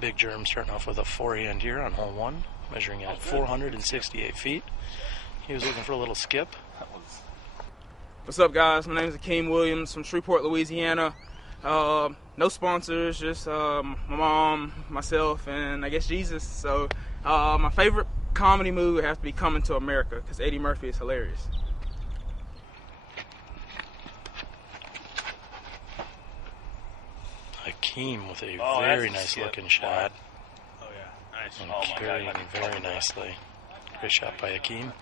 Big Germ starting off with a forehand here on hole 1, measuring at 468 feet. He was looking for a little skip. What's up, guys? My name is Akeem Williams from Shreveport, Louisiana. No sponsors, just my mom, myself, and I guess Jesus. So my favorite comedy movie would have to be Coming to America, because Eddie Murphy is hilarious. Akeem with a very nice looking shot. Oh yeah, nice. And carrying very nicely. Great shot by Akeem.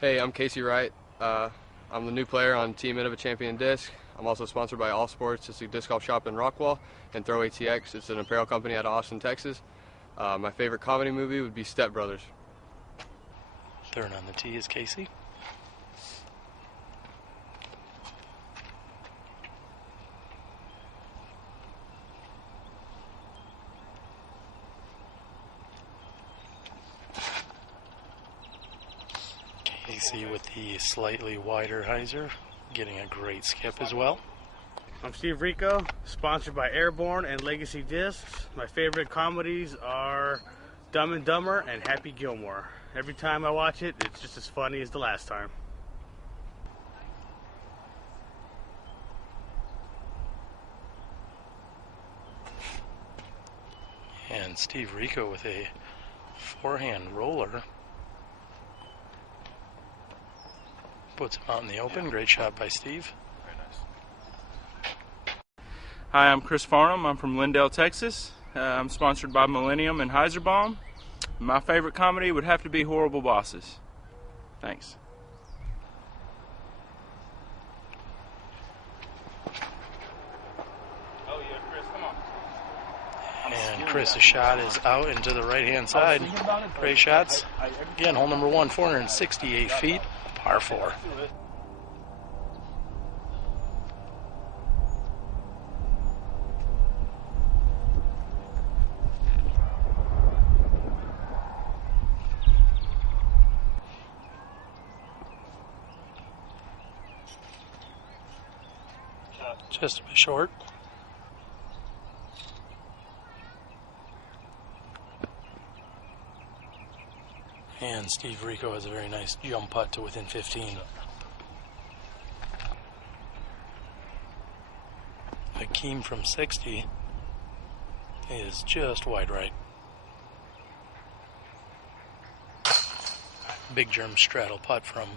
Hey, I'm Casey Wright. I'm the new player on Team Innova Champion Disc. I'm also sponsored by All Sports. It's a disc golf shop in Rockwall, and Throw ATX. It's an apparel company out of Austin, Texas. My favorite comedy movie would be Step Brothers. Third on the tee is Casey. Casey with the slightly wider hyzer, getting a great skip as well. I'm Steve Rico, sponsored by Airborne and Legacy Discs. My favorite comedies are Dumb and Dumber and Happy Gilmore. Every time I watch it, it's just as funny as the last time. And Steve Rico with a forehand roller. Puts him out in the open. Great shot by Steve. Very nice. Hi, I'm Chris Farnham. I'm from Lindale, Texas. I'm sponsored by Millennium and Heiserbaum. My favorite comedy would have to be Horrible Bosses. Thanks. Oh yeah, Chris, come on. And Chris' shot is out into the right-hand side. Great shots. Again, hole number 1, 468 feet, par 4. Just a bit short. And Steve Rico has a very nice jump putt to within 15. Akeem from 60 is just wide right. Big Germ straddle putt from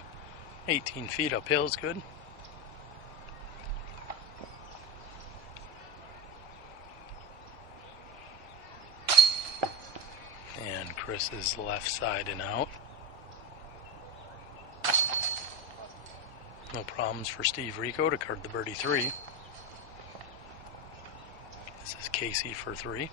18 feet uphill is good. And Chris's left side and out. No problems for Steve Rico to card the birdie 3. This is Casey for 3.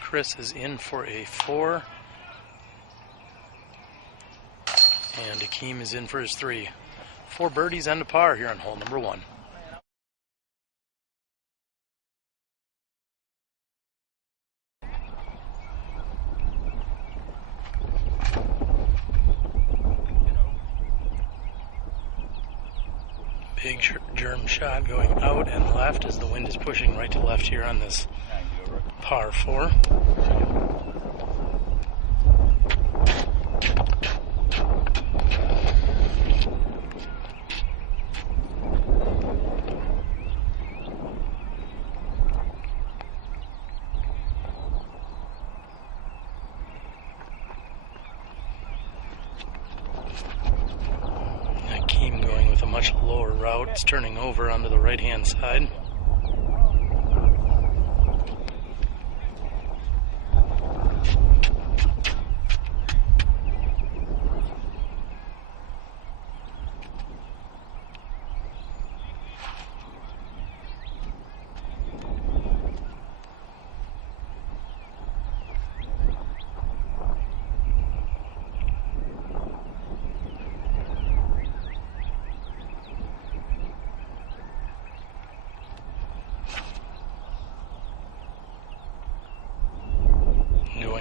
Chris is in for a 4. And Akeem is in for his 3. 4 birdies and a par here on hole number 1. Big Germ shot going out and left as the wind is pushing right to left here on this par 4. Akeem going with a much lower route. It's turning over onto the right-hand side.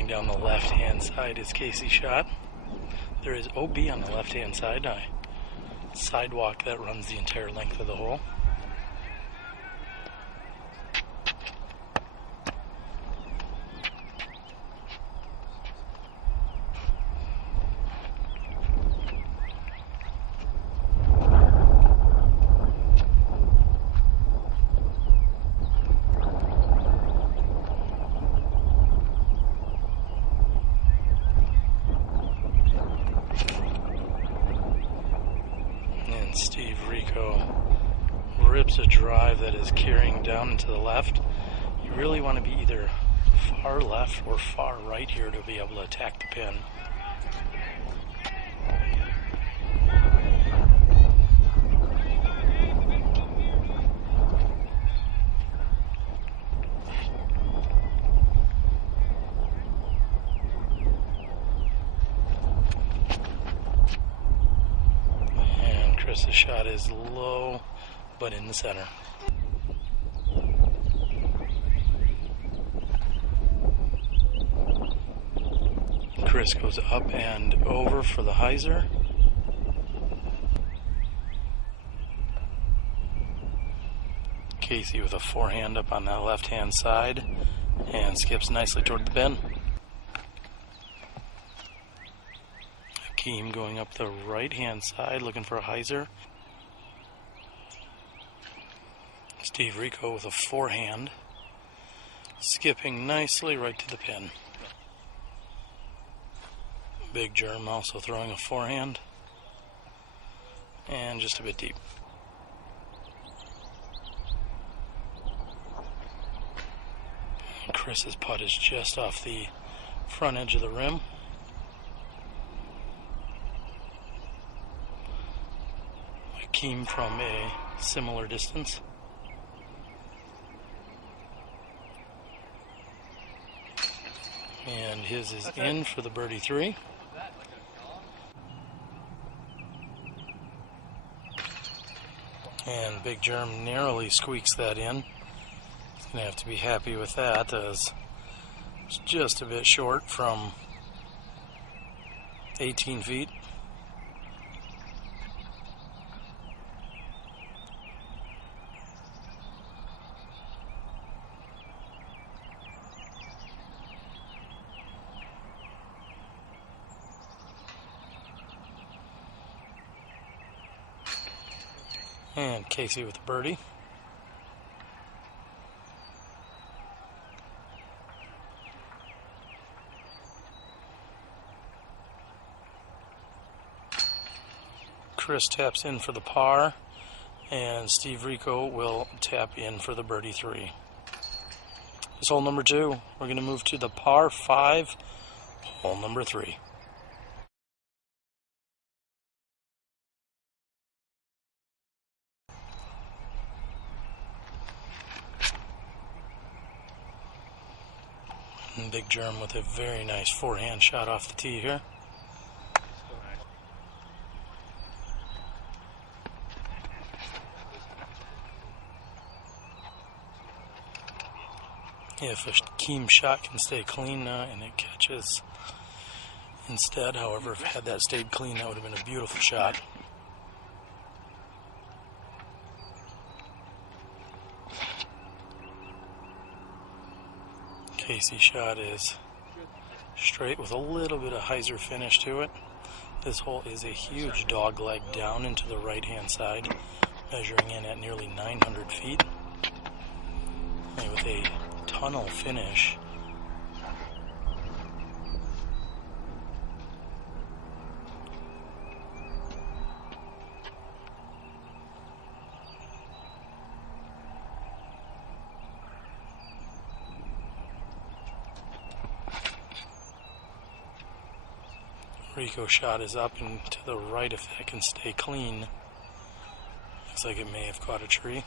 Going down the left-hand side is Casey's shot. There is OB on the left-hand side, a sidewalk that runs the entire length of the hole. Steve Rico rips a drive that is carrying down into the left. You really want to be either far left or far right here to be able to attack the pin. The shot is low, but in the center. Chris goes up and over for the hyzer. Casey with a forehand up on that left-hand side and skips nicely toward the pin. Hakeem going up the right-hand side looking for a hyzer. Steve Rico with a forehand, skipping nicely right to the pin. Big Germ also throwing a forehand, and just a bit deep. Chris's putt is just off the front edge of the rim. Hakeem from a similar distance. And his is in for the birdie 3. And Big Germ narrowly squeaks that in. He's going to have to be happy with that, as it's just a bit short from 18 feet. And Casey with the birdie. Chris taps in for the par, and Steve Rico will tap in for the birdie 3. This hole number 2, we're going to move to the par 5, hole number 3. And Big Germ with a very nice forehand shot off the tee here. If a Hakeem shot can stay clean and it catches instead, however, if had that stayed clean, that would have been a beautiful shot. Casey's shot is straight with a little bit of hyzer finish to it. This hole is a huge dog leg down into the right-hand side, measuring in at nearly 900 feet. And with a tunnel finish. Rico shot is up and to the right if that can stay clean. Looks like it may have caught a tree.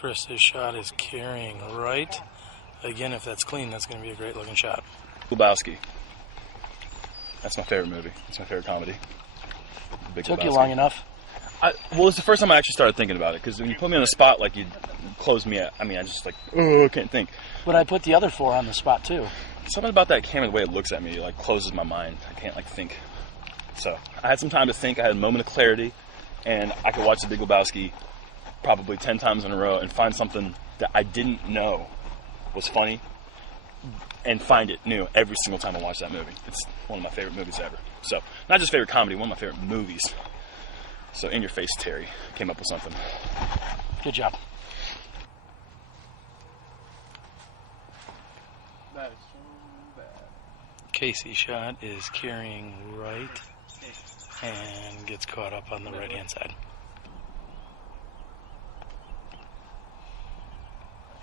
Chris's shot is carrying right. Again, if that's clean, that's going to be a great looking shot. Lebowski. That's my favorite movie. It's my favorite comedy. Big Took Lebowski. you long enough. Well, it's the first time I actually started thinking about it, because when you put me on the spot, like, you close me out. I mean, I just like, oh, I can't think. But I put the other 4 on the spot too. Something about that camera, the way it looks at me, like, closes my mind. I can't, like, think. So I had some time to think. I had a moment of clarity, and I could watch The Big Lebowski probably 10 times in a row and find something that I didn't know was funny and find it new every single time I watch that movie. It's one of my favorite movies ever. So, not just favorite comedy, one of my favorite movies. So, In Your Face, Terry came up with something. Good job. That is so bad. Casey's shot is carrying right and gets caught up on the right-hand side.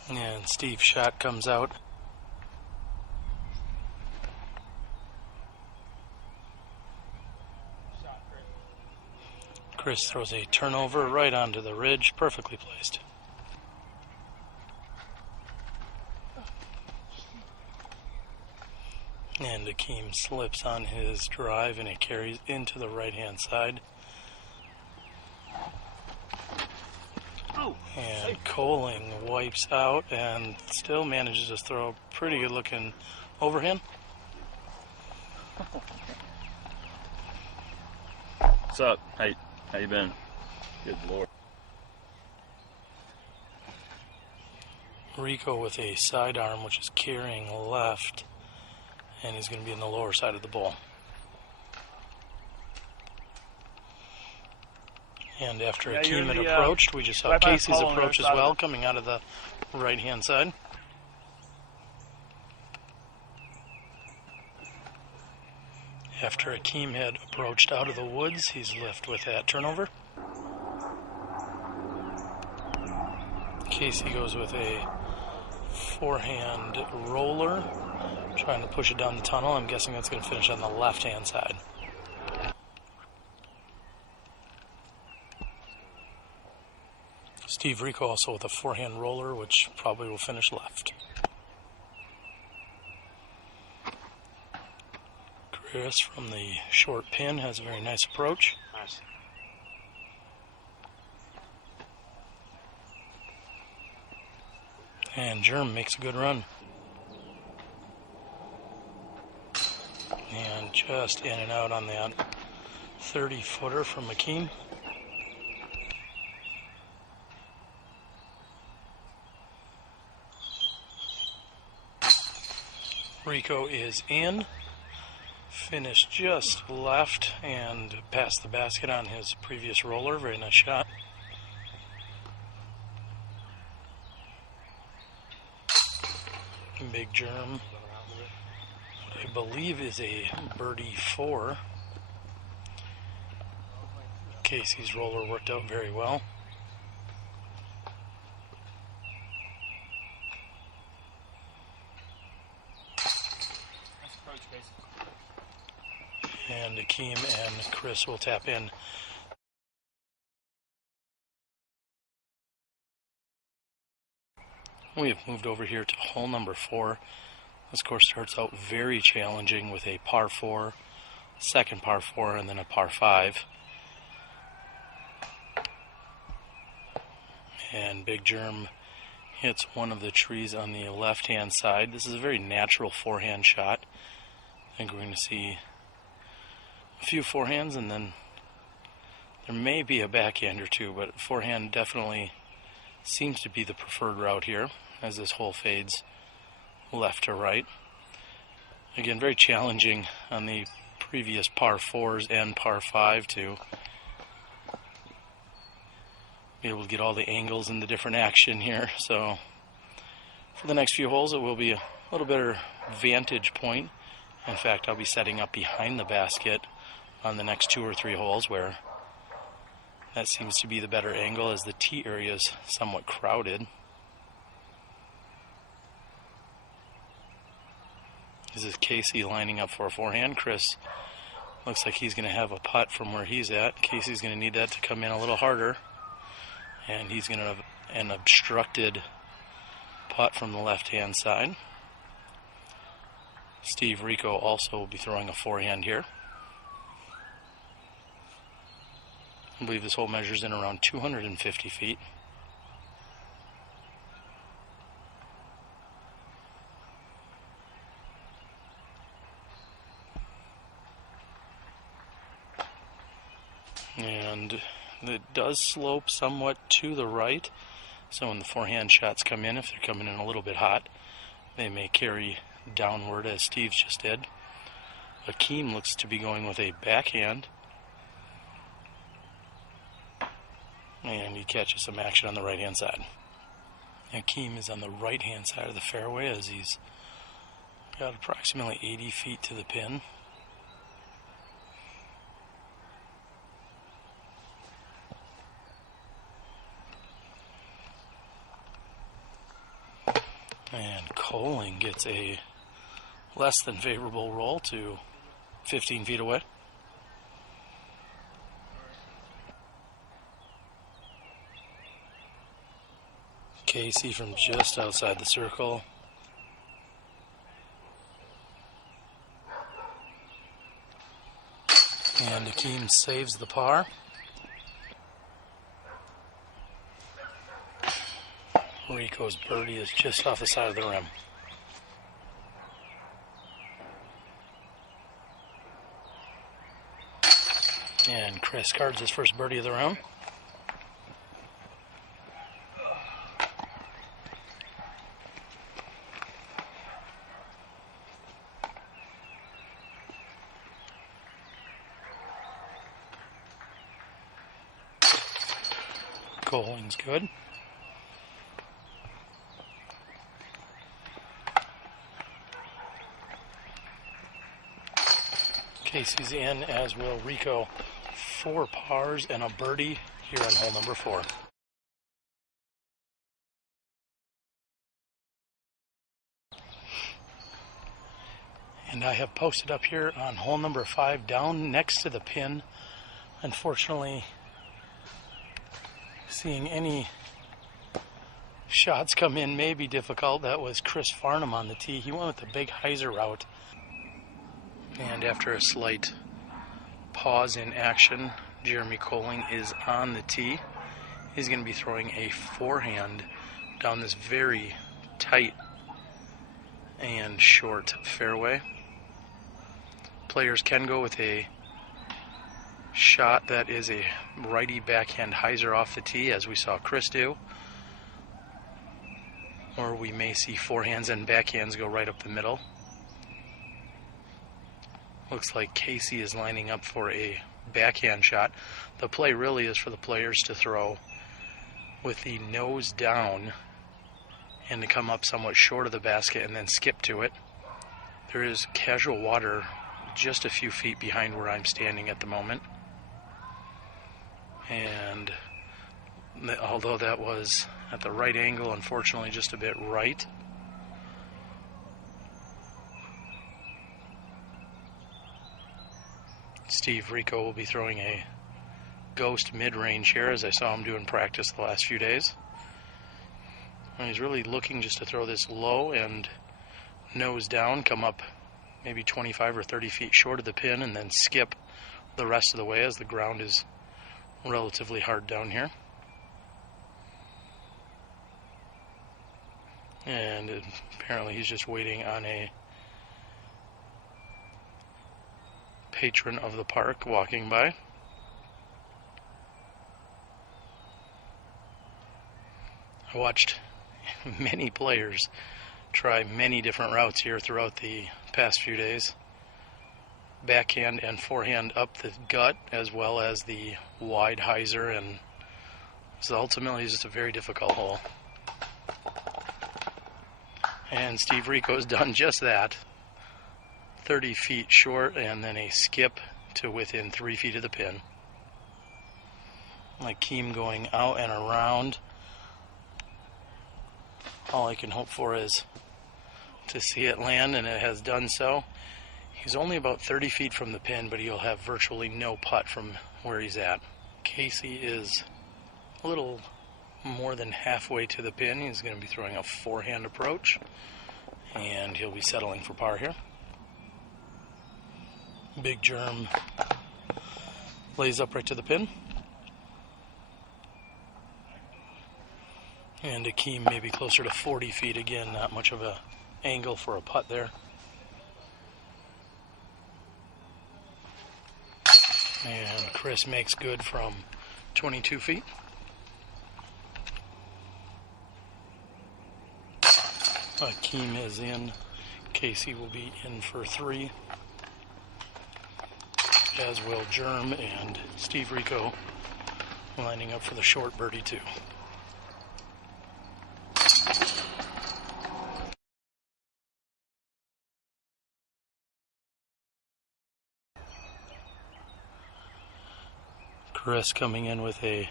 And Steve's shot comes out. Chris throws a turnover right onto the ridge, perfectly placed. And Akeem slips on his drive and it carries into the right-hand side. And Coling wipes out and still manages to throw a pretty good looking overhand. What's up? How you been? Good Lord. Rico with a sidearm which is carrying left, and he's going to be in the lower side of the bowl. And after Akeem had approached, we just saw Casey's approach as well, coming out of the right-hand side. After Akeem had approached out of the woods, he's left with that turnover. Casey goes with a forehand roller, trying to push it down the tunnel. I'm guessing that's going to finish on the left-hand side. Steve Rico also with a forehand roller, which probably will finish left. Chris from the short pin has a very nice approach. Nice. And Germ makes a good run. And just in and out on that 30-footer from Akeem. Rico is in. Finished just left and past the basket on his previous roller. Very nice shot. Big Germ, I believe, is a birdie 4. Casey's roller worked out very well. And Akeem and Chris will tap in. We have moved over here to hole number 4. This course starts out very challenging with a par 4, second par 4, and then a par 5. And Big Germ hits one of the trees on the left-hand side. This is a very natural forehand shot. I think we're going to see a few forehands, and then there may be a backhand or two, but forehand definitely seems to be the preferred route here as this hole fades left to right. Again, very challenging on the previous par 4s and par 5 to be able to get all the angles and the different action here. So for the next few holes, it will be a little better vantage point. In fact, I'll be setting up behind the basket on the next 2 or 3 holes, where that seems to be the better angle as the tee area is somewhat crowded. This is Casey lining up for a forehand. Chris looks like he's going to have a putt from where he's at. Casey's going to need that to come in a little harder, and he's going to an obstructed putt from the left-hand side. Steve Rico also will be throwing a forehand here. I believe this hole measures in around 250 feet. And it does slope somewhat to the right, so when the forehand shots come in, if they're coming in a little bit hot, they may carry downward as Steve's just did. Akeem looks to be going with a backhand, and he catches some action on the right hand side. Akeem is on the right hand side of the fairway as he's got approximately 80 feet to the pin. And Coling gets a less than favorable roll to 15 feet away. Casey from just outside the circle. And Akeem saves the par. Rico's birdie is just off the side of the rim. And Chris cards his first birdie of the round. Coling's good. Casey's in, as will Rico. 4 pars and a birdie here on hole number 4. And I have posted up here on hole number 5 down next to the pin. Unfortunately, seeing any shots come in may be difficult. That was Chris Farnham on the tee. He went with the big hyzer route. And after a slight pause in action, Jeremy Coling is on the tee. He's going to be throwing a forehand down this very tight and short fairway. Players can go with a shot that is a righty backhand hyzer off the tee, as we saw Chris do. Or we may see forehands and backhands go right up the middle. Looks like Casey is lining up for a backhand shot. The play really is for the players to throw with the nose down and to come up somewhat short of the basket and then skip to it. There is casual water just a few feet behind where I'm standing at the moment. And although that was at the right angle, unfortunately just a bit right. Steve Rico will be throwing a ghost mid-range here, as I saw him do in practice the last few days. And he's really looking just to throw this low and nose down, come up maybe 25 or 30 feet short of the pin, and then skip the rest of the way as the ground is relatively hard down here. And apparently he's just waiting on a patron of the park walking by. I watched many players try many different routes here throughout the past few days. Backhand and forehand up the gut, as well as the wide hyzer, and so ultimately it's just a very difficult hole. And Steve Rico's done just that. 30 feet short and then a skip to within 3 feet of the pin. Akeem going out and around. All I can hope for is to see it land, and it has done so. He's only about 30 feet from the pin, but he'll have virtually no putt from where he's at. Casey is a little more than halfway to the pin. He's going to be throwing a forehand approach, and he'll be settling for par here. Big Germ lays up right to the pin. And Akeem maybe closer to 40 feet again, not much of a angle for a putt there. And Chris makes good from 22 feet. Akeem is in. Casey will be in for 3. As will Germ and Steve Rico lining up for the short birdie 2. Chris coming in with a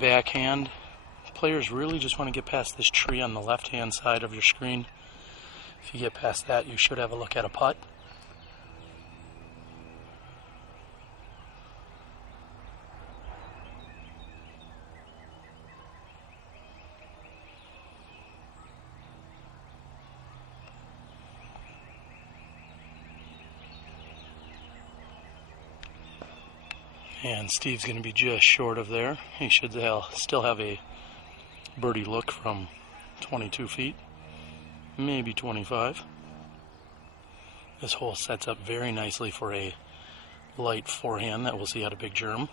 backhand. Players really just want to get past this tree on the left-hand side of your screen. If you get past that, you should have a look at a putt. And Steve's going to be just short of there. He should still have a birdie look from 22 feet, maybe 25. This hole sets up very nicely for a light forehand that we'll see out of Big Germ.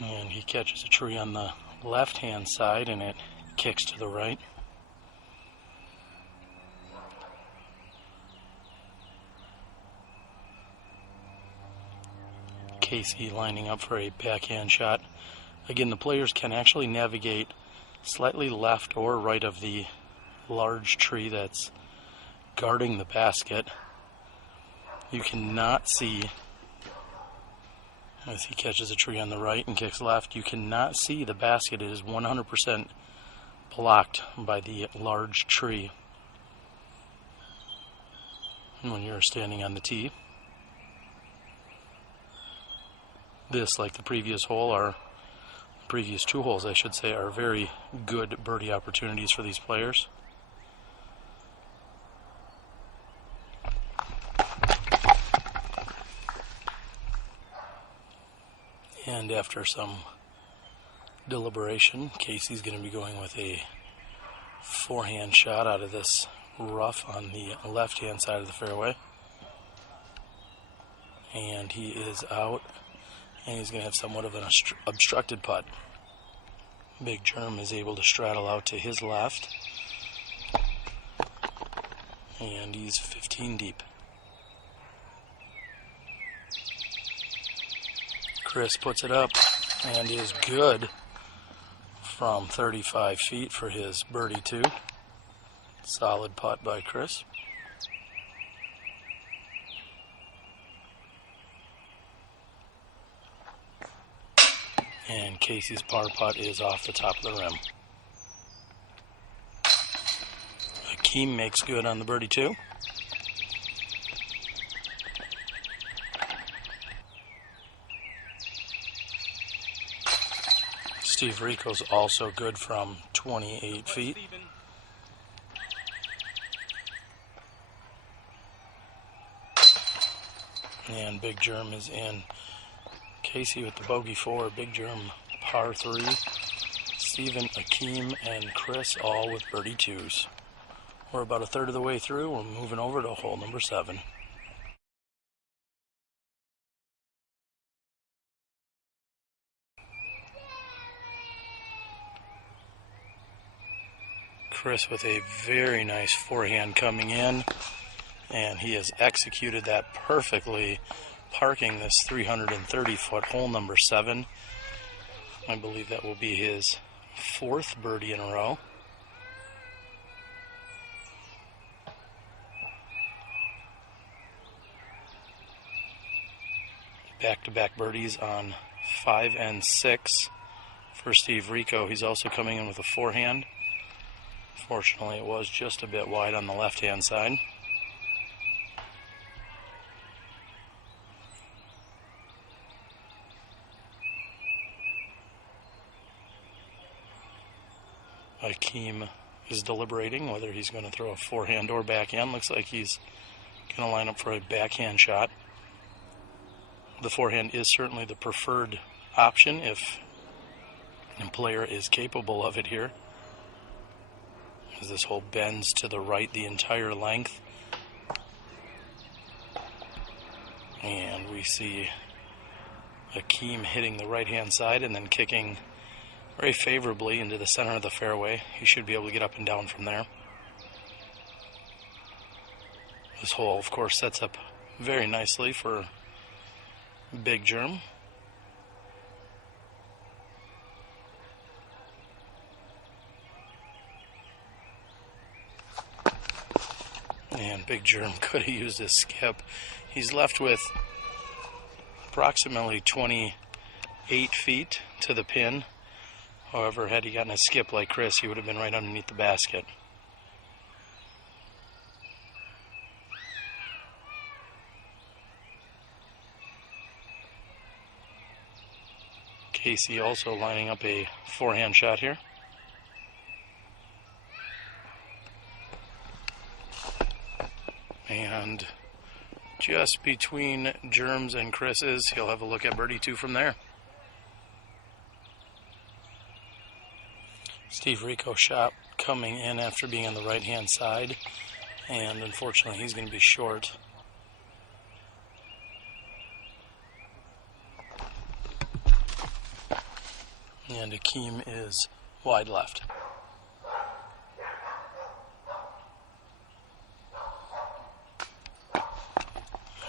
And he catches a tree on the left-hand side, and it kicks to the right. Casey lining up for a backhand shot. Again, the players can actually navigate slightly left or right of the large tree that's guarding the basket. You cannot see, as he catches a tree on the right and kicks left, you cannot see the basket. It is 100% blocked by the large tree when you're standing on the tee. This, like the previous hole, or previous 2 holes, I should say, are very good birdie opportunities for these players. And after some deliberation, Casey's going to be going with a forehand shot out of this rough on the left-hand side of the fairway. And he is out. And he's going to have somewhat of an obstructed putt. Big Germ is able to straddle out to his left. And he's 15 deep. Chris puts it up and is good from 35 feet for his birdie 2. Solid putt by Chris. And Casey's par putt is off the top of the rim. Akeem makes good on the birdie 2. Steve Rico's also good from 28 feet. And Big Germ is in. Casey with the bogey 4, Big Germ par 3, Steven, Akeem, and Chris all with birdie 2s. We're about a third of the way through. We're moving over to hole number 7. Chris with a very nice forehand coming in, and he has executed that perfectly, parking this 330-foot hole number 7. I believe that will be his 4th birdie in a row. Back-to-back birdies on 5 and 6 for Steve Rico. He's also coming in with a forehand. Fortunately, it was just a bit wide on the left-hand side. Akeem is deliberating whether he's going to throw a forehand or backhand. Looks like he's going to line up for a backhand shot. The forehand is certainly the preferred option if a player is capable of it here, as this hole bends to the right the entire length. And we see Akeem hitting the right-hand side and then kicking very favorably into the center of the fairway. He should be able to get up and down from there. This hole, of course, sets up very nicely for Big Germ. And Big Germ could have used his skip. He's left with approximately 28 feet to the pin. However, had he gotten a skip like Chris, he would have been right underneath the basket. Casey also lining up a forehand shot here. And just between Germ's and Chris's, he'll have a look at birdie 2 from there. Steve Rico's shot coming in after being on the right-hand side, and unfortunately he's going to be short. And Akeem is wide left.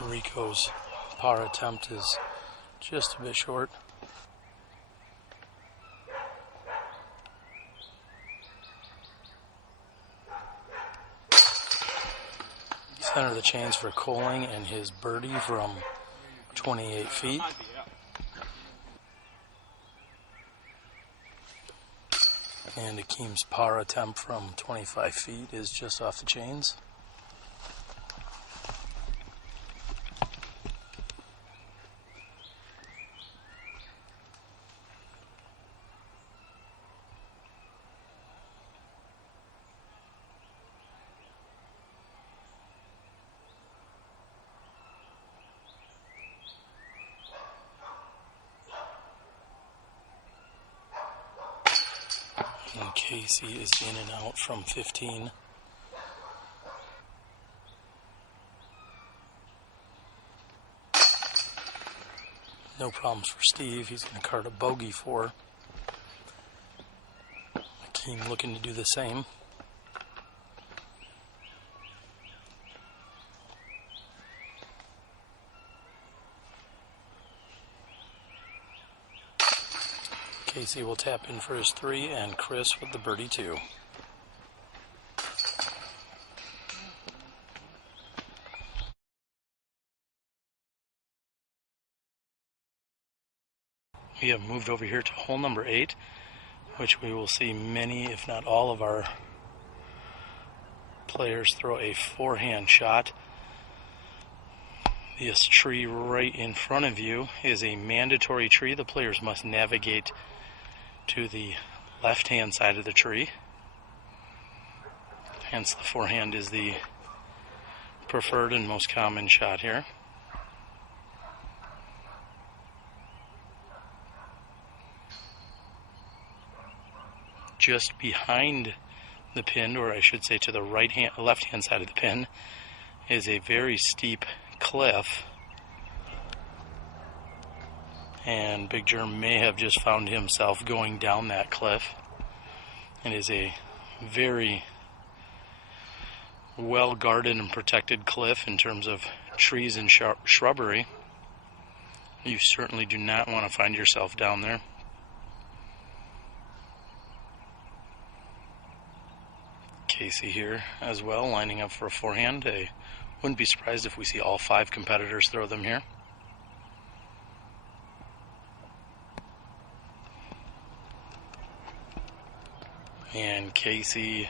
Rico's par attempt is just a bit short. Center of the chains for Coling and his birdie from 28 feet. And Akeem's par attempt from 25 feet is just off the chains. And Casey is in and out from 15. No problems for Steve. He's going to card a bogey for. Akeem looking to do the same. Casey will tap in for his 3, and Chris with the birdie 2. We have moved over here to hole number 8, which we will see many, if not all, of our players throw a forehand shot. This tree right in front of you is a mandatory tree. The players must navigate to the left-hand side of the tree. Hence the forehand is the preferred and most common shot here. Just behind the pin, or I should say to the left-hand side of the pin, is a very steep cliff. And Big Germ may have just found himself going down that cliff. It is a very well guarded and protected cliff in terms of trees and shrubbery. You certainly do not want to find yourself down there. Casey here as well, lining up for a forehand. I wouldn't be surprised if we see all 5 competitors throw them here. And Casey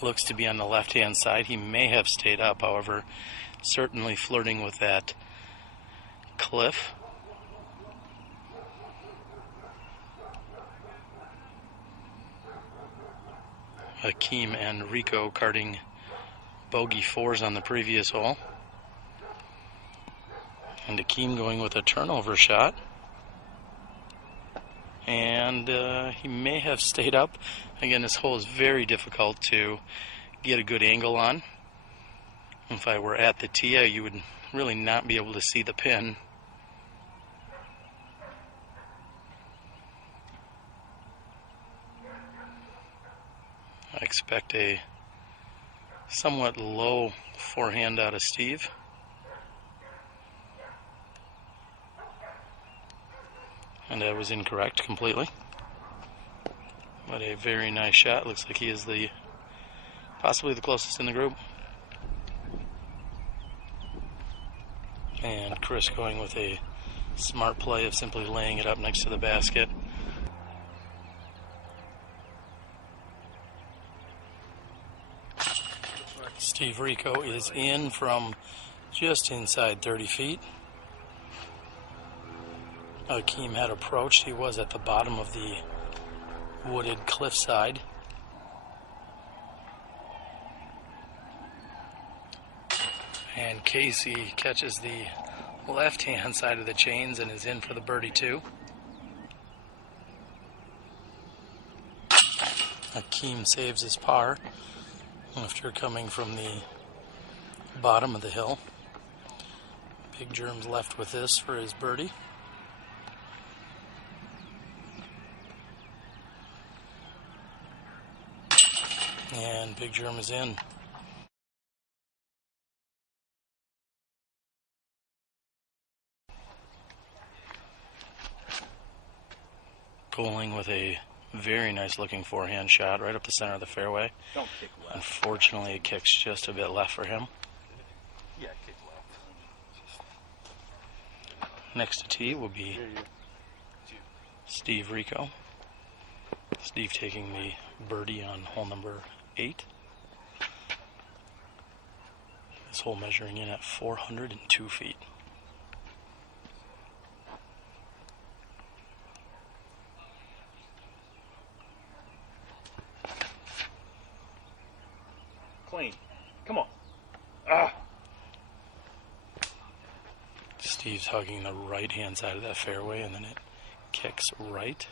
looks to be on the left-hand side. He may have stayed up, however, certainly flirting with that cliff. Akeem and Rico karting bogey 4s on the previous hole. And Akeem going with a turnover shot. And he may have stayed up. Again, this hole is very difficult to get a good angle on. If I were at the tee, you would really not be able to see the pin. I expect a somewhat low forehand out of Steve. And I was incorrect completely. But a very nice shot. Looks like he is possibly the closest in the group. And Chris going with a smart play of simply laying it up next to the basket. Steve Rico is in from just inside 30 feet. Akeem had approached. He was at the bottom of the wooded cliffside. And Casey catches the left-hand side of the chains and is in for the birdie too. Akeem saves his par after coming from the bottom of the hill. Big Germ's left with this for his birdie. And Big Germ is in. Bowling with a very nice looking forehand shot right up the center of the fairway. Don't kick left. Unfortunately, it kicks just a bit left for him. Yeah, kick left. Next to tee will be Steve Rico. Steve taking the birdie on hole number 8. This hole measuring in at 402 feet. Clean. Come on. Ah. Steve's hugging the right-hand side of that fairway, and then it kicks right.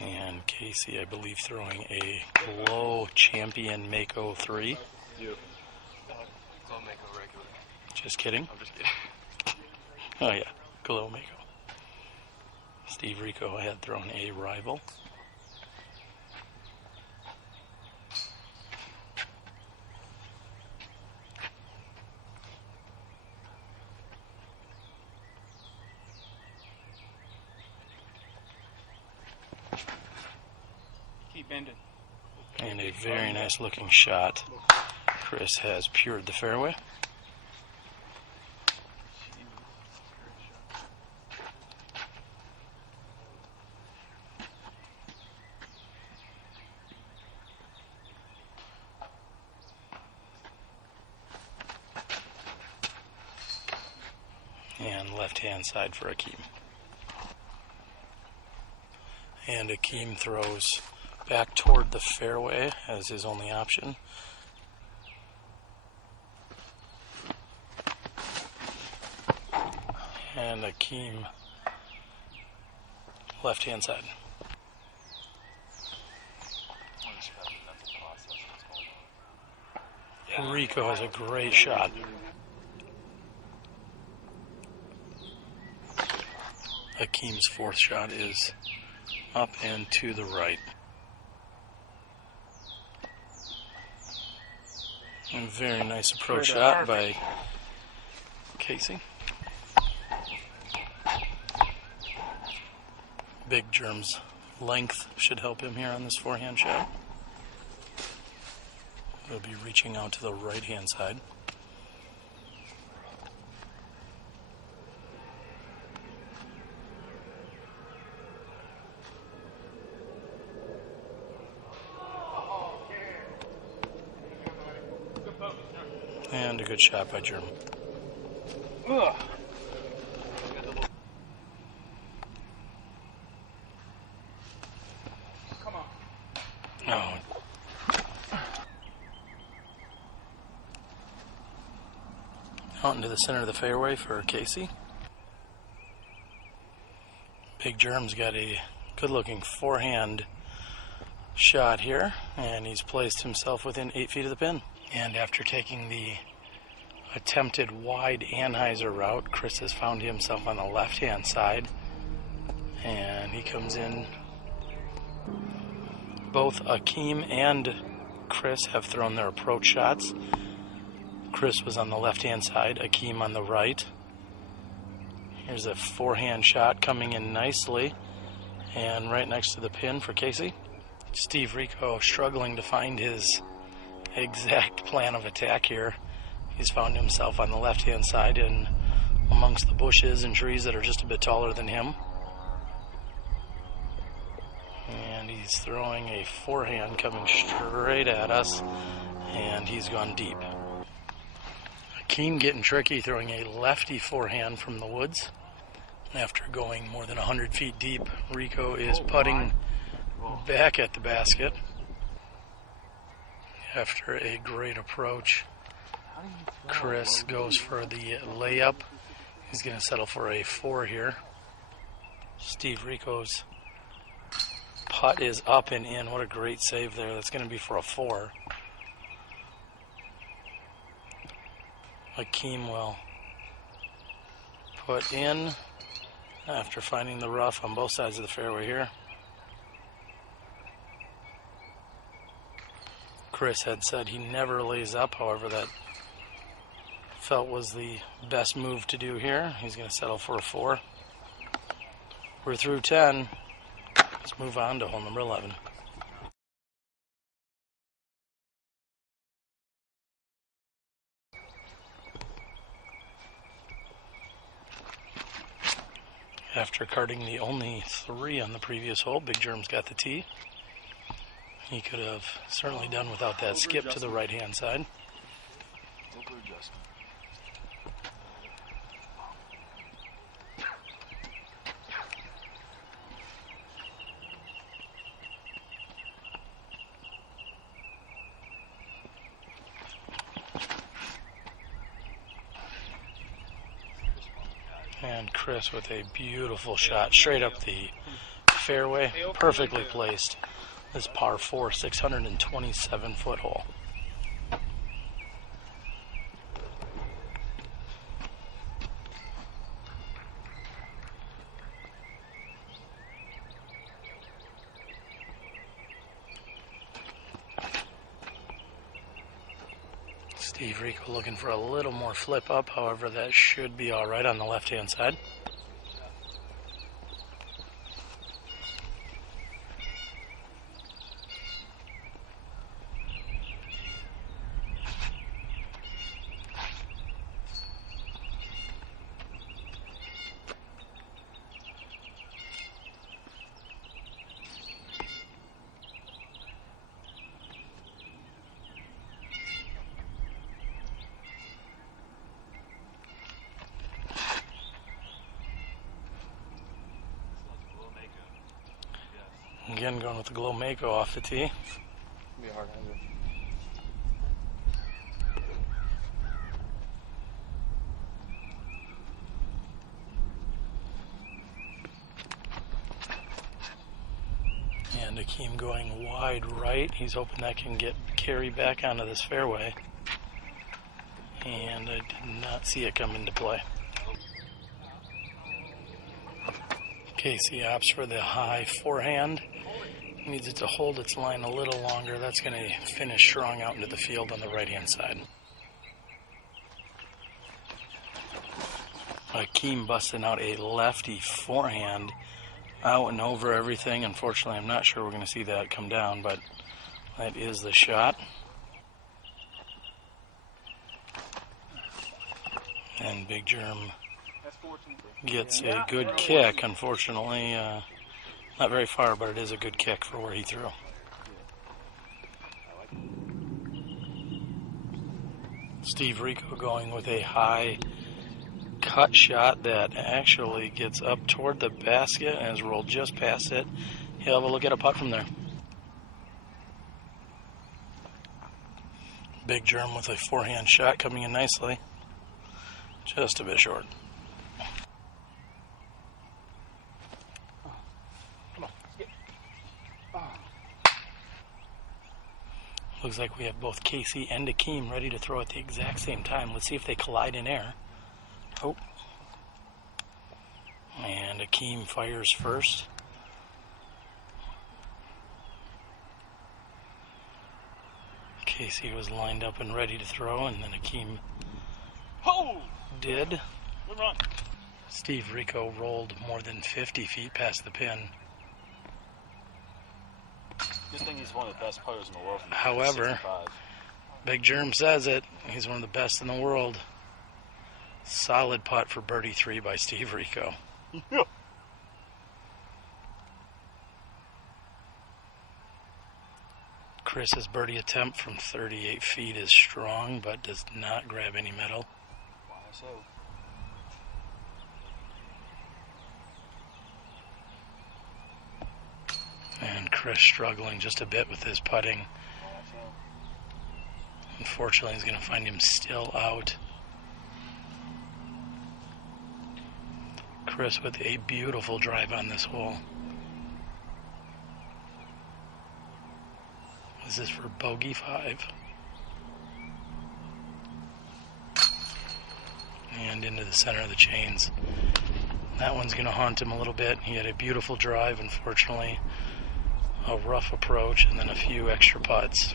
And Casey, I believe, throwing a low champion Mako 3. You. It's all Mako regular. Just kidding. I'm just kidding. Oh yeah, glow Mako. Steve Rico had thrown a rival. Keep bending. And a very nice looking shot. Chris has pured the fairway. And left-hand side for Akeem. And Akeem throws back toward the fairway as his only option. And Akeem left-hand side. Rico has a great shot. Akeem's fourth shot is up and to the right. A very nice approach shot by Casey. Big Germ's length should help him here on this forehand shot. He'll be reaching out to the right-hand side. And a good shot by German. Ugh. Come on. Oh. Out into the center of the fairway for Casey. Big Germ's got a good-looking forehand shot here, and he's placed himself within 8 feet of the pin. And after taking the attempted wide Anheuser route, Chris has found himself on the left-hand side, and he comes in. Both Akeem and Chris have thrown their approach shots. Chris was on the left-hand side, Akeem on the right. Here's a forehand shot coming in nicely, and right next to the pin for Casey. Steve Rico struggling to find his exact plan of attack here. He's found himself on the left-hand side and amongst the bushes and trees that are just a bit taller than him. And he's throwing a forehand coming straight at us, and he's gone deep. Akeem getting tricky, throwing a lefty forehand from the woods. After going more than 100 feet deep, Rico is putting back at the basket. After a great approach, Chris goes for the layup. He's going to settle for a 4 here. Steve Rico's putt is up and in. What a great save there. That's going to be for a 4. Akeem will put in after finding the rough on both sides of the fairway here. Chris had said he never lays up, however that felt was the best move to do here. He's going to settle for a 4. We're through 10. Let's move on to hole number 11. After carding the only 3 on the previous hole, Big Germ's got the tee. He could have certainly done without that skip to the right-hand side. And Chris with a beautiful shot straight up the fairway, perfectly placed. This par 4, 627-foot hole. Steve Rico looking for a little more flip up, however that should be all right on the left-hand side. Again, going with the Glow Mako off the tee. Be a hard hazard. And Akeem going wide right. He's hoping that can get carry back onto this fairway. And I did not see it come into play. Casey opts for the high forehand. Needs it to hold its line a little longer. That's going to finish strong out into the field on the right-hand side. Akeem busting out a lefty forehand out and over everything. Unfortunately, I'm not sure we're going to see that come down, but that is the shot. And Big Germ gets a good kick, unfortunately. Not very far, but it is a good kick for where he threw. Steve Rico going with a high cut shot that actually gets up toward the basket and has rolled just past it. He'll have a look at a putt from there. Big Germ with a forehand shot coming in nicely. Just a bit short. Looks like we have both Casey and Akeem ready to throw at the exact same time. Let's see if they collide in air. Oh. And Akeem fires first. Casey was lined up and ready to throw, and then Akeem did. Good run. Steve Rico rolled more than 50 feet past the pin. Just think he's one of the best players in the world. However, 65. Big Germ says it. He's one of the best in the world. Solid putt for birdie 3 by Steve Rico. Yeah. Chris's birdie attempt from 38 feet is strong, but does not grab any metal. Why so? And Chris struggling just a bit with his putting. Unfortunately, he's going to find him still out. Chris with a beautiful drive on this hole. This is for bogey 5. And into the center of the chains. That one's going to haunt him a little bit. He had a beautiful drive, unfortunately. A rough approach, and then a few extra putts.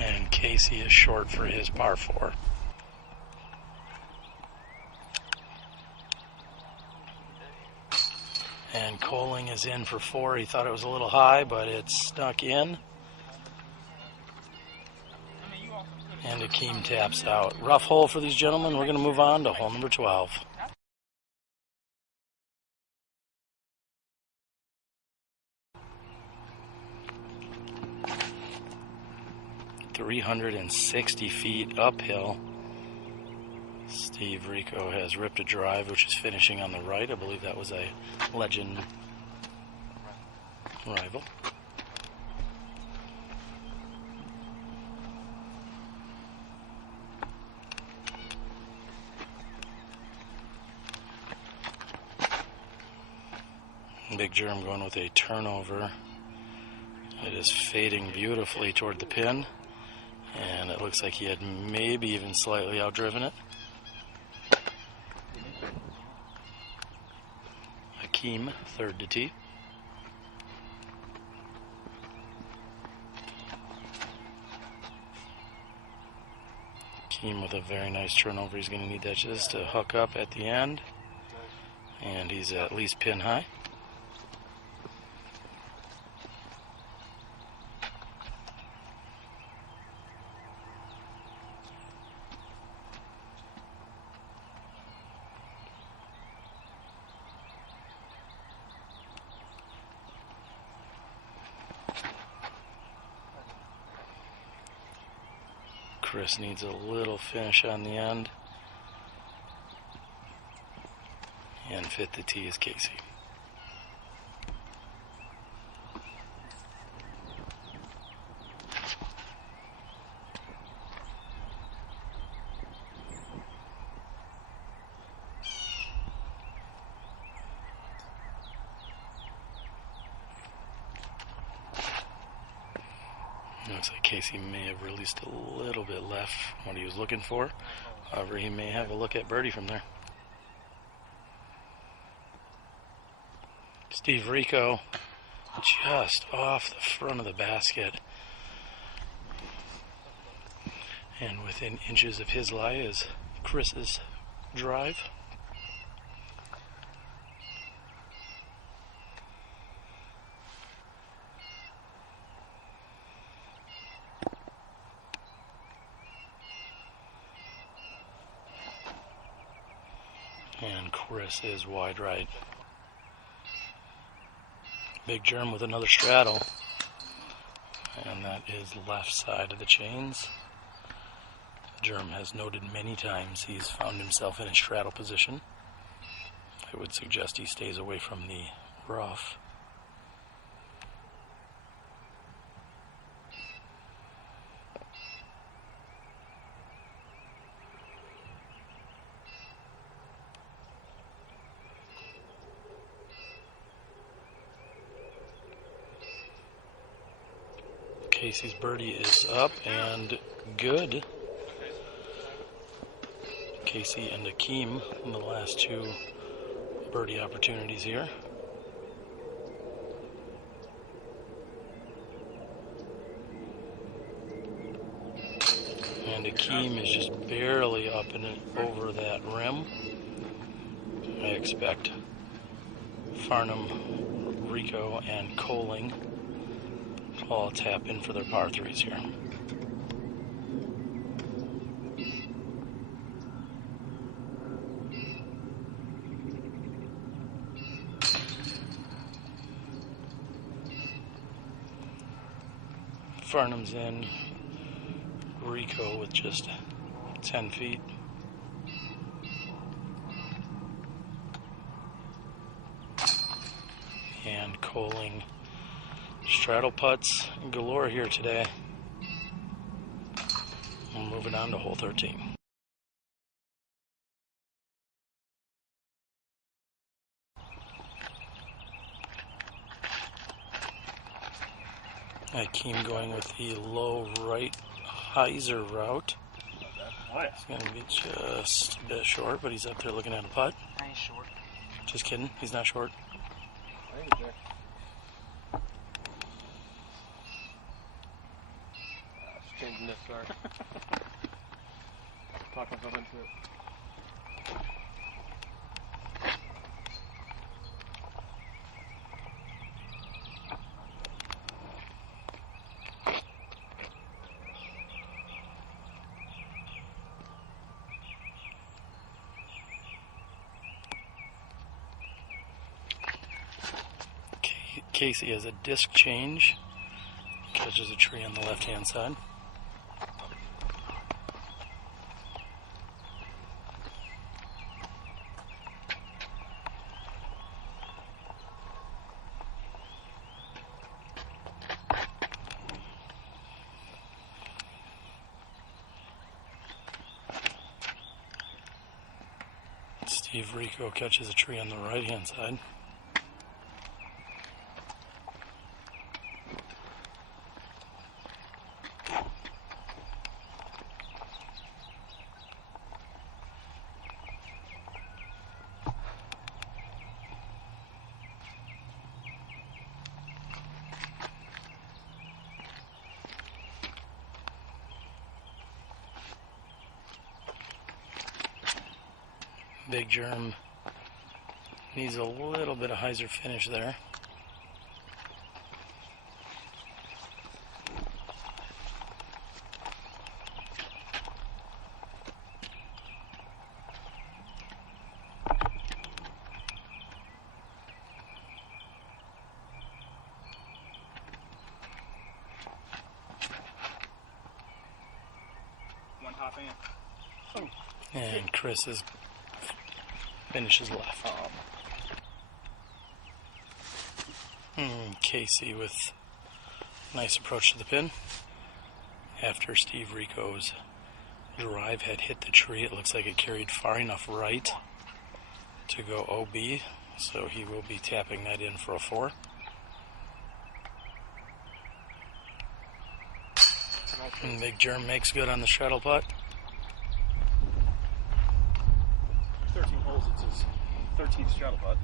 And Casey is short for his par 4. And Coling is in for 4. He thought it was a little high, but it snuck in. And Akeem taps out. Rough hole for these gentlemen. We're going to move on to hole number 12. .360 feet uphill. Steve Rico has ripped a drive, which is finishing on the right. I believe that was a Legend rival. Big Germ going with a turnover. It is fading beautifully toward the pin, and it looks like he had maybe even slightly outdriven it. Akeem, third to tee. Akeem with a very nice turnover. He's going to need that just to hook up at the end, and he's at least pin high. Chris needs a little finish on the end. And fifth to tee is Casey. Looks like Casey may have released a little bit left from what he was looking for. However, he may have a look at birdie from there. Steve Rico just off the front of the basket. And within inches of his lie is Chris's drive. And Chris is wide right. Big Germ with another straddle. And that is left side of the chains. Germ has noted many times he's found himself in a straddle position. I would suggest he stays away from the rough. Casey's birdie is up and good. Casey and Akeem in the last two birdie opportunities here. And Akeem is just barely up and over that rim. I expect Farnham, Rico, and Coling all tap in for their par threes here. Farnham's in, Rico with just 10 feet. And Coling. Straddle putts galore here today. We're moving on to hole 13. Akeem going with the low right hyzer route. It's going to be just a bit short, but he's up there looking at a putt. I ain't short. Just kidding, he's not short. Changing this, sorry. Talk myself into it. Casey has a disc change. Catches a tree on the left-hand side. Steve Rico catches a tree on the right-hand side. Big Germ needs a little bit of hyzer finish there. One hop in. And Chris finishes left. Casey with nice approach to the pin. After Steve Rico's drive had hit the tree, it looks like it carried far enough right to go OB, so he will be tapping that in for a 4. And Big Germ makes good on the straddle putt. 13 holes, it's his 13th straddle putt.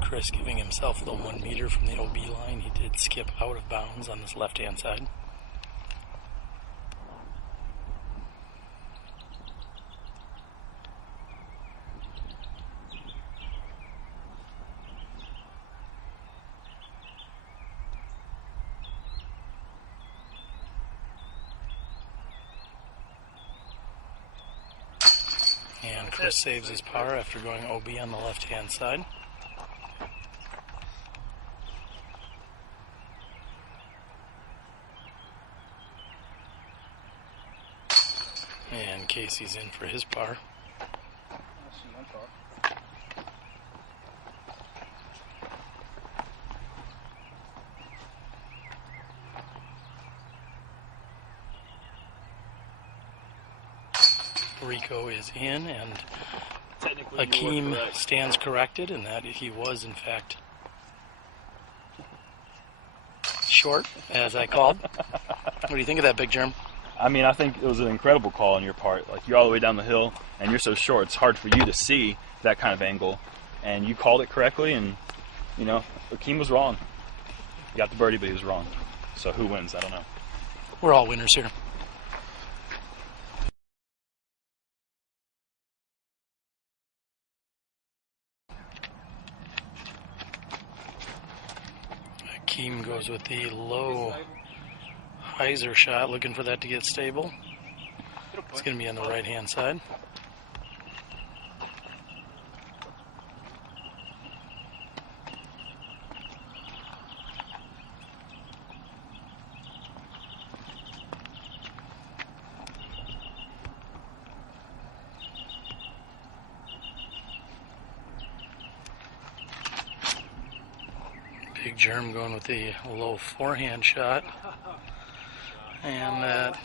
Chris giving himself the 1 meter from the OB line. He did skip out of bounds on this left-hand side. Chris saves his par after going OB on the left-hand side. And Casey's in for his par. Rico is in, and Hakeem stands corrected in that he was, in fact, short, as I called. What do you think of that, Big Germ? I mean, I think it was an incredible call on your part. Like, you're all the way down the hill, and you're so short, it's hard for you to see that kind of angle. And you called it correctly, and, you know, Hakeem was wrong. He got the birdie, but he was wrong. So who wins? I don't know. We're all winners here. Hakeem goes with the low hyzer shot, looking for that to get stable. It's going to be on the right-hand side. Big Germ going with the low forehand shot. And that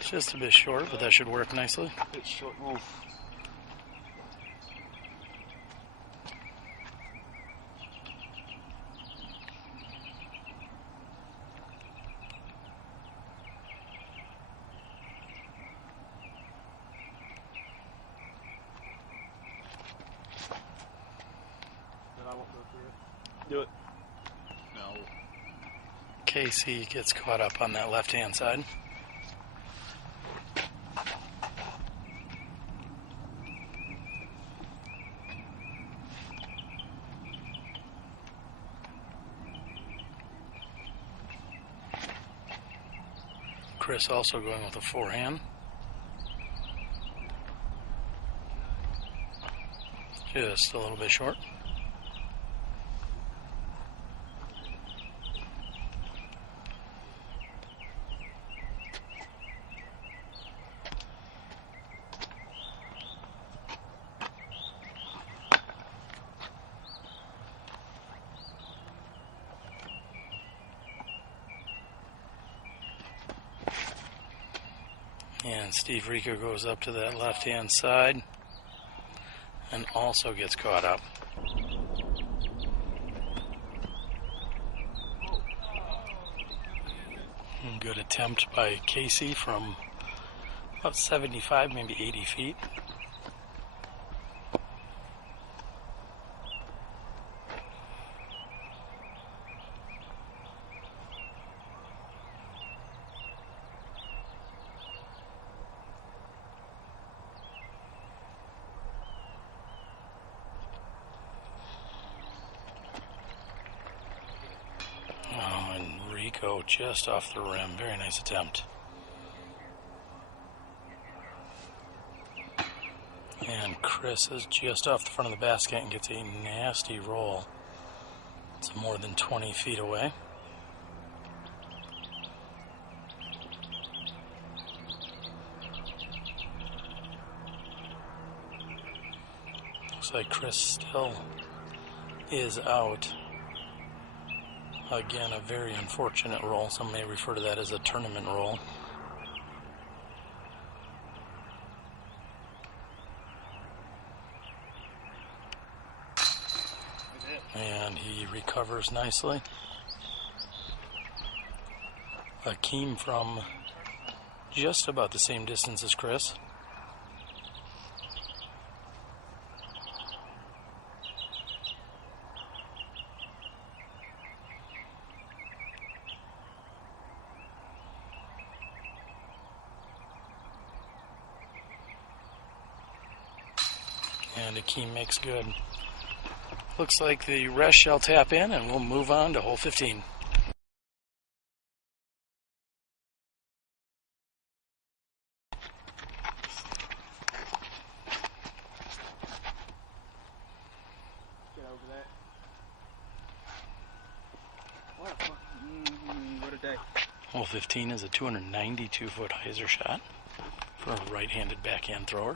just a bit short, but that should work nicely. Bit short move. Do it. No. Casey gets caught up on that left-hand side. Chris also going with a forehand. Just a little bit short. And Steve Rico goes up to that left-hand side and also gets caught up. Good attempt by Casey from about 75, maybe 80 feet. Rico just off the rim. Very nice attempt. And Chris is just off the front of the basket and gets a nasty roll. It's more than 20 feet away. Looks like Chris still is out. Again, a very unfortunate roll. Some may refer to that as a tournament roll. And he recovers nicely. Hakeem from just about the same distance as Chris. And Hakeem makes good. Looks like the rest shall tap in, and we'll move on to hole 15. Hole 15 is a 292-foot hyzer shot for a right-handed backhand thrower.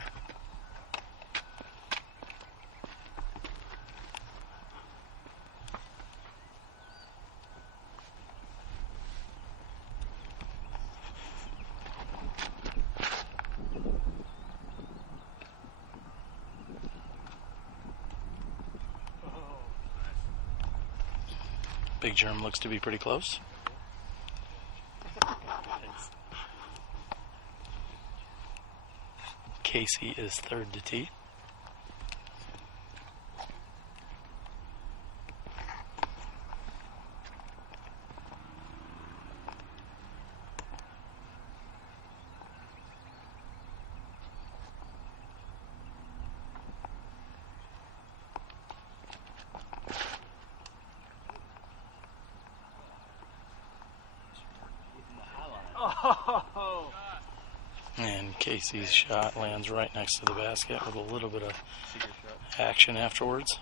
Big Germ looks to be pretty close. Casey is third to tee. And Casey's shot lands right next to the basket with a little bit of action afterwards.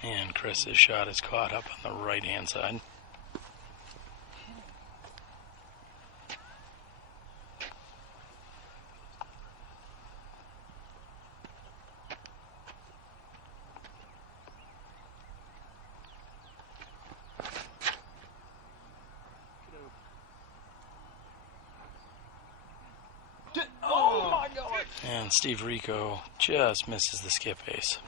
And Chris's shot is caught up on the right-hand side. Oh my God! And Steve Rico just misses the skip ace.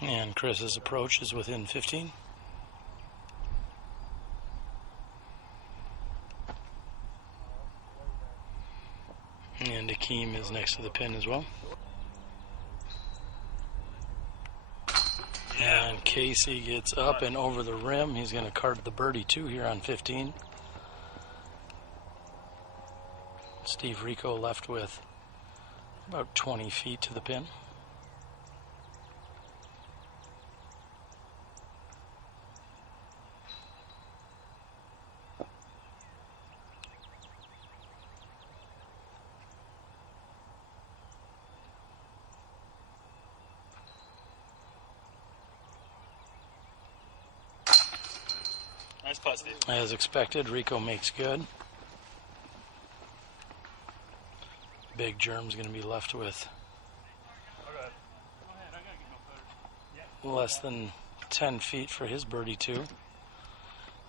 And Chris's approach is within 15. And Akeem is next to the pin as well. And Casey gets up and over the rim. He's going to cart the birdie 2 here on 15. Steve Rico left with about 20 feet to the pin. Nice putt, Steve. As expected, Rico makes good. Big Germ's going to be left with less than 10 feet for his birdie 2.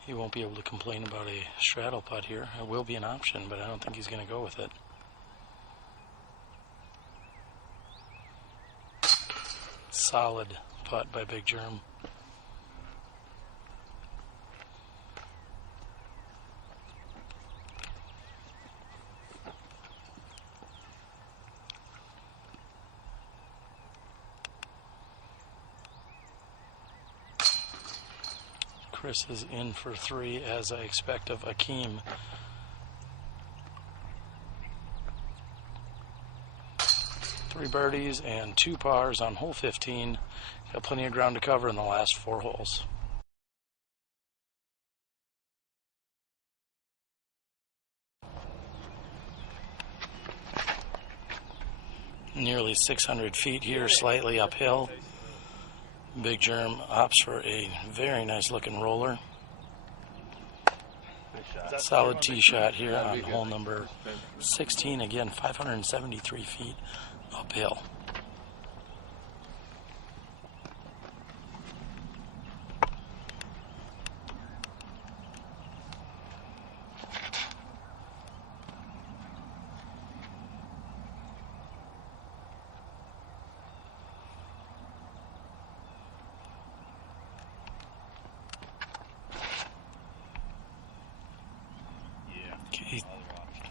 He won't be able to complain about a straddle putt here. It will be an option, but I don't think he's going to go with it. Solid putt by Big Germ. Chris is in for 3, as I expect of Akeem. Three birdies and 2 pars on hole 15. Got plenty of ground to cover in the last 4 holes. Nearly 600 feet here, slightly uphill. Big Germ opts for a very nice looking roller. Solid tee shot here on hole number 16. Again, 573 feet uphill.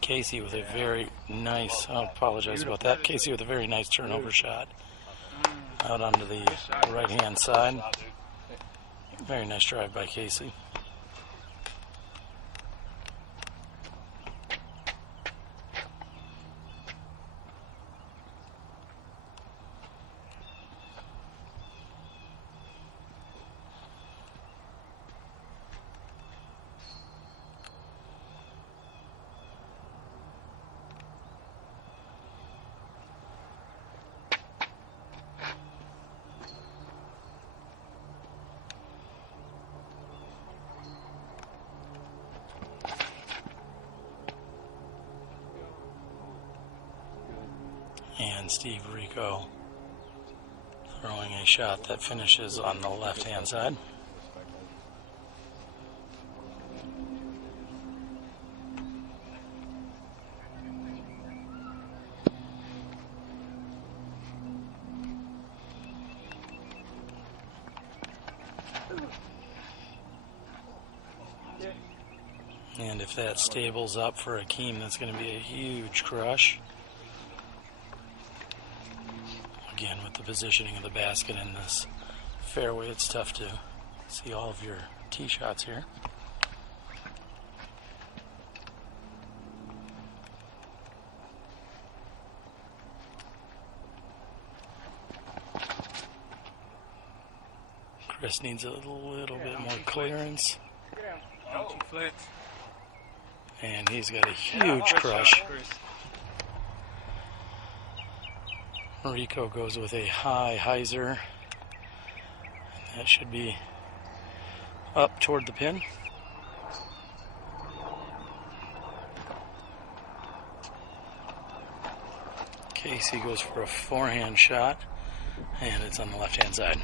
Casey with a very nice, I apologize about that, Casey with a very nice turnover shot out onto the right-hand side. Very nice drive by Casey. And Steve Rico throwing a shot that finishes on the left-hand side. And if that stables up for Akeem, that's going to be a huge crush. Again, with the positioning of the basket in this fairway, it's tough to see all of your tee shots here. Chris needs a little bit more clearance. And he's got a huge crush. Rico goes with a high hyzer. That should be up toward the pin. Casey goes for a forehand shot, and it's on the left-hand side.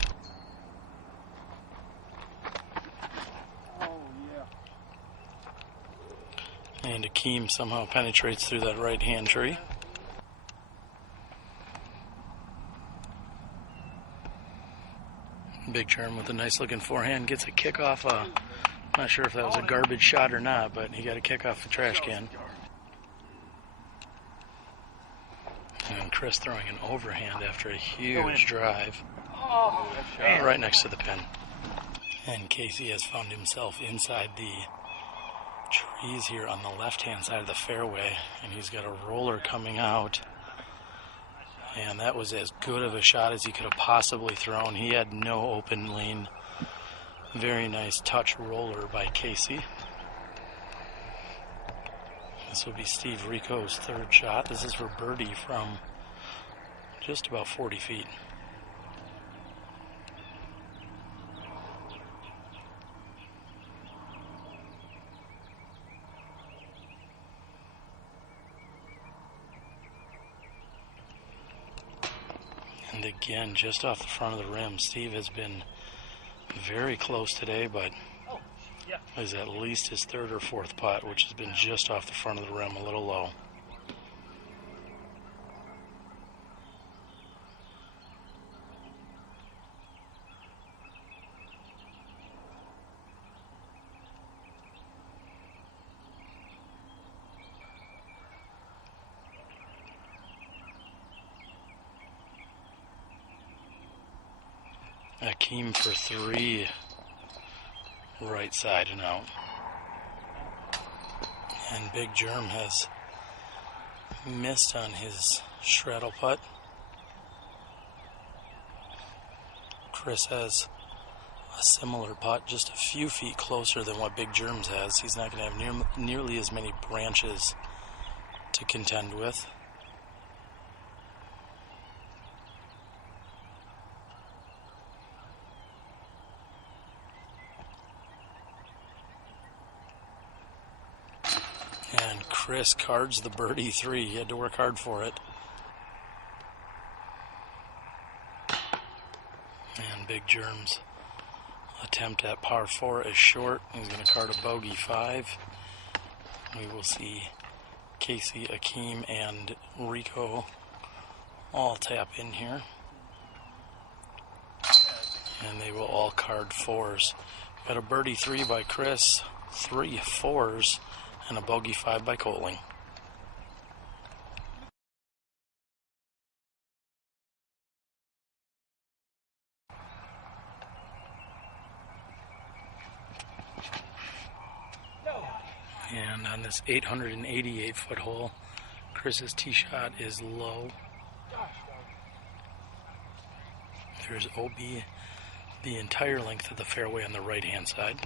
And Akeem somehow penetrates through that right-hand tree. Big Germ with a nice looking forehand gets a kick off. Not sure if that was a garbage shot or not, but he got a kick off the trash can. And Chris throwing an overhand after a huge drive right next to the pin. And Casey has found himself inside the trees here on the left-hand side of the fairway, and he's got a roller coming out. And that was as good of a shot as he could have possibly thrown. He had no open lane. Very nice touch roller by Casey. This will be Steve Rico's third shot. This is for birdie from just about 40 feet. And again, just off the front of the rim. Steve has been very close today, but is at least his third or fourth putt, which has been just off the front of the rim, a little low. Akeem for three, right side and out. And Big Germ has missed on his straddle putt. Chris has a similar putt, just a few feet closer than what Big Germ's has. He's not going to have nearly as many branches to contend with. And Chris cards the birdie three. He had to work hard for it. And Big Germ's attempt at par 4 is short. He's going to card a bogey 5. We will see Casey, Akeem, and Rico all tap in here. And they will all card 4s. Got a birdie 3 by Chris, 3 4s, and a bogey 5 by Coling. And on this 888-foot hole, Chris's tee shot is low. There's OB the entire length of the fairway on the right-hand side.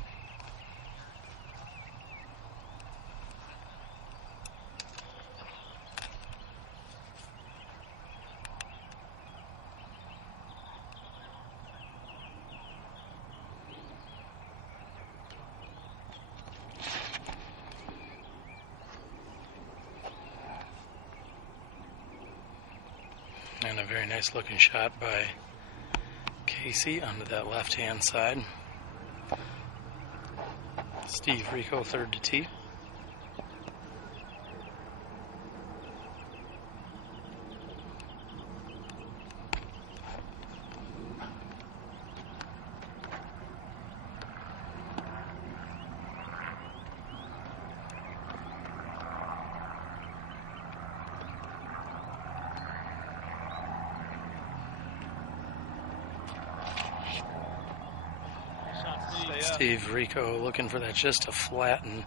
And a very nice looking shot by Casey onto that left hand side. Steve Rico, third to tee. Steve Rico looking for that just to flatten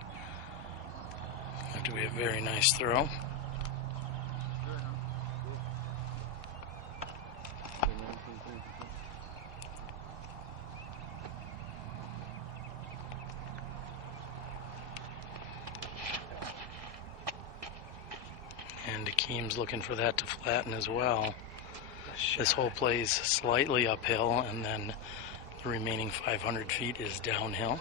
after we have a very nice throw. And Akeem's looking for that to flatten as well. This hole plays slightly uphill, and then the remaining 500 feet is downhill.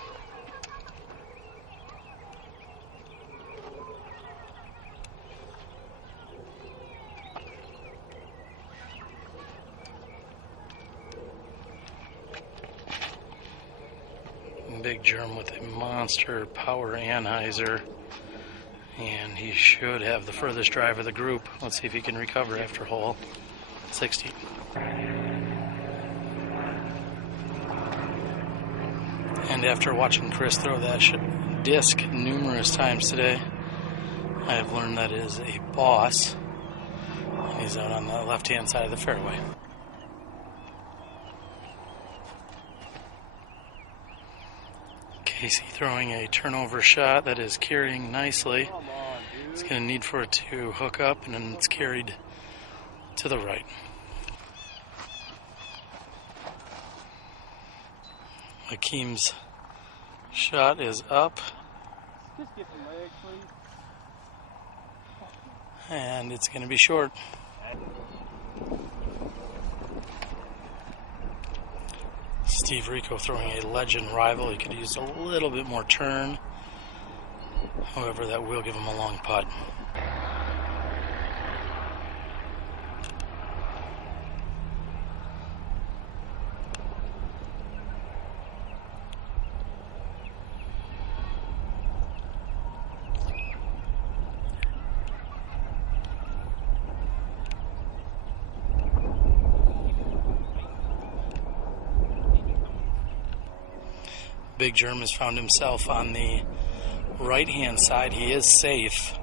Big Germ with a monster power anhyzer, and he should have the furthest drive of the group. Let's see if he can recover after hole 60. And after watching Chris throw that disc numerous times today, I have learned that it is a boss. And he's out on the left-hand side of the fairway. Casey throwing a turnover shot that is carrying nicely. It's going to need for it to hook up, and then it's carried to the right. Akeem's shot is up. And it's going to be short. Steve Rico throwing a legend rival. He could use a little bit more turn. However, that will give him a long putt. Big Germ has found himself on the right-hand side. He is safe.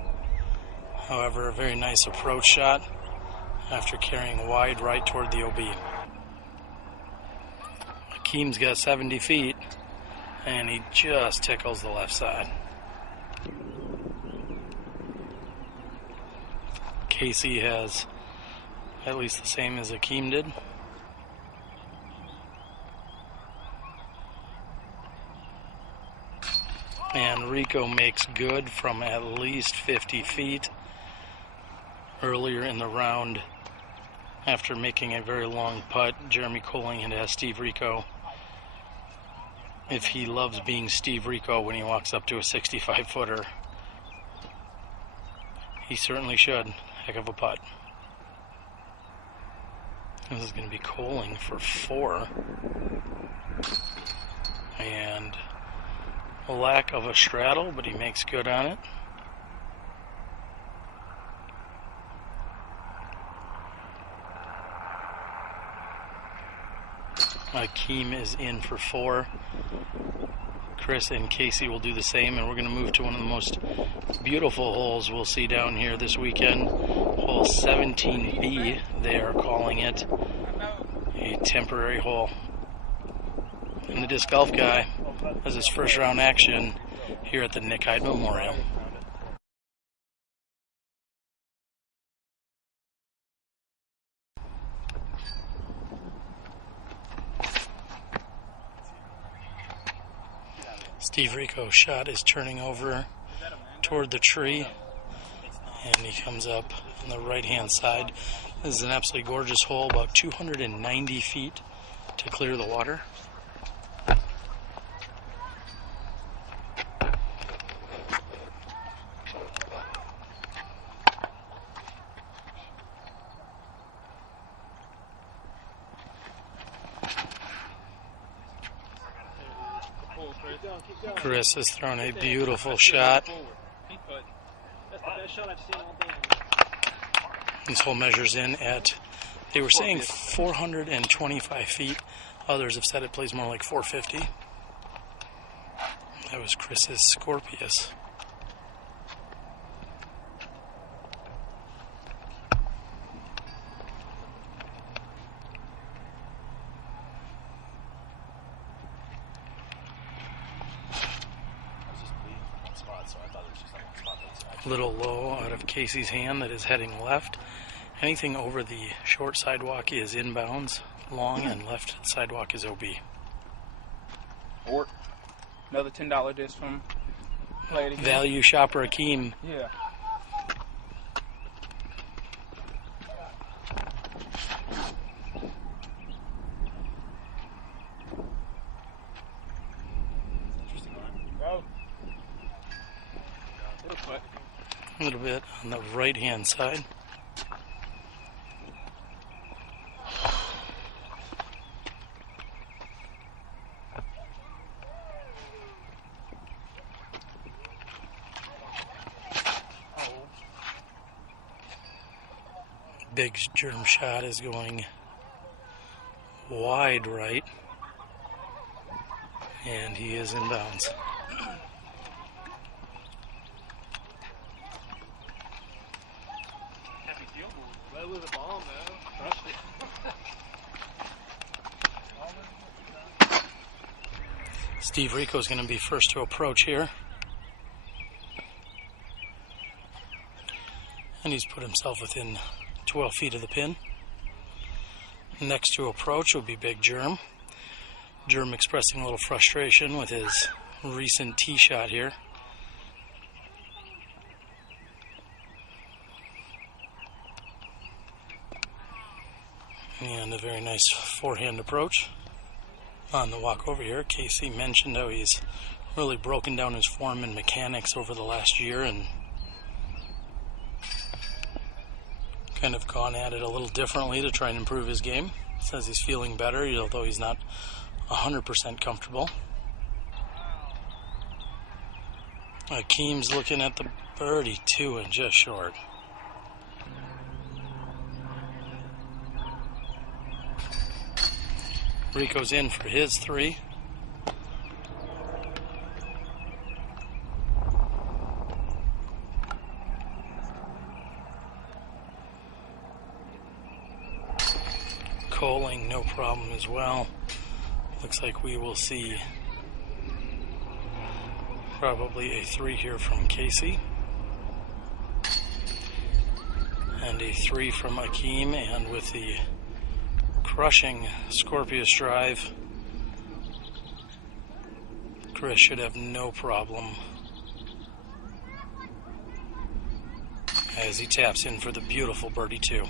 However, a very nice approach shot after carrying wide right toward the OB. Akeem's got 70 feet, and he just tickles the left side. Casey has at least the same as Akeem did. And Rico makes good from at least 50 feet earlier in the round after making a very long putt. Jeremy Colling had asked Steve Rico if he loves being Steve Rico when he walks up to a 65-footer. He certainly should. Heck of a putt. This is going to be Colling for 4. And a lack of a straddle, but he makes good on it. Akeem is in for 4. Chris and Casey will do the same, and we're going to move to one of the most beautiful holes we'll see down here this weekend. Hole 17B, they are calling it. A temporary hole. And the disc golf guy has his first round action here at the Nick Hyde Memorial. Steve Rico's shot is turning over toward the tree, and he comes up on the right-hand side. This is an absolutely gorgeous hole, about 290 feet to clear the water. Chris has thrown a beautiful shot. This hole measures in at, they were saying 425 feet. Others have said it plays more like 450. That was Chris's Scorpius. A little low out of Casey's hand that is heading left. Anything over the short sidewalk is inbounds. Long and left sidewalk is OB. Or another $10 disc from Play It Again. Value shopper Akeem. Yeah. A little bit on the right hand side. Big germ shot is going wide right, and he is in bounds. Steve Rico is going to be first to approach here. And he's put himself within 12 feet of the pin. Next to approach will be Big Germ. Germ expressing a little frustration with his recent tee shot here. And a very nice forehand approach. On the walk over here, Casey mentioned how he's really broken down his form and mechanics over the last year and kind of gone at it a little differently to try and improve his game. Says he's feeling better, although he's not 100% comfortable. Akeem's looking at the birdie too and just short. Rico's in for his three. Coling, no problem as well. Looks like we will see probably a three here from Casey. And a three from Akeem, and with the crushing Scorpius drive, Chris should have no problem as he taps in for the beautiful birdie two.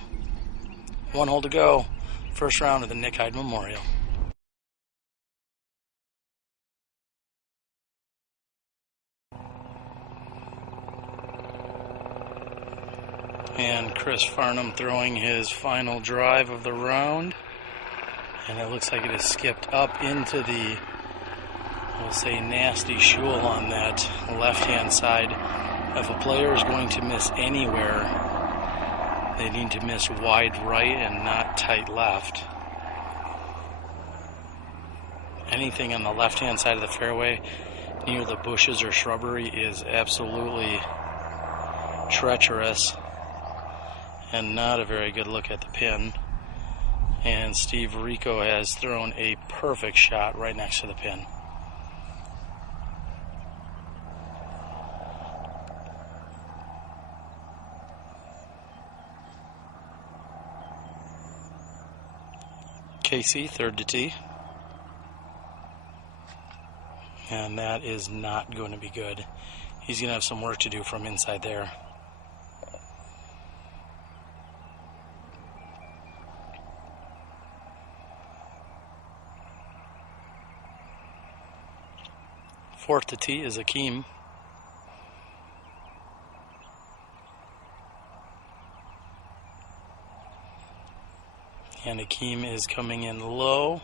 One hole to go. First round of the Nick Hyde Memorial. And Chris Farnham throwing his final drive of the round. And it looks like it has skipped up into the, we'll say, nasty shul on that left-hand side. If a player is going to miss anywhere, they need to miss wide right and not tight left. Anything on the left-hand side of the fairway near the bushes or shrubbery is absolutely treacherous and not a very good look at the pin. And Steve Rico has thrown a perfect shot right next to the pin. Casey, third to tee. And that is not going to be good. He's going to have some work to do from inside there. Fourth to tee is Akeem. And Akeem is coming in low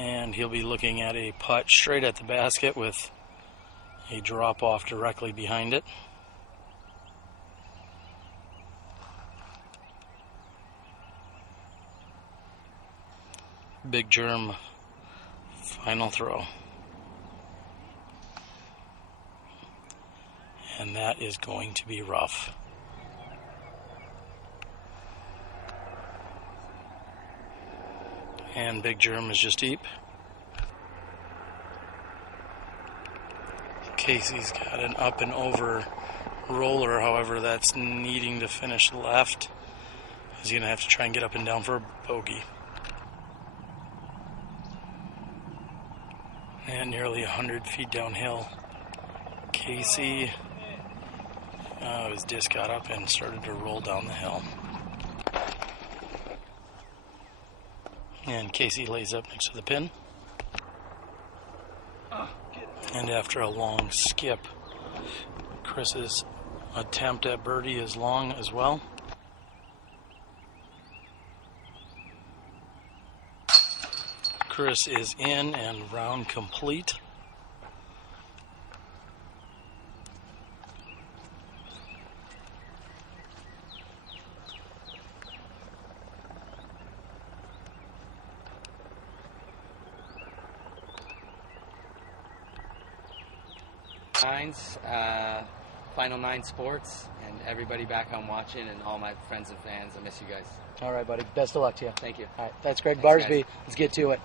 And he'll be looking at a putt straight at the basket with a drop off directly behind it. Big Germ final throw. And that is going to be rough. And Big Germ is just deep. Casey's got an up and over roller, however, that's needing to finish left. He's going to have to try and get up and down for a bogey. And nearly 100 feet downhill. Casey, his disc got up and started to roll down the hill. And Casey lays up next to the pin. And after a long skip, Chris's attempt at birdie is long as well. Chris is in and round complete. Final 9 Sports, and everybody back home watching, and all my friends and fans. I miss you guys. All right, buddy. Best of luck to you. Thank you. All right, that's Greg Thanks, Barsby. guys. Let's get to it.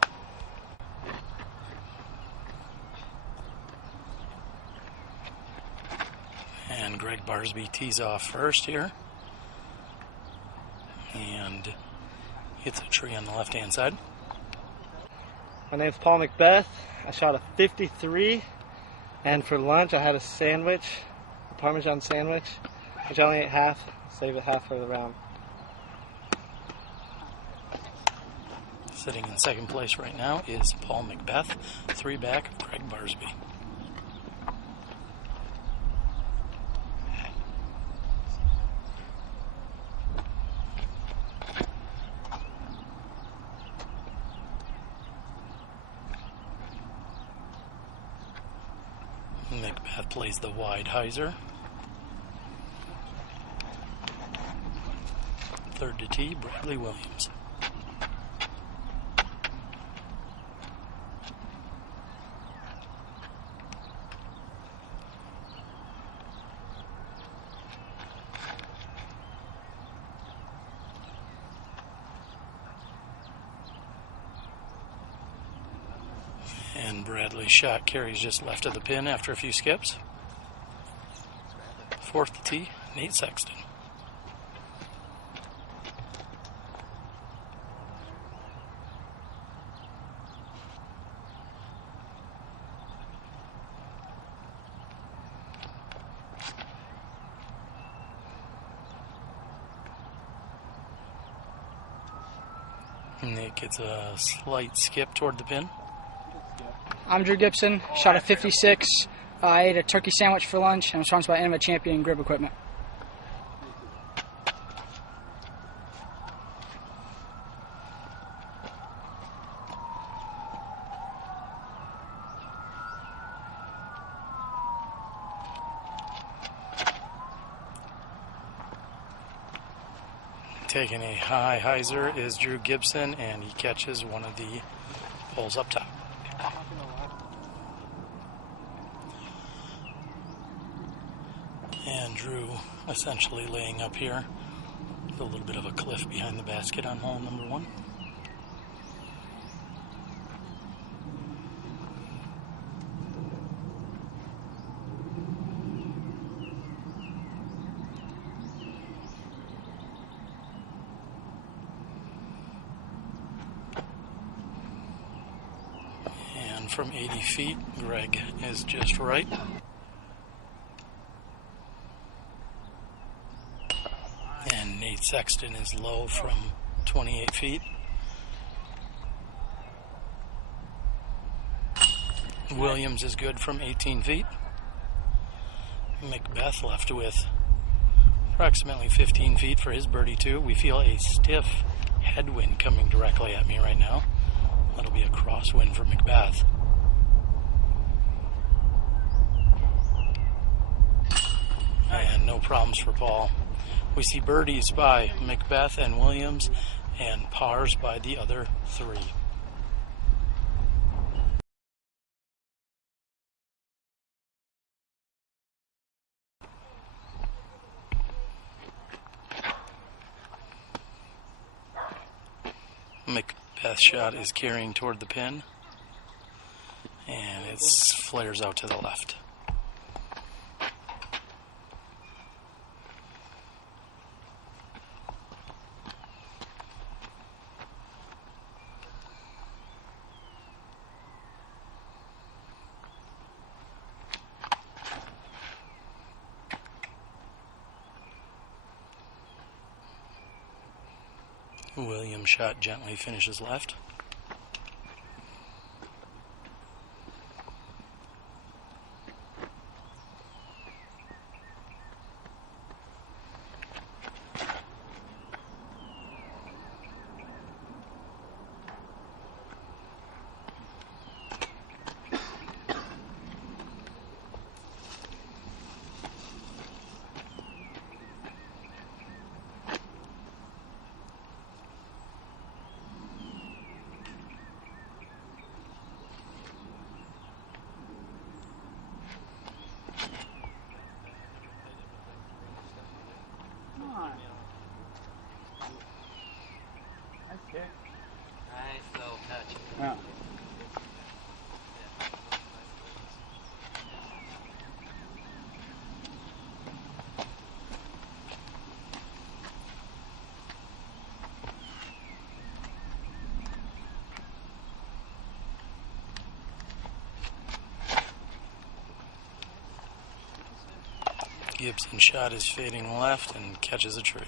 And Greg Barsby tees off first here. And hits a tree on the left-hand side. My name's Paul McBeth. I shot a 53, and for lunch I had a sandwich, a Parmesan sandwich, which I only ate half. Save it half for the round. Sitting in second place right now is Paul McBeth, 3 back of Greg Barsby. McBeth plays the wide hyzer. Third to tee, Bradley Williams. And Bradley's shot carries just left of the pin after a few skips. Fourth to tee, Nate Sexton. Nate gets a slight skip toward the pin. I'm Drew Gibson, shot a 56. I ate a turkey sandwich for lunch, and I'm sponsored by MMA Champion Grip Equipment. Taking a high hyzer is Drew Gibson, and he catches one of the poles up top. And Drew essentially laying up here with a little bit of a cliff behind the basket on hole number 1. And from 80 feet, Greg is just right. And Nate Sexton is low from 28 feet. Williams is good from 18 feet. McBeth left with approximately 15 feet for his birdie 2. We feel a stiff headwind coming directly at me right now. That'll be a crosswind for McBeth. And no problems for Paul. We see birdies by McBeth and Williams and pars by the other three. McBeth's shot is carrying toward the pin, and it flares out to the left. Williams' shot gently finishes left. Nice little touch. Yeah. Gibson shot is fading left and catches a tree.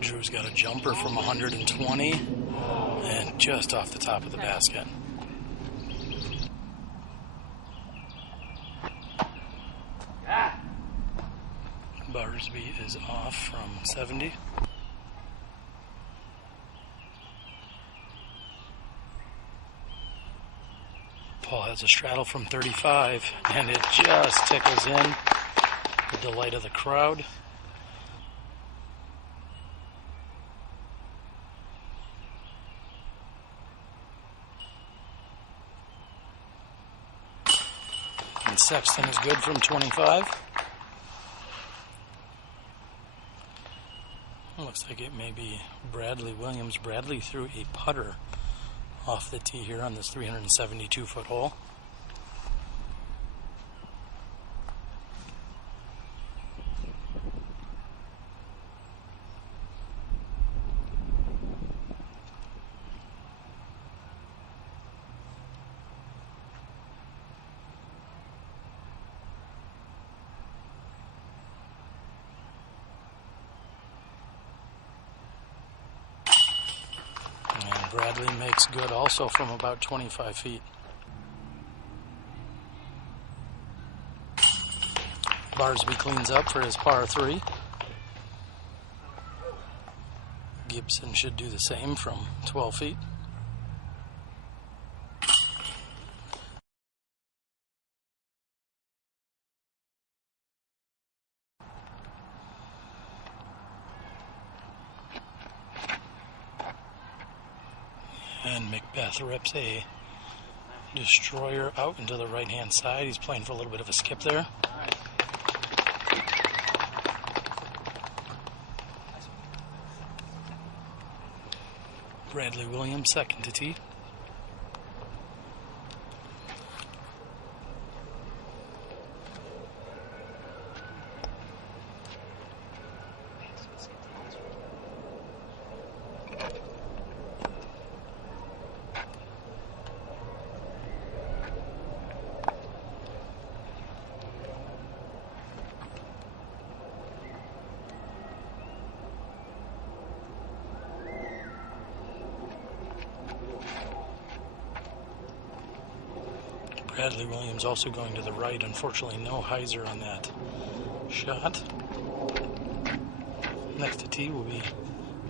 Drew's got a jumper from 120 and just off the top of the basket. Barsby is off from 70. Paul has a straddle from 35, and it just tickles in. The delight of the crowd. And Sexton is good from 25. Looks like it may be Bradley Williams. Bradley threw a putter off the tee here on this 372-foot hole. Bradley makes good also from about 25 feet. Barsby cleans up for his par 3. Gibson should do the same from 12 feet. And McBeth rips a destroyer out into the right-hand side. He's playing for a little bit of a skip there. Bradley Williams, second to tee. Bradley Williams also going to the right. Unfortunately, no hyzer on that shot. Next to tee will be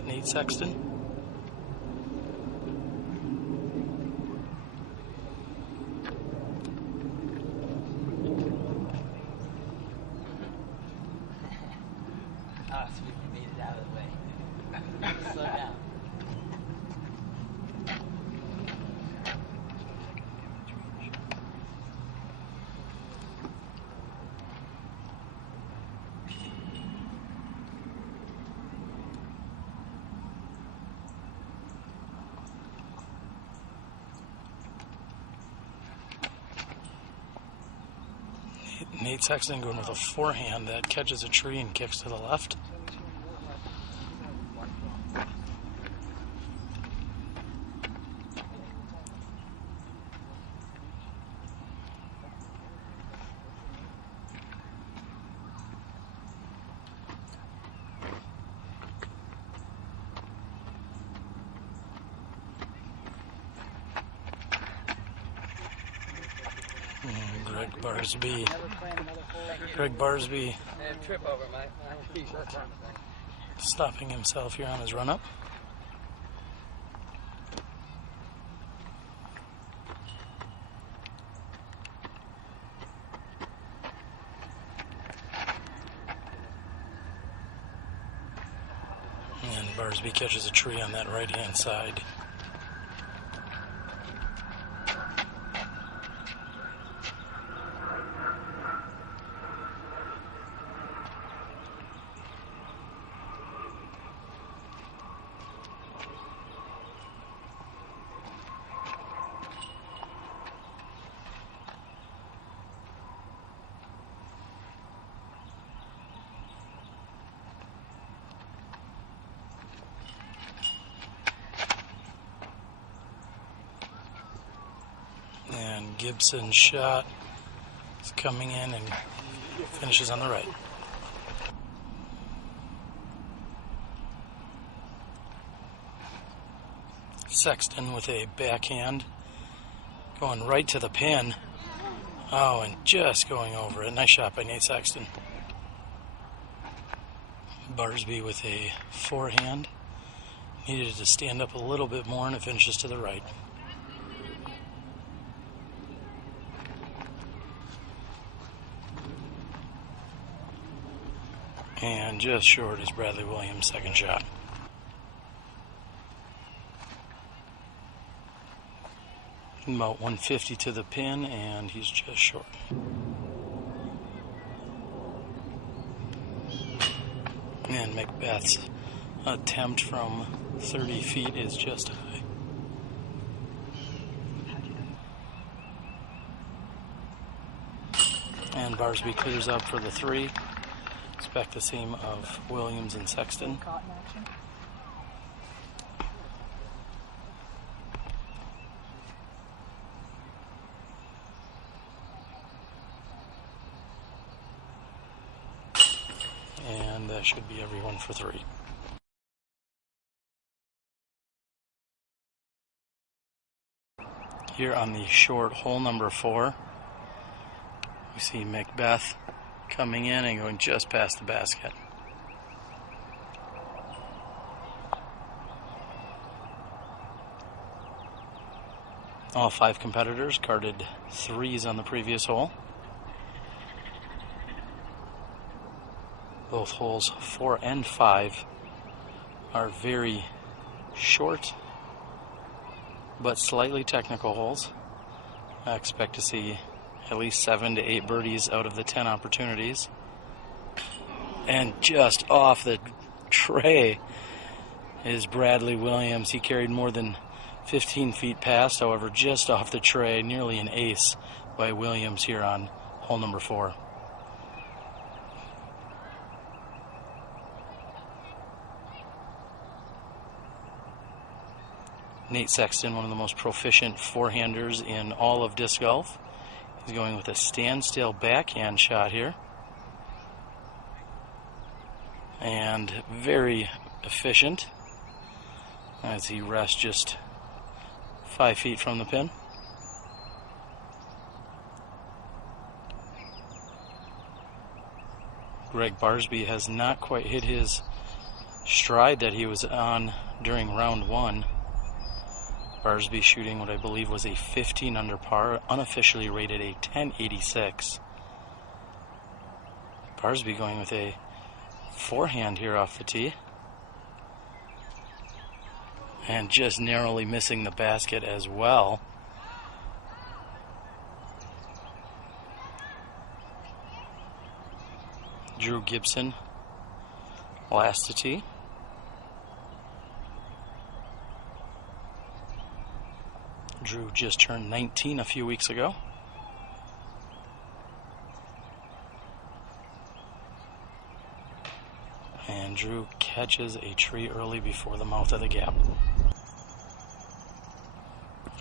Nate Sexton. Ah, sweet, you made it out of the way. Slow down. Nate Sexton going with a forehand that catches a tree and kicks to the left. Greg Barsby stopping himself here on his run-up. And Barsby catches a tree on that right-hand side. And Gibson's shot is coming in and finishes on the right. Sexton with a backhand going right to the pin. Oh, and just going over it. Nice shot by Nate Sexton. Barsby with a forehand. Needed to stand up a little bit more and it finishes to the right. And just short is Bradley Williams' second shot. About 150 to the pin, and he's just short. And McBeth's attempt from 30 feet is just high. And Barsby clears up for the three. Expect the same of Williams and Sexton. And that should be everyone for three. Here on the short hole number 4, we see McBeth coming in and going just past the basket. All 5 competitors carded 3s on the previous hole. Both holes 4 and 5 are very short but slightly technical holes. I expect to see at least 7 to 8 birdies out of the 10 opportunities. And just off the tray is Bradley Williams. He carried more than 15 feet past, however, just off the tray, nearly an ace by Williams here on hole number 4. Nate Sexton, one of the most proficient forehanders in all of disc golf. He's going with a standstill backhand shot here. And very efficient as he rests just 5 feet from the pin. Greg Barsby has not quite hit his stride that he was on during round one. Barsby shooting what I believe was a 15 under par, unofficially rated a 1086. Barsby going with a forehand here off the tee. And just narrowly missing the basket as well. Drew Gibson, last to tee. Drew just turned 19 a few weeks ago. And Drew catches a tree early before the mouth of the gap.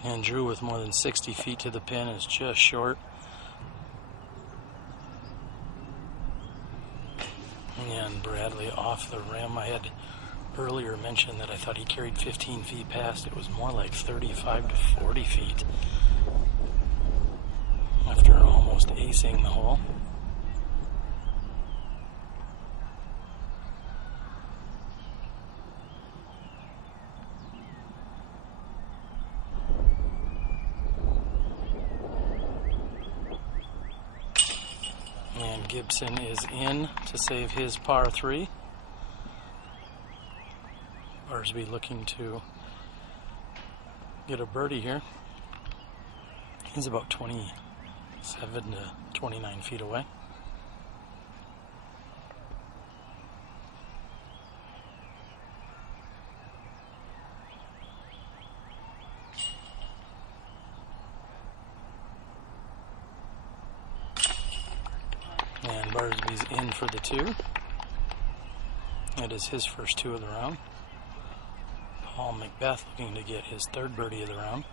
And Drew with more than 60 feet to the pin is just short. And Bradley off the rim. I had earlier mentioned that I thought he carried 15 feet past. It was more like 35 to 40 feet after almost acing the hole. And Gibson is in to save his par 3. Barsby looking to get a birdie here. He's about 27 to 29 feet away. And Barsby's in for the 2. It is his first 2 of the round. Paul McBeth looking to get his 3rd birdie of the round.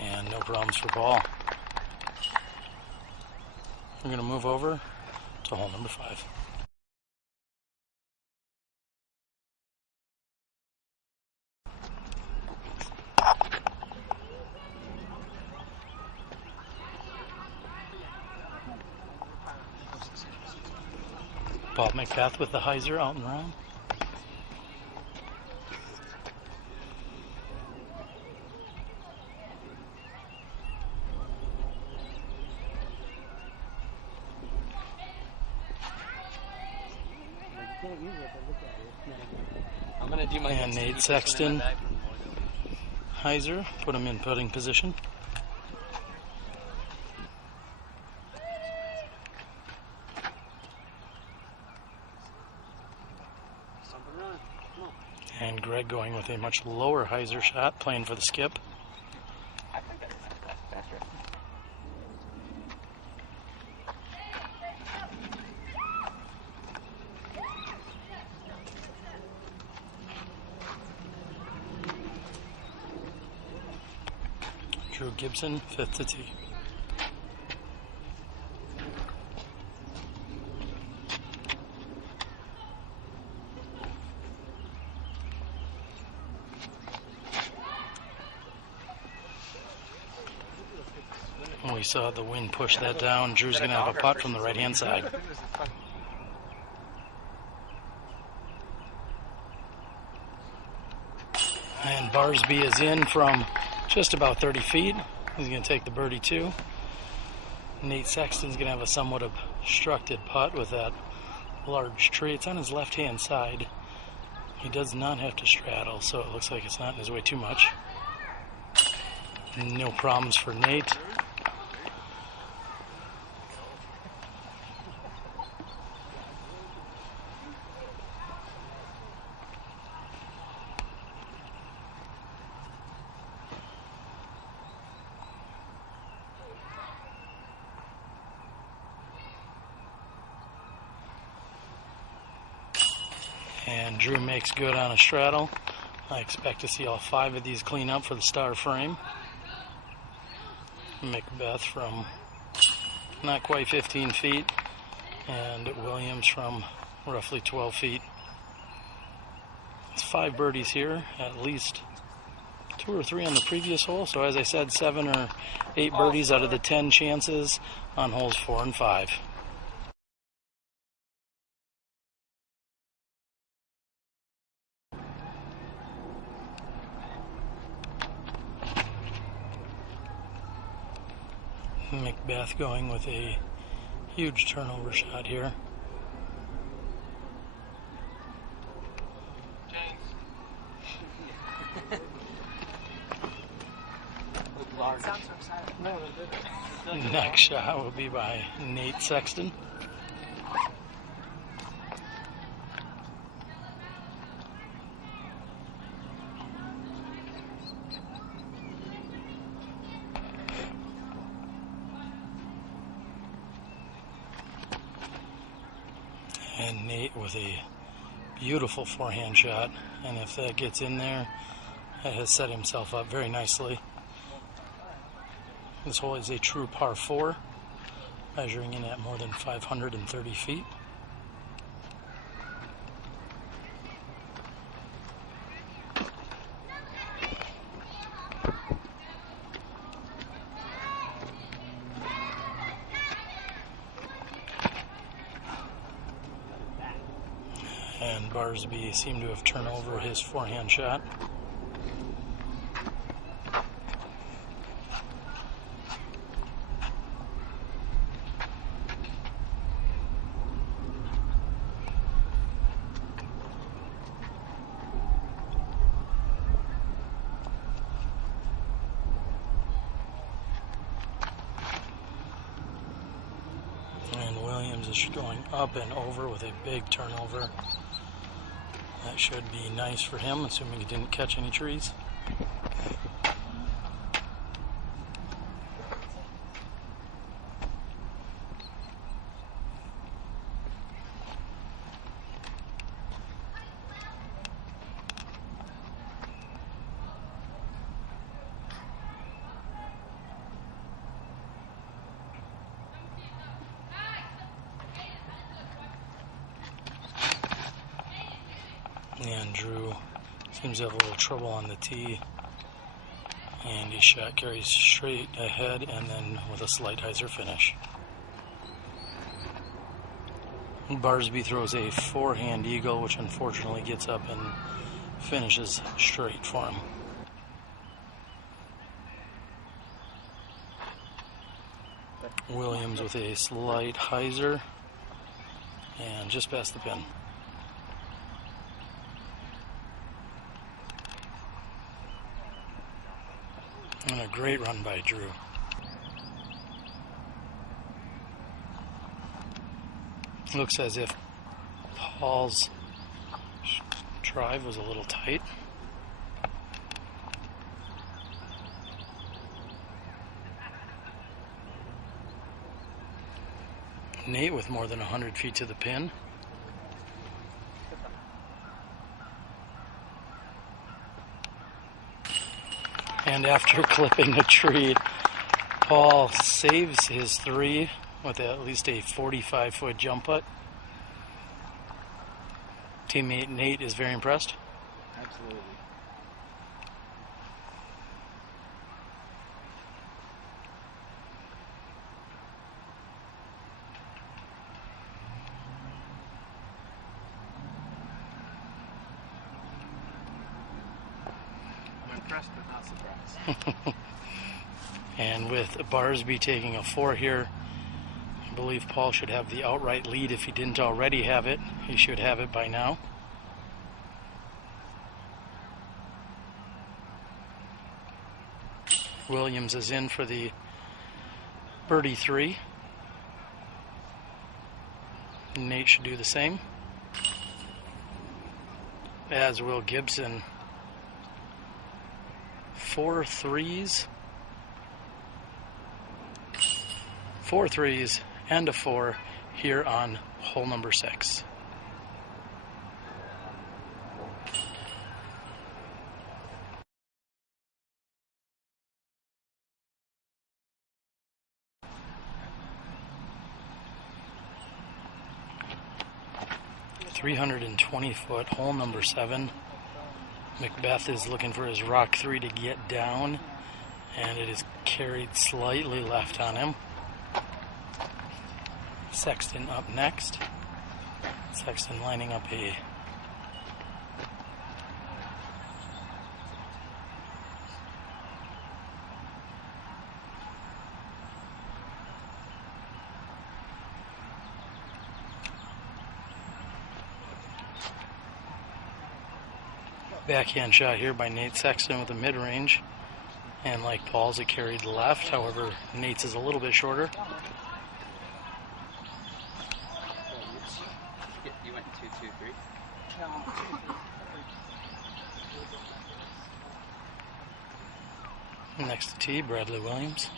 And no problems for Paul. We're going to move over to hole number 5. Paul McBeth with the hyzer out and around. I'm gonna do my and Nate Sexton, hyzer, put him in putting position. And Greg going with a much lower hyzer shot, playing for the skip. Drew Gibson, 5th to tee. We saw the wind push that down. Drew's going to have a putt from the right-hand side. And Barsby is in from just about 30 feet. He's going to take the birdie too. Nate Sexton's going to have a somewhat obstructed putt with that large tree. It's on his left-hand side. He does not have to straddle, so it looks like it's not in his way too much. No problems for Nate. And Drew makes good on a straddle. I expect to see all 5 of these clean up for the star frame. McBeth from not quite 15 feet, and Williams from roughly 12 feet. It's 5 birdies here, at least 2 or 3 on the previous hole. So as I said, 7 or 8 birdies out of the 10 chances on holes 4 and 5. McBeth going with a huge turnover shot here. Next shot will be by Nate Sexton. And Nate with a beautiful forehand shot, and if that gets in there, that has set himself up very nicely. This hole is a true par 4, measuring in at more than 530 feet. And Barsby seemed to have turned over his forehand shot. And Williams is going up and over with a big turnover. That should be nice for him, assuming he didn't catch any trees. And Drew seems to have a little trouble on the tee. And his shot carries straight ahead and then with a slight hyzer finish. Barsby throws a forehand eagle, which unfortunately gets up and finishes straight for him. Williams with a slight hyzer and just past the pin. And a great run by Drew. Looks as if Paul's drive was a little tight. Nate with more than 100 feet to the pin. And after clipping a tree, Paul saves his 3 with at least a 45-foot jump putt. Teammate Nate is very impressed. Absolutely. Impressed but not surprised. And with Barsby taking a 4 here, I believe Paul should have the outright lead. If he didn't already have it, he should have it by now. Williams is in for the birdie 3. Nate should do the same, as will Gibson. 4 threes, 4 threes, and a 4 here on hole number 6. .320-foot hole number 7. McBeth is looking for his rock 3 to get down, and it is carried slightly left on him. Sexton up next. Sexton lining up a Backhand shot here by Nate Sexton with a mid-range. And like Paul's, it carried left. However, Nate's is a little bit shorter. You went 2-2-3. Next to tee, Bradley Williams.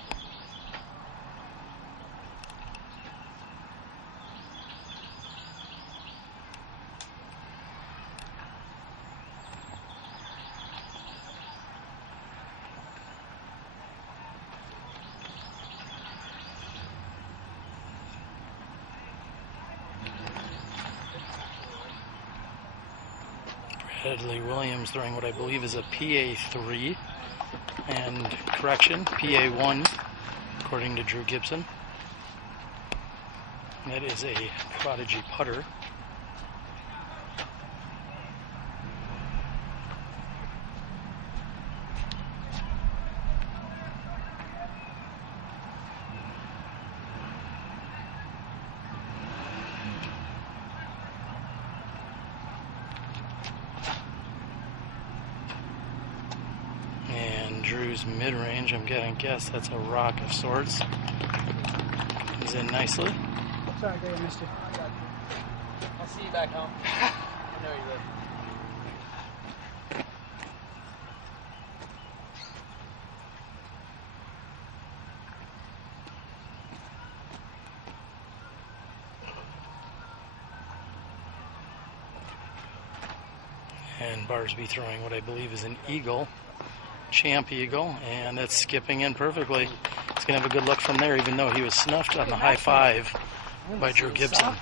Bradley Williams throwing what I believe is a PA3. And correction, PA1, according to Drew Gibson. That is a Prodigy putter. Drew's mid-range, I'm gonna guess that's a rock of sorts. Comes in nicely. Sorry, Greg, I missed you. I'll see you back home. I know you will. And Barsby throwing what I believe is an eagle. Champ eagle, and it's skipping in perfectly. He's going to have a good look from there, even though he was snuffed on the high five by Drew Gibson.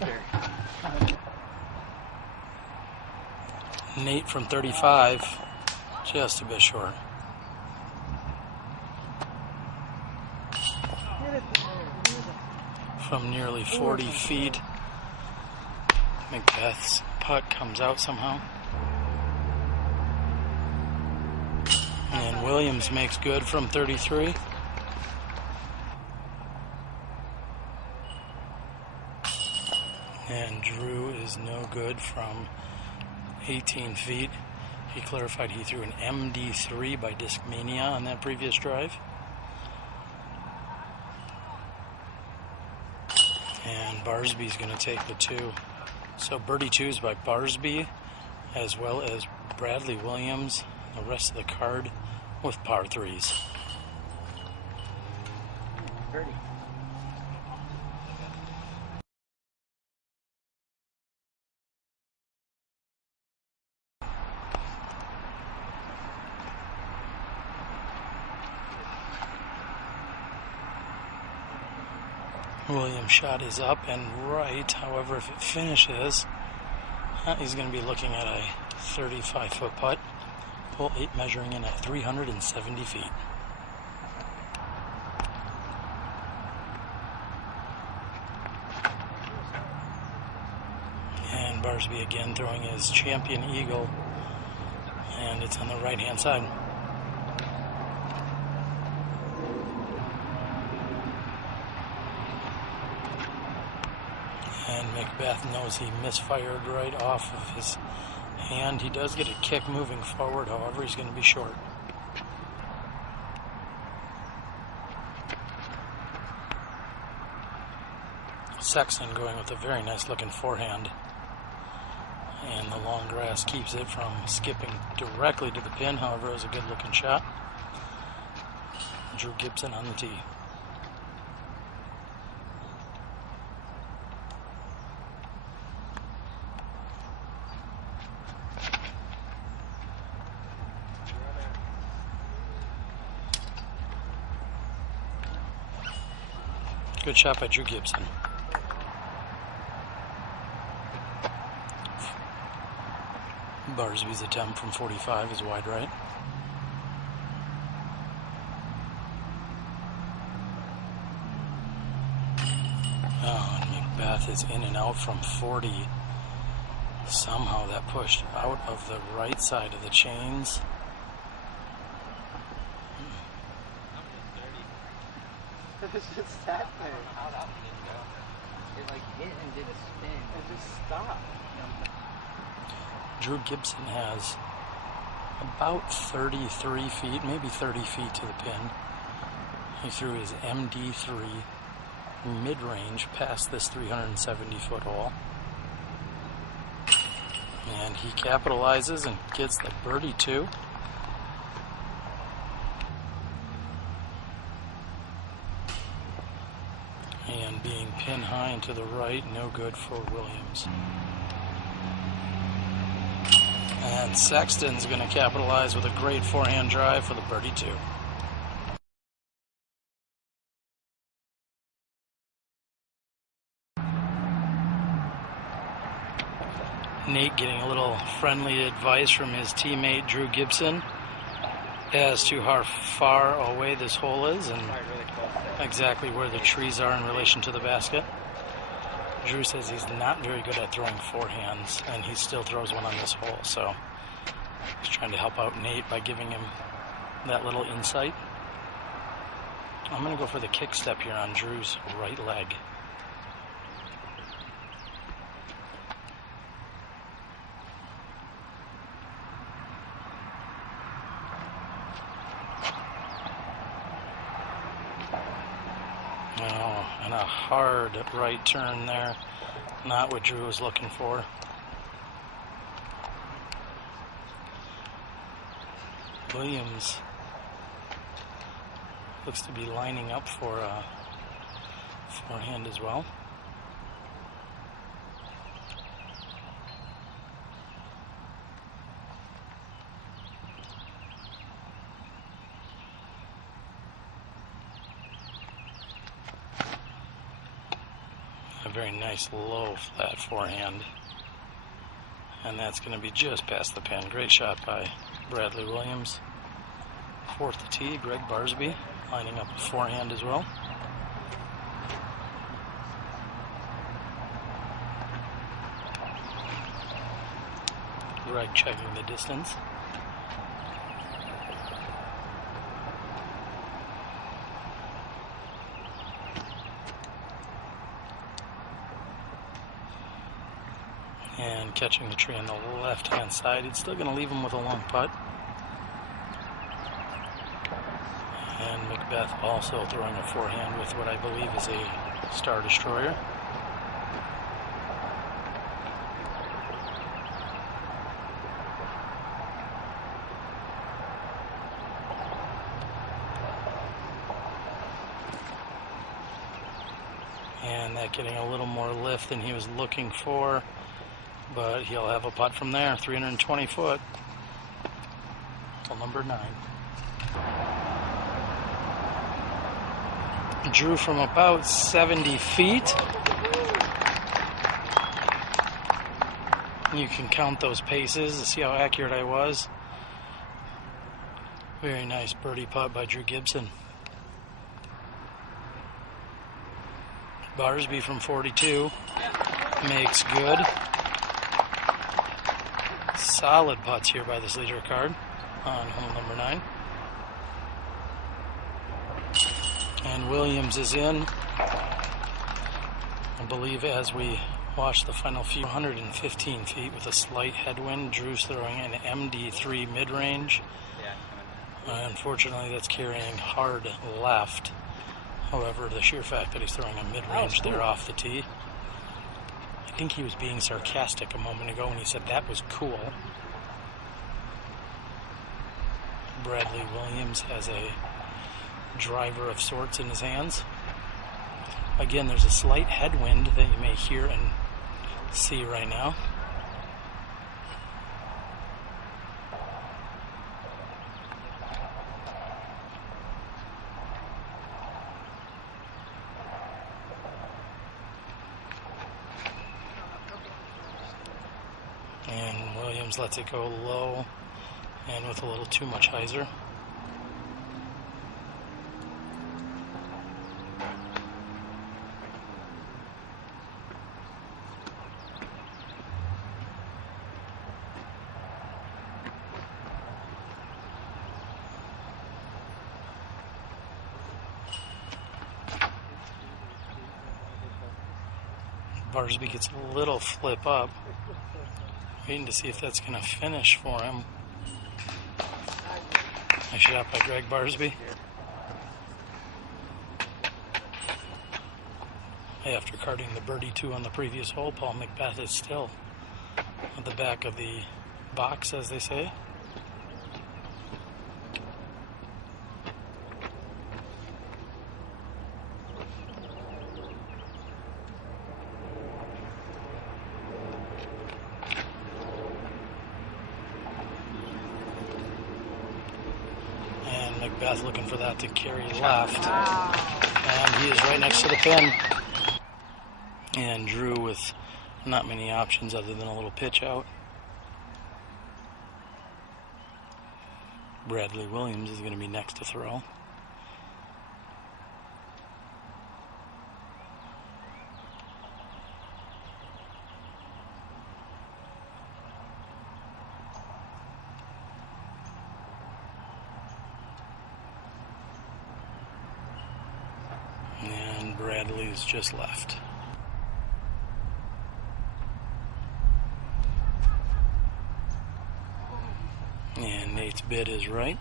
Nate from 35, just a bit short. From nearly 40 feet, McBeth's putt comes out somehow. And Williams makes good from 33. And Drew is no good from 18 feet. He clarified he threw an MD3 by Discmania on that previous drive. And Barsby's going to take the 2. So birdie 2s by Barsby, as well as Bradley Williams. The rest of the card with par 3s. birdie. Williams' shot is up and right. However, if it finishes, he's going to be looking at a 35-foot putt. Hole 8 measuring in at 370 feet. And Barsby again throwing his champion eagle, and it's on the right-hand side. And McBeth knows he misfired right off of his hand. He does get a kick moving forward, however, he's going to be short. Sexton going with a very nice looking forehand. And the long grass keeps it from skipping directly to the pin, however, it was a good looking shot. Drew Gibson on the tee. Good shot by Drew Gibson. Barsby's attempt from 45 is wide right. Oh, and McBeth is in and out from 40. Somehow that pushed out of the right side of the chains. It just sat there. How that one didn't go? It like hit and did a spin. It just stopped. Drew Gibson has about 33 feet, maybe 30 feet to the pin. He threw his MD3 mid-range past this 370-foot hole. And he capitalizes and gets the birdie too. And being pin high and to the right, no good for Williams. And Sexton's going to capitalize with a great forehand drive for the birdie too. Nate getting a little friendly advice from his teammate Drew Gibson as to how far away this hole is and exactly where the trees are in relation to the basket. Drew says he's not very good at throwing forehands, and he still throws one on this hole, so he's trying to help out Nate by giving him that little insight. I'm going to go for the kick step here on Drew's right leg. Oh, and a hard right turn there. Not what Drew was looking for. Williams looks to be lining up for a forehand as well. A very nice low flat forehand, and that's going to be just past the pin. Great shot by Bradley Williams. Fourth tee, Greg Barsby lining up a forehand as well. Greg checking the distance. And catching the tree on the left-hand side. It's still going to leave him with a long putt. And McBeth also throwing a forehand with what I believe is a Star Destroyer. And that getting a little more lift than he was looking for. But he'll have a putt from there, 320 foot. Till number 9. Drew from about 70 feet. You can count those paces to see how accurate I was. Very nice birdie putt by Drew Gibson. Barsby from 42 makes good. Solid putts here by this leader card on hole number 9. And Williams is in. I believe as we watch the final few 115 feet with a slight headwind. Drew's throwing an MD3 mid-range. Unfortunately, that's carrying hard left. However, the sheer fact that he's throwing a mid-range there off the tee, I think he was being sarcastic a moment ago when he said that was cool. Bradley Williams has a driver of sorts in his hands. Again, there's a slight headwind that you may hear and see right now. And Williams lets it go low and with a little too much hyzer. Barsby gets a little flip up. Waiting to see if that's going to finish for him. Nice shot by McBeth Barsby. After carding the birdie 2 on the previous hole, Paul McBeth is still at the back of the box, as they say. And McBeth looking for that to carry left. And he is right next to the pin. And Drew with not many options other than a little pitch out. Bradley Williams is going to be next to throw. And Bradley's just left. And Nate's bid is right.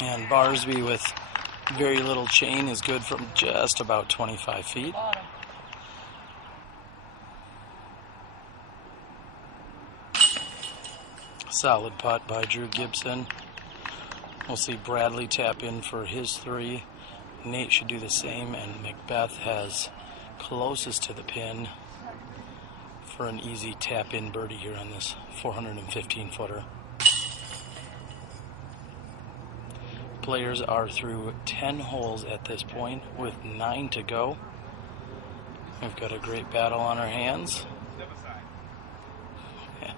And Barsby with very little chain is good from just about 25 feet. Solid putt by Drew Gibson. We'll see Bradley tap in for his 3. Nate should do the same, and McBeth has closest to the pin for an easy tap-in birdie here on this 415-footer. Players are through 10 holes at this point with 9 to go. We've got a great battle on our hands. Yeah.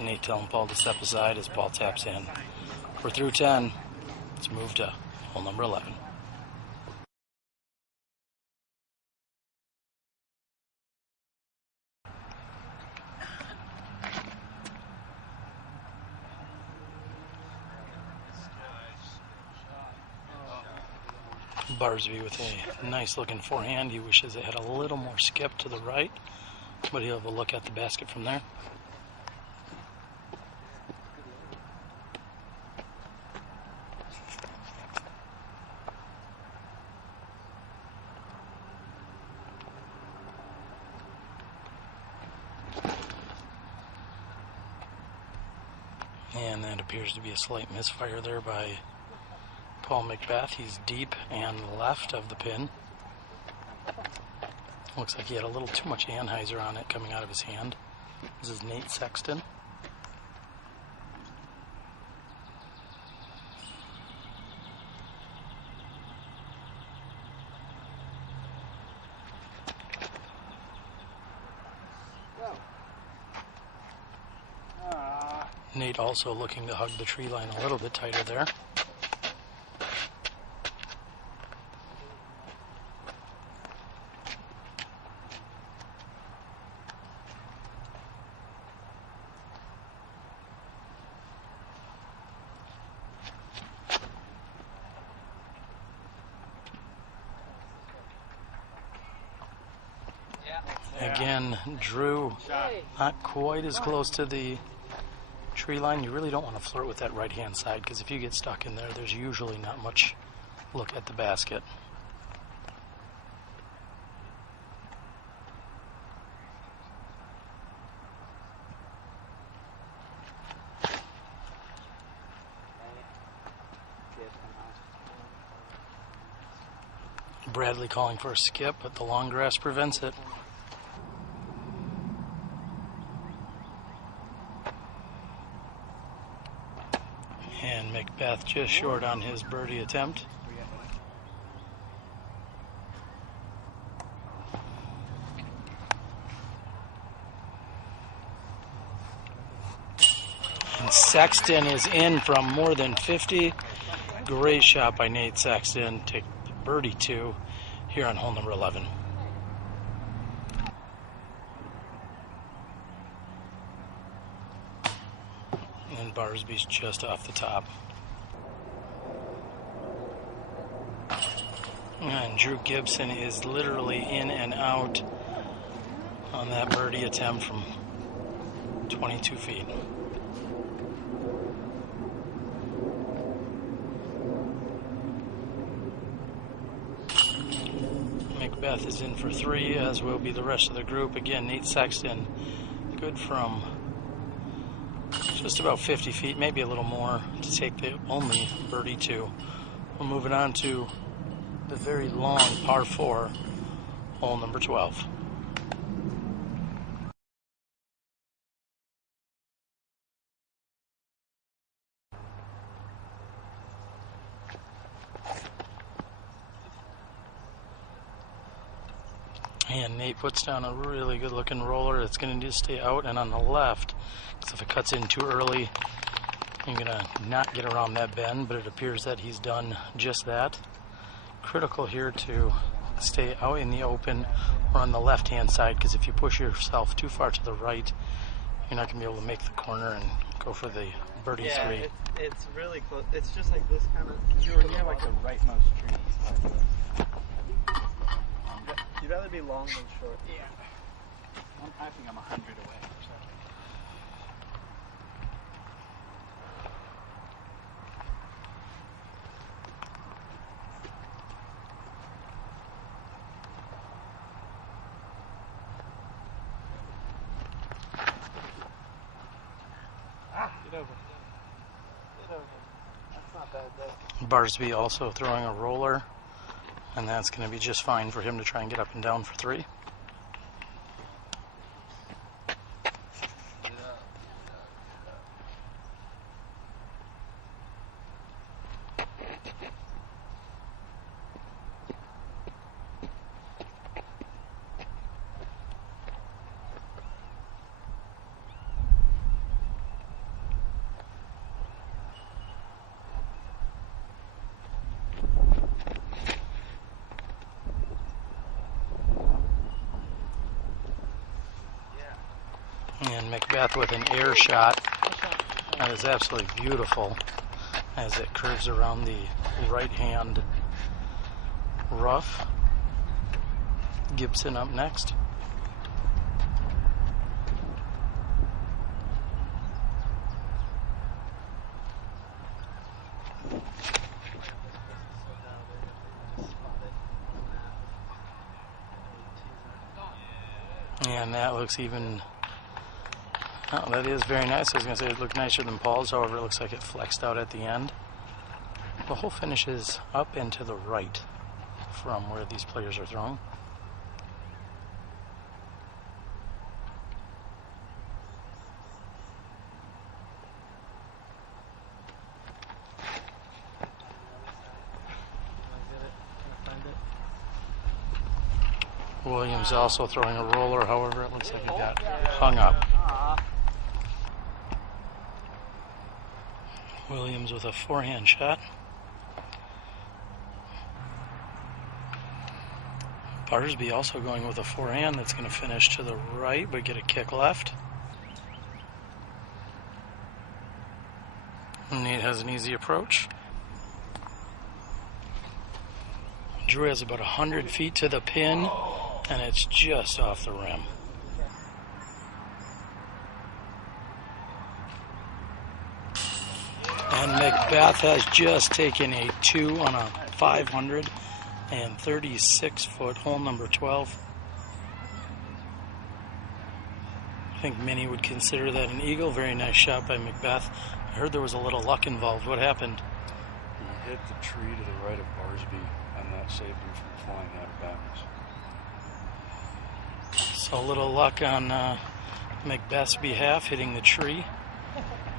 Nate telling Paul to step aside as Paul taps in. We're through 10. Let's move to hole number 11. Barsby with a nice looking forehand. He wishes it had a little more skip to the right, but he'll have a look at the basket from there. And that appears to be a slight misfire there by Paul McBeth. He's deep and left of the pin. Looks like he had a little too much Anheuser on it coming out of his hand. This is Nate Sexton. Nate also looking to hug the tree line a little bit tighter there. Again, Drew not quite as close to the tree line. You really don't want to flirt with that right-hand side, because if you get stuck in there, there's usually not much look at the basket. Bradley calling for a skip, but the long grass prevents it. And McBeth just short on his birdie attempt. And Sexton is in from more than 50. Great shot by Nate Sexton. Take the birdie 2 here on hole number 11. And Barsby's just off the top. And Drew Gibson is literally in and out on that birdie attempt from 22 feet. McBeth is in for 3, as will be the rest of the group. Again, Nate Sexton, good from just about 50 feet, maybe a little more, to take the only birdie 2. We're moving on to the very long par 4, hole number 12. And Nate puts down a really good looking roller that's going to need to stay out and on the left, because if it cuts in too early, you're going to not get around that bend, but it appears that he's done just that. Critical here to stay out in the open or on the left hand side, because if you push yourself too far to the right, you're not going to be able to make the corner and go for the birdie 3. It's really close. It's just like this kind of. You're near like the rightmost trees. You'd rather be long than short. Yeah. I think I'm 100 away. So. Get over. Get over. That's not bad though. Barsby also throwing a roller, and that's going to be just fine for him to try and get up and down for 3. And McBeth with an air shot. That is absolutely beautiful as it curves around the right hand rough. Gibson up next. And that looks even. Oh, that is very nice. I was going to say it looked nicer than Paul's, however, it looks like it flexed out at the end. The hole finishes up and to the right from where these players are throwing. Williams also throwing a roller, however, it looks like he got hung up. Williams with a forehand shot. Barsby also going with a forehand that's going to finish to the right but get a kick left. Nate has an easy approach. Drew has about 100 feet to the pin, and it's just off the rim. And McBeth has just taken a 2 on a 536-foot hole number 12. I think many would consider that an eagle. Very nice shot by McBeth. I heard there was a little luck involved. What happened? He hit the tree to the right of Barsby, and that saved him from flying out of bounds. So a little luck on McBeth's behalf, hitting the tree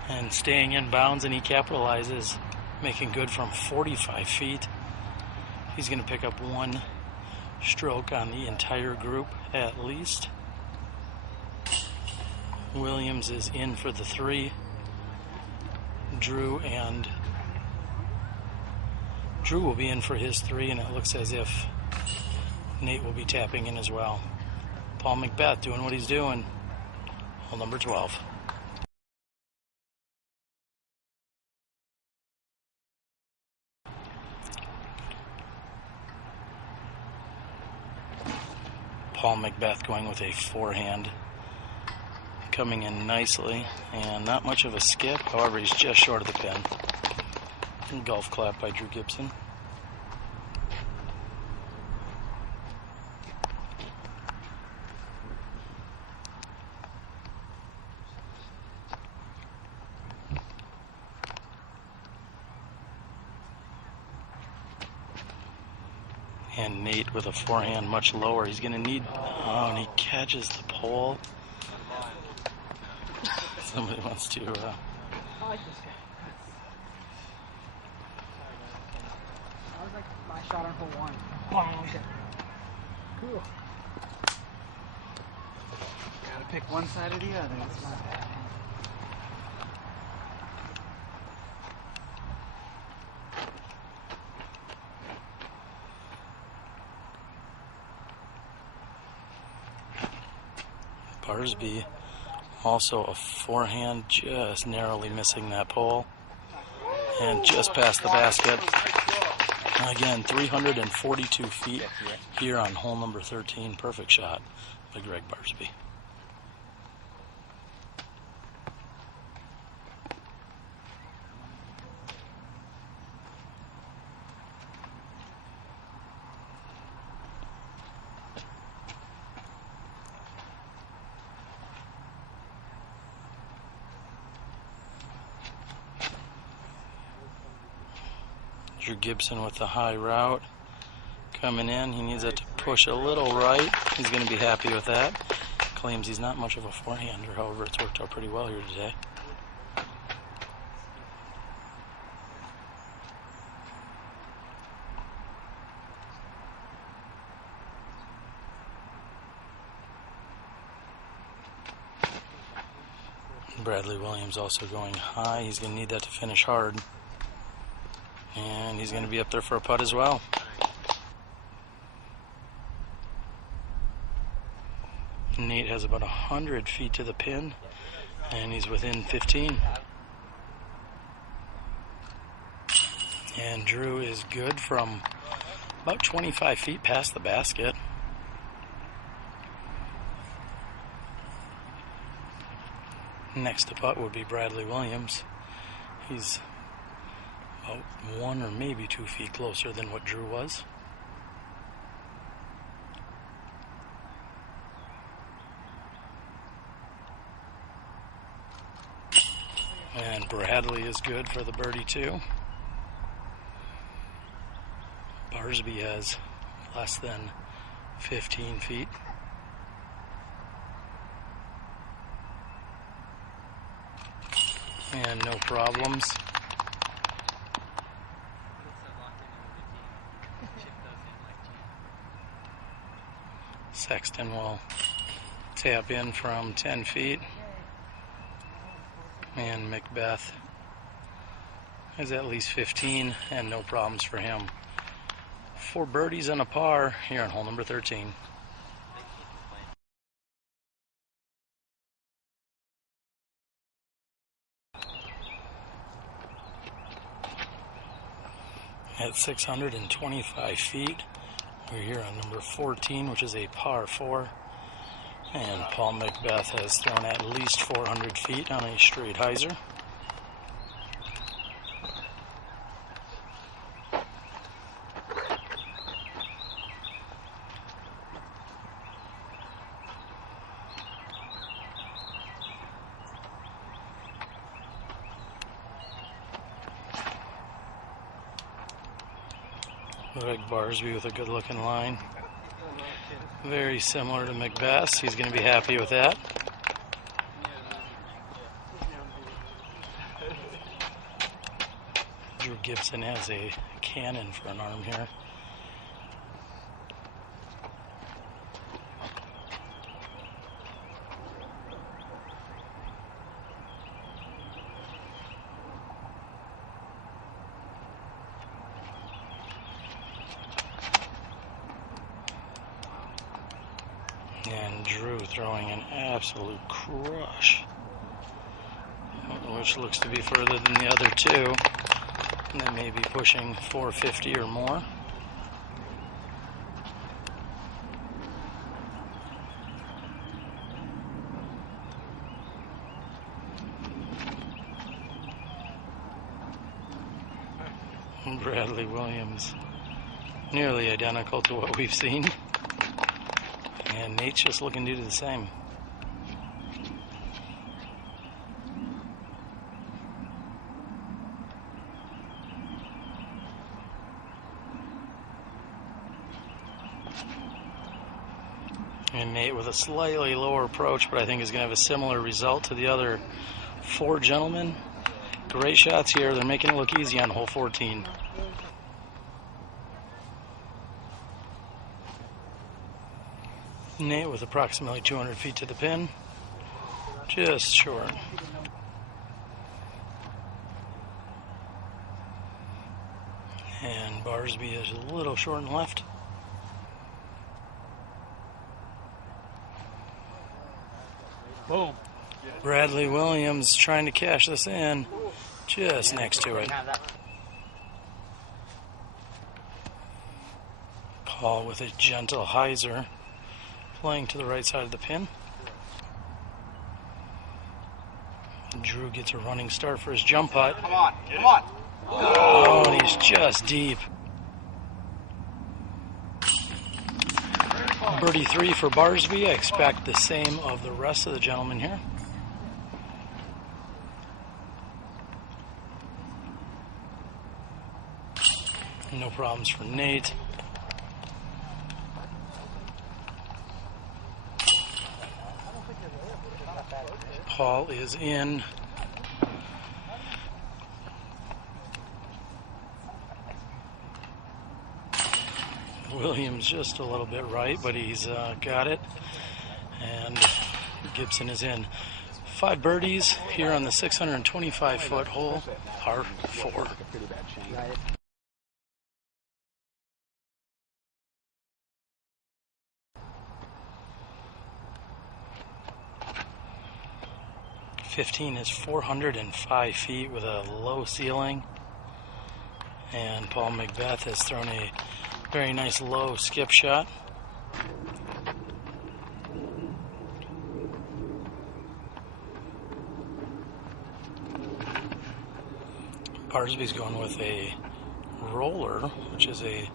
and staying in bounds, and he capitalizes, making good from 45 feet. He's going to pick up 1 stroke on the entire group at least. Williams is in for the 3. Drew will be in for his 3, and it looks as if Nate will be tapping in as well. Paul McBeth doing what he's doing. Hole number 12. Paul McBeth going with a forehand. coming in nicely, and not much of a skip. However, he's just short of the pin. Golf clap by Drew Gibson. And Nate with a forehand much lower. He's going to need... Oh, and he catches the pole. Somebody wants to... I like this guy. That was like my shot on hole 1. Oh, okay. Cool. Gotta pick one side or the other. That's not bad. Barsby, also a forehand, just narrowly missing that pole. And just past the basket. Again, 342 feet here on hole number 13. Perfect shot by Greg Barsby. Drew Gibson with the high route coming in. He needs it to push a little right. He's going to be happy with that. Claims he's not much of a forehander. However, it's worked out pretty well here today. Bradley Williams also going high. He's going to need that to finish hard. And he's going to be up there for a putt as well. Nate has about 100 feet to the pin, and he's within 15. And Drew is good from about 25 feet past the basket. Next to putt would be Bradley Williams. He's about 1 or maybe 2 feet closer than what Drew was. And Bradley is good for the birdie too. Barsby has less than 15 feet. And no problems. Sexton will tap in from 10 feet. And McBeth is at least 15 and no problems for him. 4 birdies and a par here on hole number 13. At 625 feet, we're here on number 14, which is a par 4. And Paul McBeth has thrown at least 400 feet on a straight hyzer. Greg Barsby with a good looking line. Very similar to McBeth. He's going to be happy with that. Drew Gibson has a cannon for an arm here. And Drew throwing an absolute crush, which looks to be further than the other two. And they may be pushing 450 or more. and Bradley Williams. Nearly identical to what we've seen. And Nate's just looking to do the same. And Nate with a slightly lower approach, but I think is going to have a similar result to the other four gentlemen. Great shots here. They're making it look easy on hole 14. Nate with approximately 200 feet to the pin. Just short. And Barsby is a little short and left. Boom. Bradley Williams trying to cash this in. Just next to it. Paul with a gentle hyzer. Playing to the right side of the pin. Drew gets a running start for his jump putt. Come on, come on. Oh, and he's just deep. Birdie 3 for Barsby. I expect the same of the rest of the gentlemen here. No problems for Nate. Paul is in. Williams just a little bit right, but he's got it. And Gibson is in. 5 birdies here on the 625-foot hole, par 4. '15 is 405 feet with a low ceiling. And Paul McBeth has thrown a very nice low skip shot. Barsby's going with a roller, which is a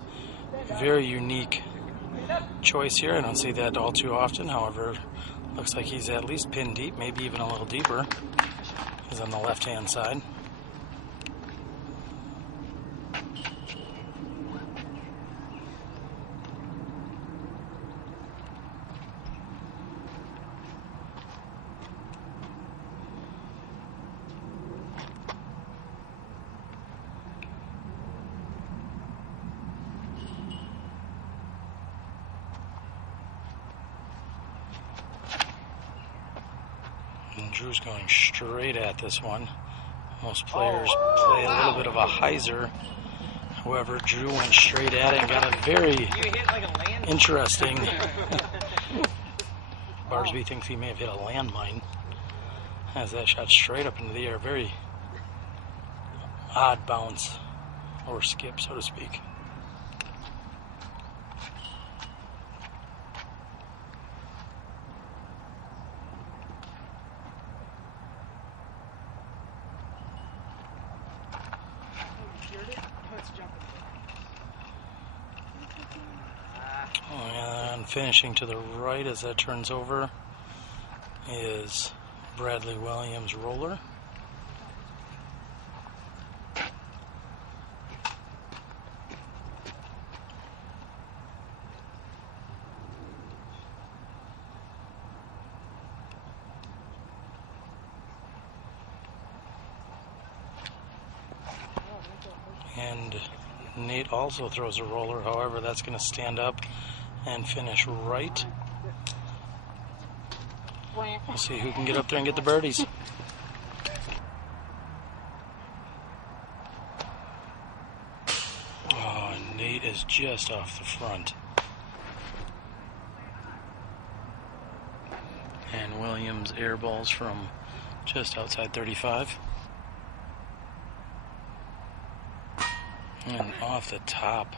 very unique choice here. I don't see that all too often. However, looks like he's at least pin deep, maybe even a little deeper. He's on the left-hand side. And Drew's going straight at this one. Most players play a little bit of a hyzer. However, Drew went straight at it and got a very interesting... Barsby thinks he may have hit a landmine. Has that shot straight up into the air. Very odd bounce, or skip, so to speak. And finishing to the right as that turns over is Bradley Williams' roller. And Nate also throws a roller, however, that's going to stand up and finish right. We'll see who can get up there and get the birdies. Oh, Nate is just off the front. And Williams airballs from just outside 35. And off the top,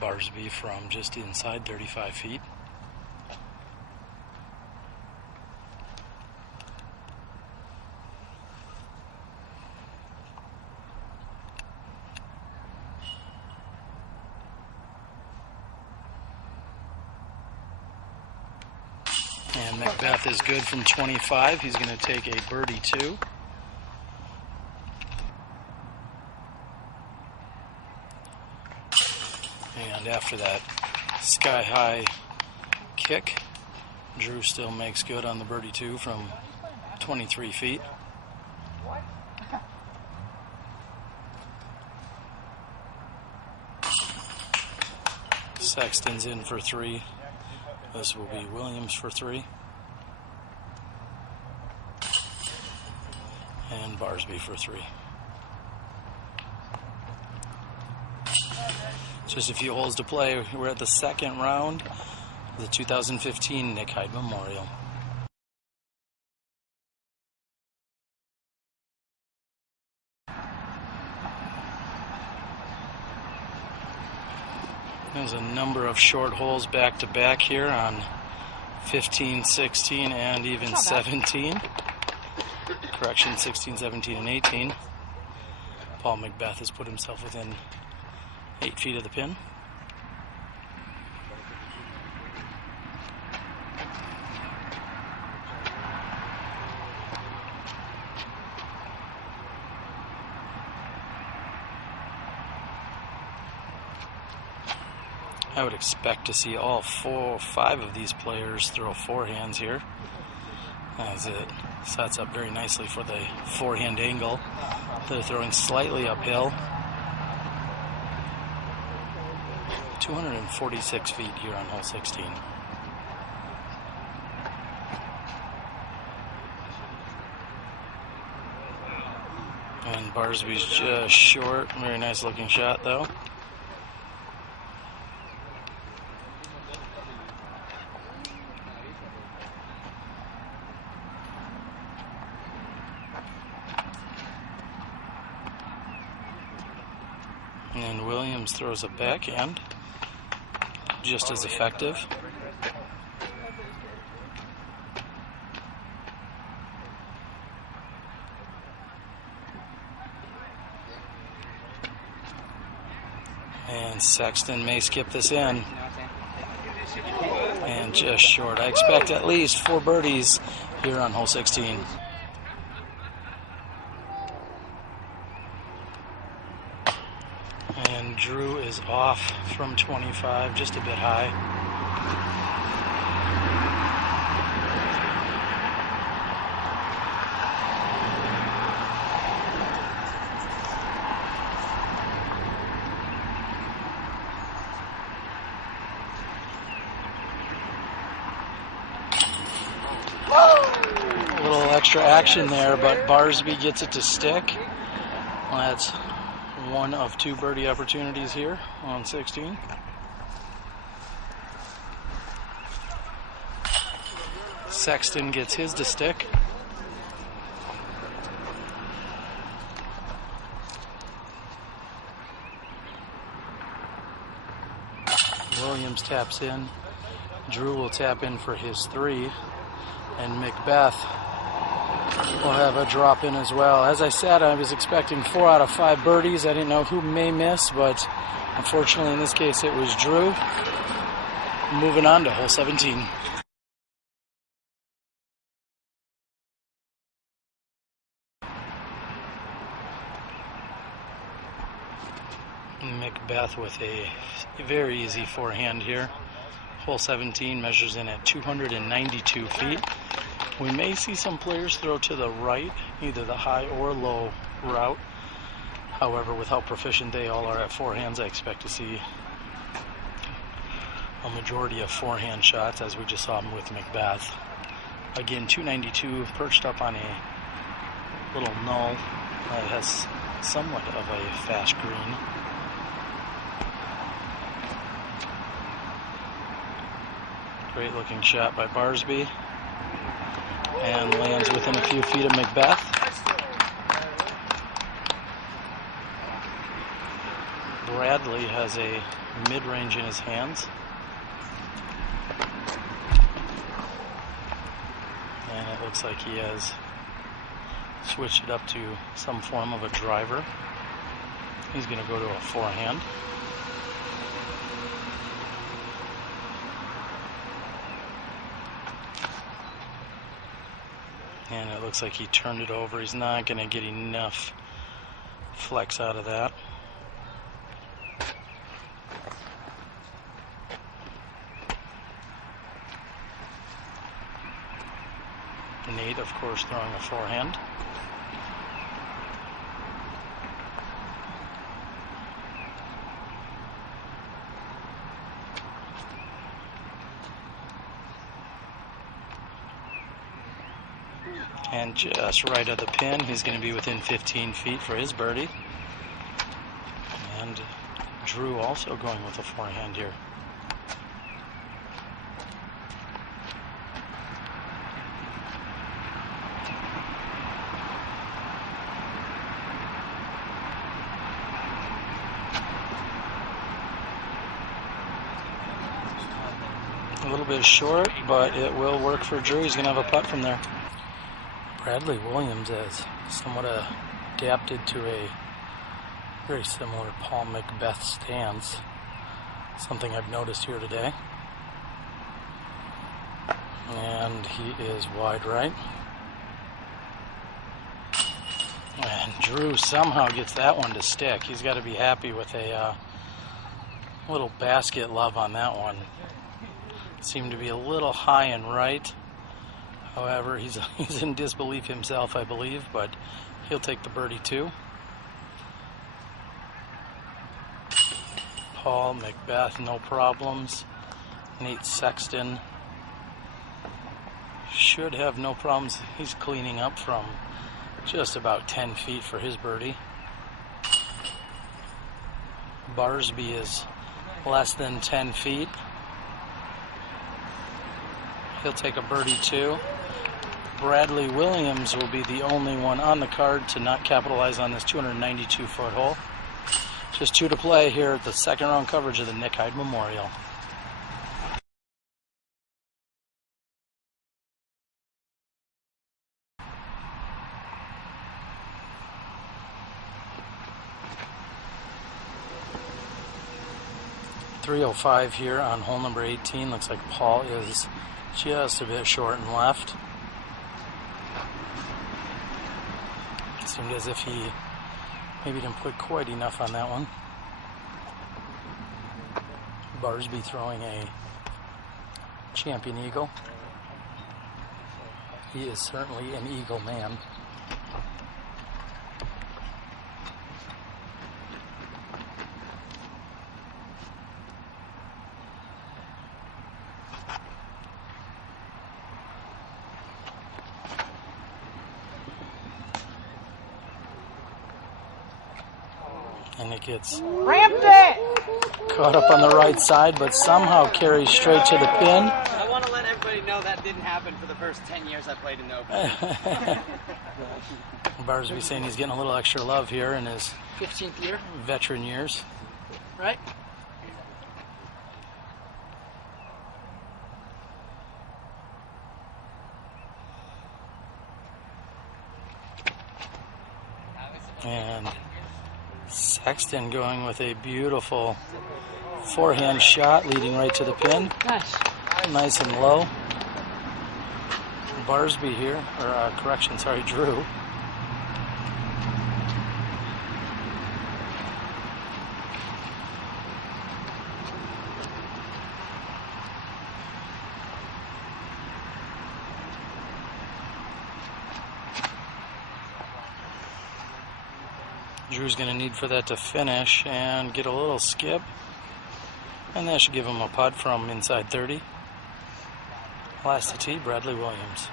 Barsby from just inside 35 feet. And McBeth is good from 25. He's going to take a birdie 2. And after that sky-high kick, Drew still makes good on the birdie 2 from 23 feet. Sexton's in for 3. This will be Williams for 3. And Barsby for 3. Just a few holes to play. We're at the second round of the 2015 Nick Hyde Memorial. There's a number of short holes back to back here on 15, 16, and even 17. Correction, 16, 17, and 18. Paul McBeth has put himself within 8 feet of the pin. I would expect to see all 4 or 5 of these players throw forehands here, as it sets up very nicely for the forehand angle. They're throwing slightly uphill. 246 feet here on hole 16. And Barsby's just short. Very nice looking shot though. And Williams throws a backhand, just as effective. And Sexton may skip this in. And just short. I expect at least 4 birdies here on hole 16. And Drew is off from 25, just a bit high. A little extra action there, but Barsby gets it to stick. Well, that's one of 2 birdie opportunities here on 16. Sexton gets his to stick. Williams taps in. Drew will tap in for his 3. And McBeth will have a drop in as well. As I said, I was expecting 4 out of 5 birdies. I didn't know who may miss, but unfortunately in this case it was Drew. Moving on to hole 17. McBeth with a very easy forehand here. Hole 17 measures in at 292 feet. We may see some players throw to the right, either the high or low route. However, with how proficient they all are at forehands, I expect to see a majority of forehand shots, as we just saw with McBeth. Again, 292, perched up on a little knoll that has somewhat of a fast green. Great looking shot by Barsby. And lands within a few feet of McBeth. Bradley has a mid-range in his hands. And it looks like he has switched it up to some form of a driver. He's going to go to a forehand. And it looks like he turned it over. He's not going to get enough flex out of that. Nate, of course, throwing a forehand. And just right of the pin, he's going to be within 15 feet for his birdie. And Drew also going with a forehand here. A little bit short, but it will work for Drew. He's going to have a putt from there. Bradley Williams has somewhat adapted to a very similar Paul McBeth stance. Something I've noticed here today. And he is wide right. And Drew somehow gets that one to stick. He's got to be happy with a little basket love on that one. Seemed to be a little high and right. However, he's in disbelief himself, I believe, but he'll take the birdie too. Paul McBeth, no problems. Nate Sexton should have no problems. He's cleaning up from just about 10 feet for his birdie. Barsby is less than 10 feet. He'll take a birdie too. Bradley Williams will be the only one on the card to not capitalize on this 292-foot hole. Just 2 to play here at the second round coverage of the Nick Hyde Memorial. .305 here on hole number 18. Looks like Paul is just a bit short and left. Seemed as if he maybe didn't put quite enough on that one. Barsby throwing a champion eagle. He is certainly an eagle man. And it gets caught up on the right side, but somehow carries straight to the pin. I want to let everybody know that didn't happen for the first 10 years I played in the Open. Barsby saying he's getting a little extra love here in his 15th year. Veteran years. Right? And Sexton going with a beautiful forehand shot, leading right to the pin. Nice. Nice and low. Barsby here, or Drew. Drew's going to need for that to finish and get a little skip. And that should give him a putt from inside 30. Last to tee, Bradley Williams.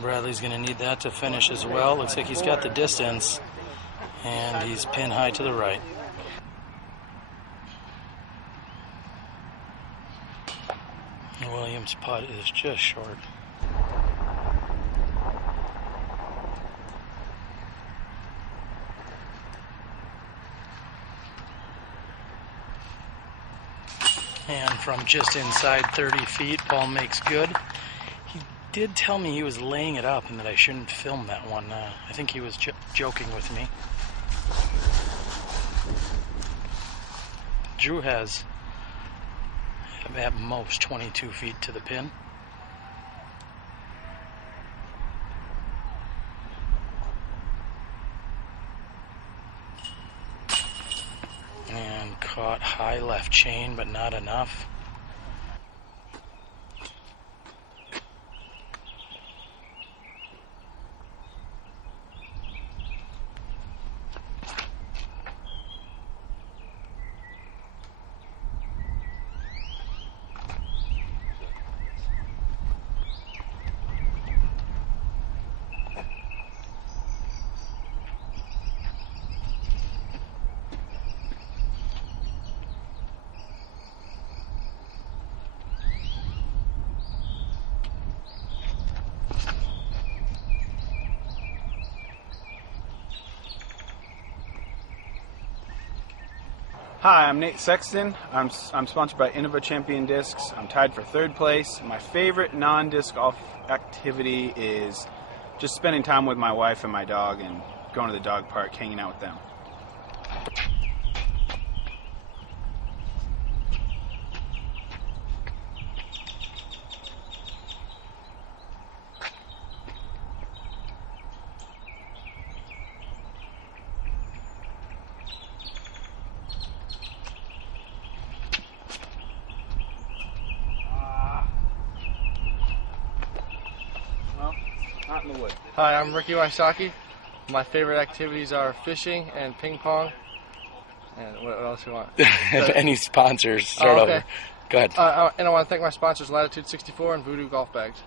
Bradley's going to need that to finish as well. Looks like he's got the distance, and he's pin high to the right. Williams' putt is just short. And from just inside 30 feet, Paul makes good. He did tell me he was laying it up and that I shouldn't film that one. I think he was joking with me. Drew has at most 22 feet to the pin. And caught high left chain, but not enough. Hi, I'm Nate Sexton. I'm sponsored by Innova Champion Discs. I'm tied for 3rd place. My favorite non-disc golf activity is just spending time with my wife and my dog and going to the dog park, hanging out with them. Not in the wood. Hi, I'm Ricky Wysocki. My favorite activities are fishing and ping pong. And what else you want? Any sponsors, start over. Go ahead. And I want to thank my sponsors, Latitude 64 and Voodoo Golf Bags.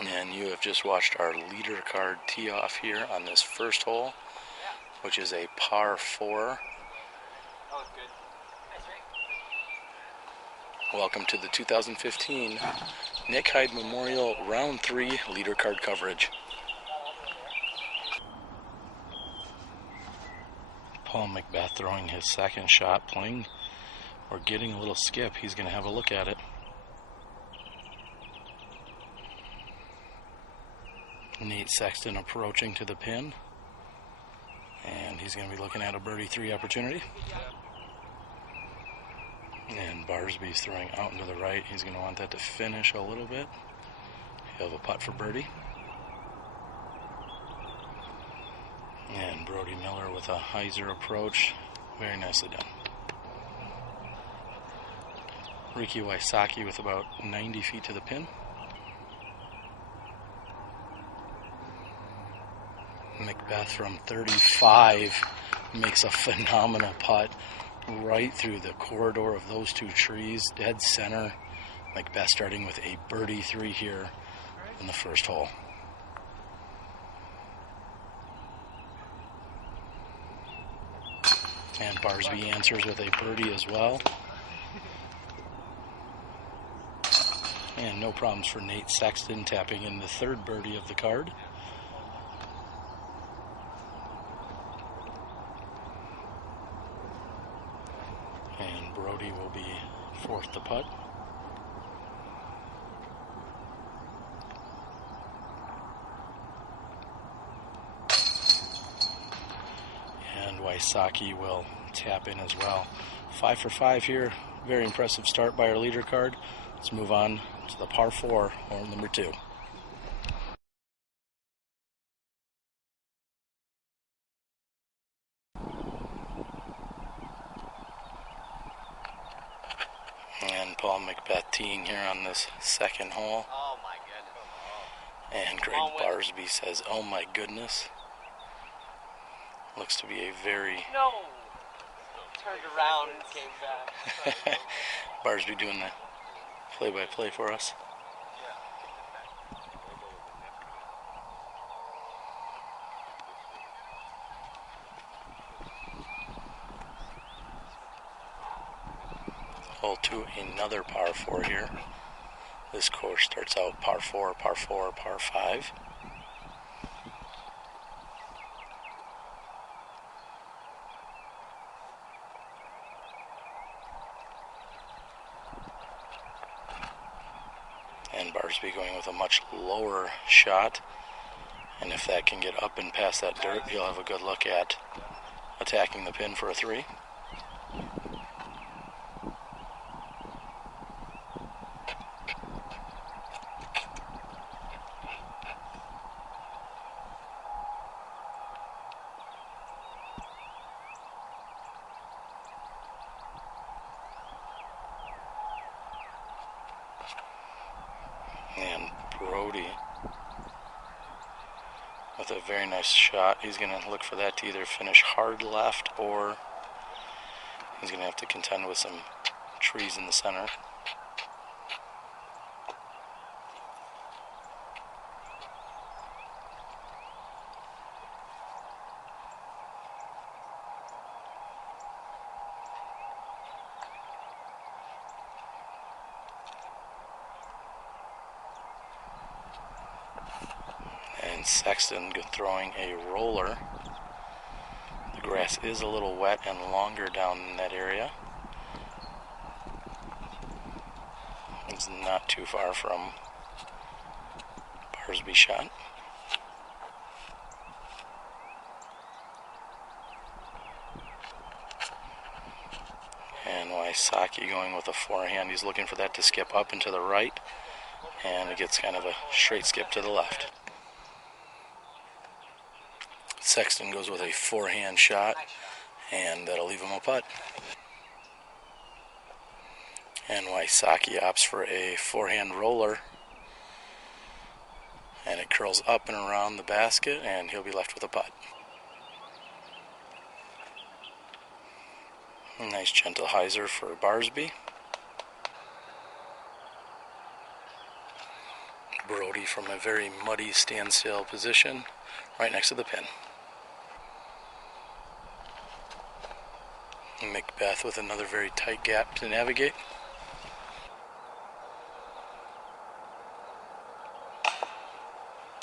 And you have just watched our leader card tee off here on this first hole, which is a par 4. Welcome to the 2015 Nick Hyde Memorial Round 3 leader card coverage. Paul McBeth throwing his second shot, playing or getting a little skip. He's going to have a look at it. Nate Sexton approaching to the pin, and he's going to be looking at a birdie 3 opportunity. And Barsby's throwing out into the right. He's going to want that to finish a little bit. He'll have a putt for birdie. And Brody Miller with a hyzer approach. Very nicely done. Ricky Wysocki with about 90 feet to the pin. McBeth from 35 makes a phenomenal putt right through the corridor of those 2 trees, dead center. McBeth starting with a birdie 3 here in the first hole. And Barsby answers with a birdie as well. And no problems for Nate Sexton, tapping in the 3rd birdie of the card. And Brody will be 4th to putt. And Wysocki will tap in as well. 5 for 5 here. Very impressive start by our leader card. Let's move on to the par 4, hole number 2. And Paul McBeth teeing here on this second hole. Oh my goodness. And Greg Barsby says, "Oh my goodness." Looks to be a very... No! Turned around and came back. Barsby doing the play-by-play for us. Hole 2, another par 4 here. This course starts out par 4, par 4, par 5. Barsby going with a much lower shot, and if that can get up and past that dirt, he'll have a good look at attacking the pin for a 3. And Brody with a very nice shot. He's going to look for that to either finish hard left, or he's going to have to contend with some trees in the center. And Sexton throwing a roller. The grass is a little wet and longer down in that area. It's not too far from Barsby's shot. And Wysocki going with a forehand. He's looking for that to skip up and to the right, and it gets kind of a straight skip to the left. Sexton goes with a forehand shot, and that'll leave him a putt. And Wysocki opts for a forehand roller, and it curls up and around the basket, and he'll be left with a putt. Nice gentle hyzer for Barsby. Brody from a very muddy standstill position right next to the pin. McBeth with another very tight gap to navigate.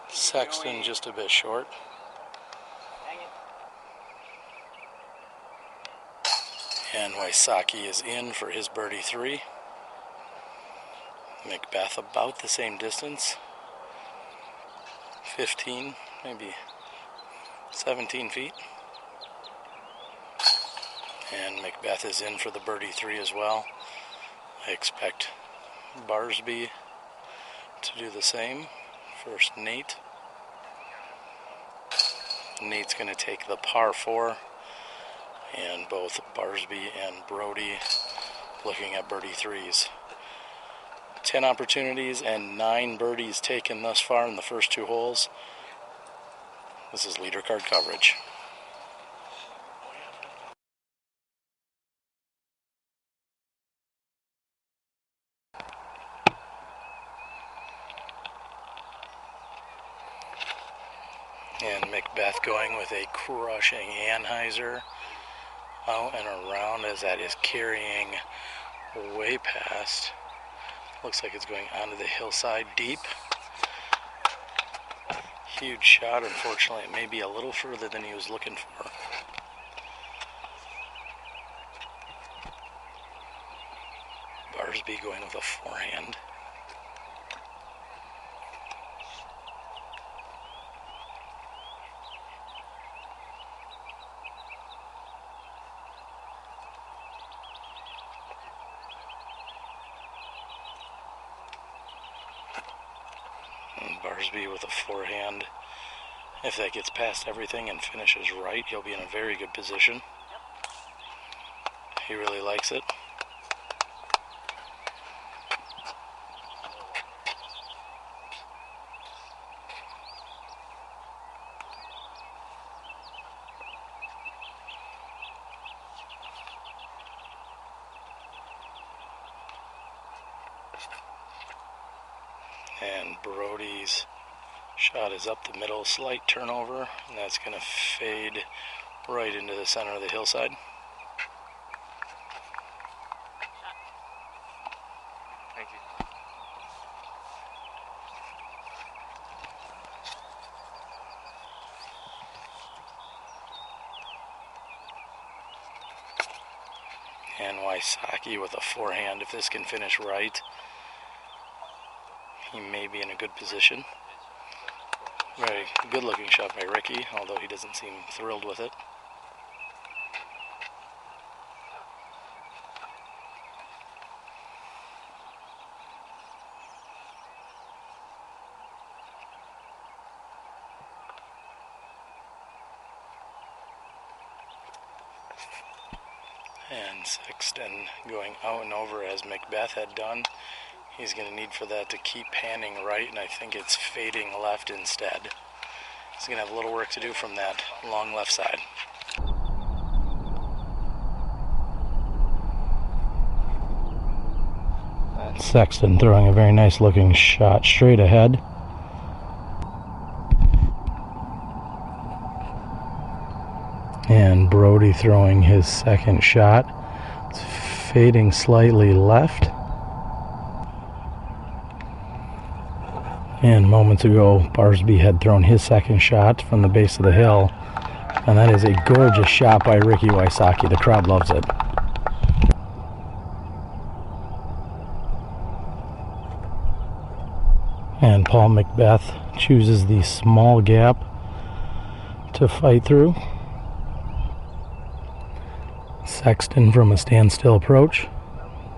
Sexton just a bit short. And Wysocki is in for his birdie 3. McBeth about the same distance. 15, maybe 17 feet. And McBeth is in for the birdie 3 as well. I expect Barsby to do the same. First Nate. Nate's going to take the par 4. And both Barsby and Brody looking at birdie 3s. 10 opportunities and 9 birdies taken thus far in the first 2 holes. This is leader card coverage. And McBeth going with a crushing anhyzer out and around as that is carrying way past. Looks like it's going onto the hillside deep. Huge shot. Unfortunately, it may be a little further than he was looking for. Barsby going with a forehand. Barsby with a forehand. If that gets past everything and finishes right, he'll be in a very good position. He really likes it. And Brody's shot is up the middle, slight turnover, and that's going to fade right into the center of the hillside. Thank you. And Wysocki with a forehand. If this can finish right, he may be in a good position. Very good looking shot by Ricky, although he doesn't seem thrilled with it. And Sexton going out and over as McBeth had done. He's going to need for that to keep panning right, and I think it's fading left instead. He's going to have a little work to do from that long left side. Sexton throwing a very nice looking shot straight ahead. And Brody throwing his second shot. It's fading slightly left. And moments ago, Barsby had thrown his second shot from the base of the hill. And that is a gorgeous shot by Ricky Wysocki. The crowd loves it. And Paul McBeth chooses the small gap to fight through. Sexton from a standstill approach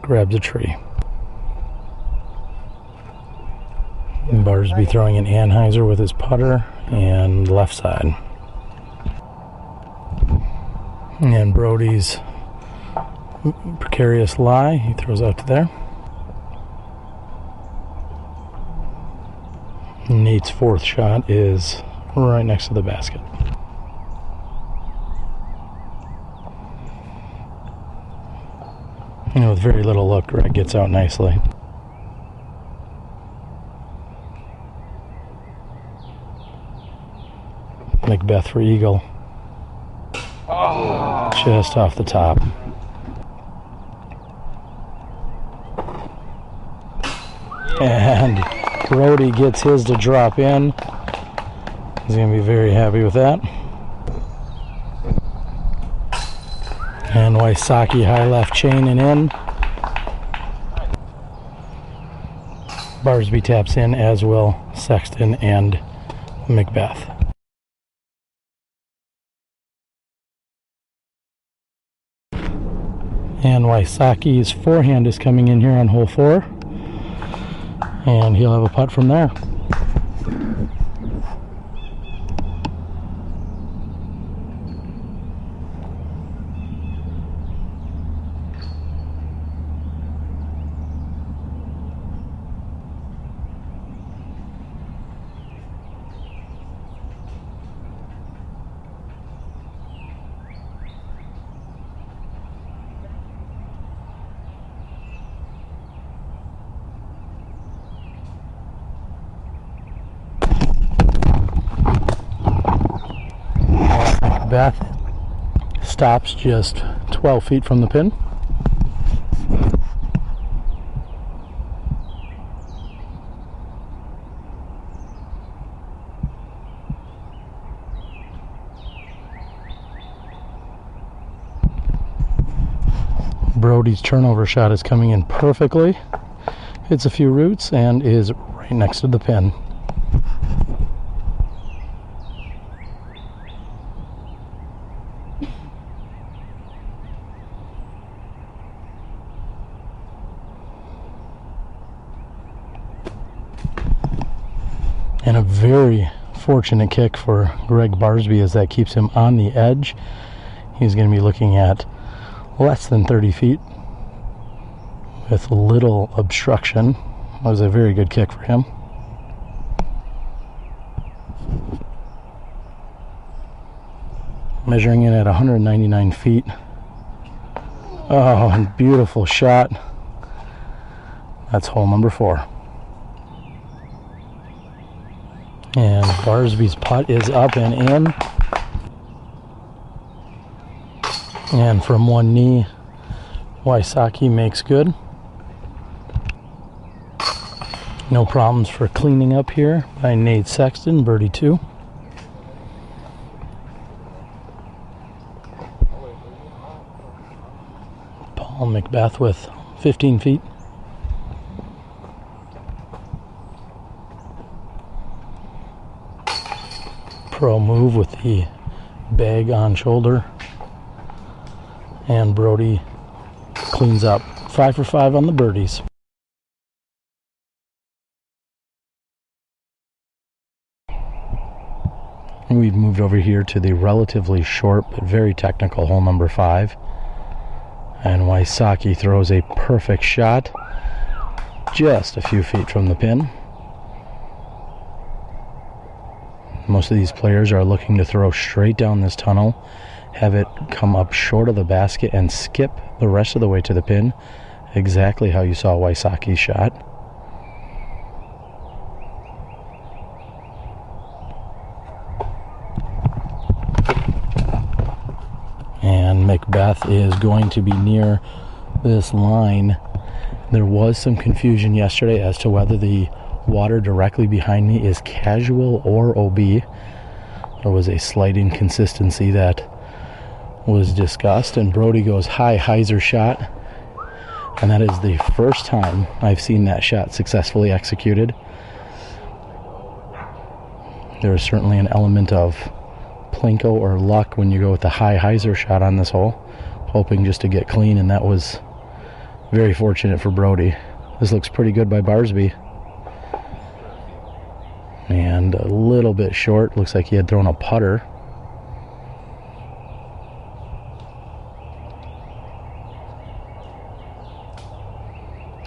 grabs a tree. And Barsby throwing an Anheuser with his putter and left side. And Brody's precarious lie, he throws out to there. Nate's fourth shot is right next to the basket. And with very little luck, Greg gets out nicely. McBeth for eagle. Oh. Just off the top. And Brody gets his to drop in. He's going to be very happy with that. And Wysocki high left chain and in. Barsby taps in, as will Sexton and McBeth. And Wysocki's forehand is coming in here on hole 4. And he'll have a putt from there. Beth stops just 12 feet from the pin. Brody's turnover shot is coming in perfectly. Hits a few roots and is right next to the pin. And a very fortunate kick for Greg Barsby, as that keeps him on the edge. He's going to be looking at less than 30 feet with little obstruction. That was a very good kick for him. Measuring in at 199 feet. Oh, and beautiful shot. That's hole number 4. And Barsby's putt is up and in. And from one knee, Wysocki makes good. No problems for cleaning up here by Nate Sexton, birdie 2. Paul McBeth with 15 feet. Pro move with the bag on shoulder. And Brody cleans up. 5 for 5 on the birdies. And we've moved over here to the relatively short but very technical hole number 5. And Wysocki throws a perfect shot just a few feet from the pin. Most of these players are looking to throw straight down this tunnel, have it come up short of the basket, and skip the rest of the way to the pin, exactly how you saw Wysocki's shot. And McBeth is going to be near this line. There was some confusion yesterday as to whether the water directly behind me is casual or OB. There was a slight inconsistency that was discussed, and Brody goes high hyzer shot, and that is the first time I've seen that shot successfully executed. There is certainly an element of plinko or luck when you go with the high hyzer shot on this hole, hoping just to get clean, and that was very fortunate for Brody. This looks pretty good by Barsby. And a little bit short. Looks like he had thrown a putter.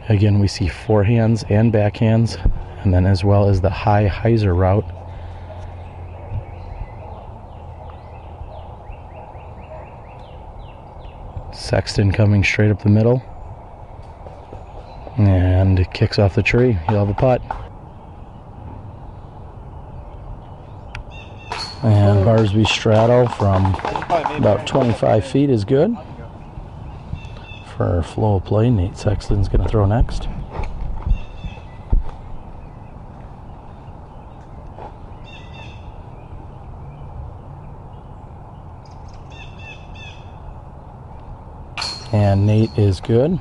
Again, we see forehands and backhands, and then as well as the high hyzer route. Sexton coming straight up the middle and kicks off the tree. He'll have a putt. And Barsby straddle from about 25 feet is good. For flow of play, Nate Sexton's going to throw next. And Nate is good.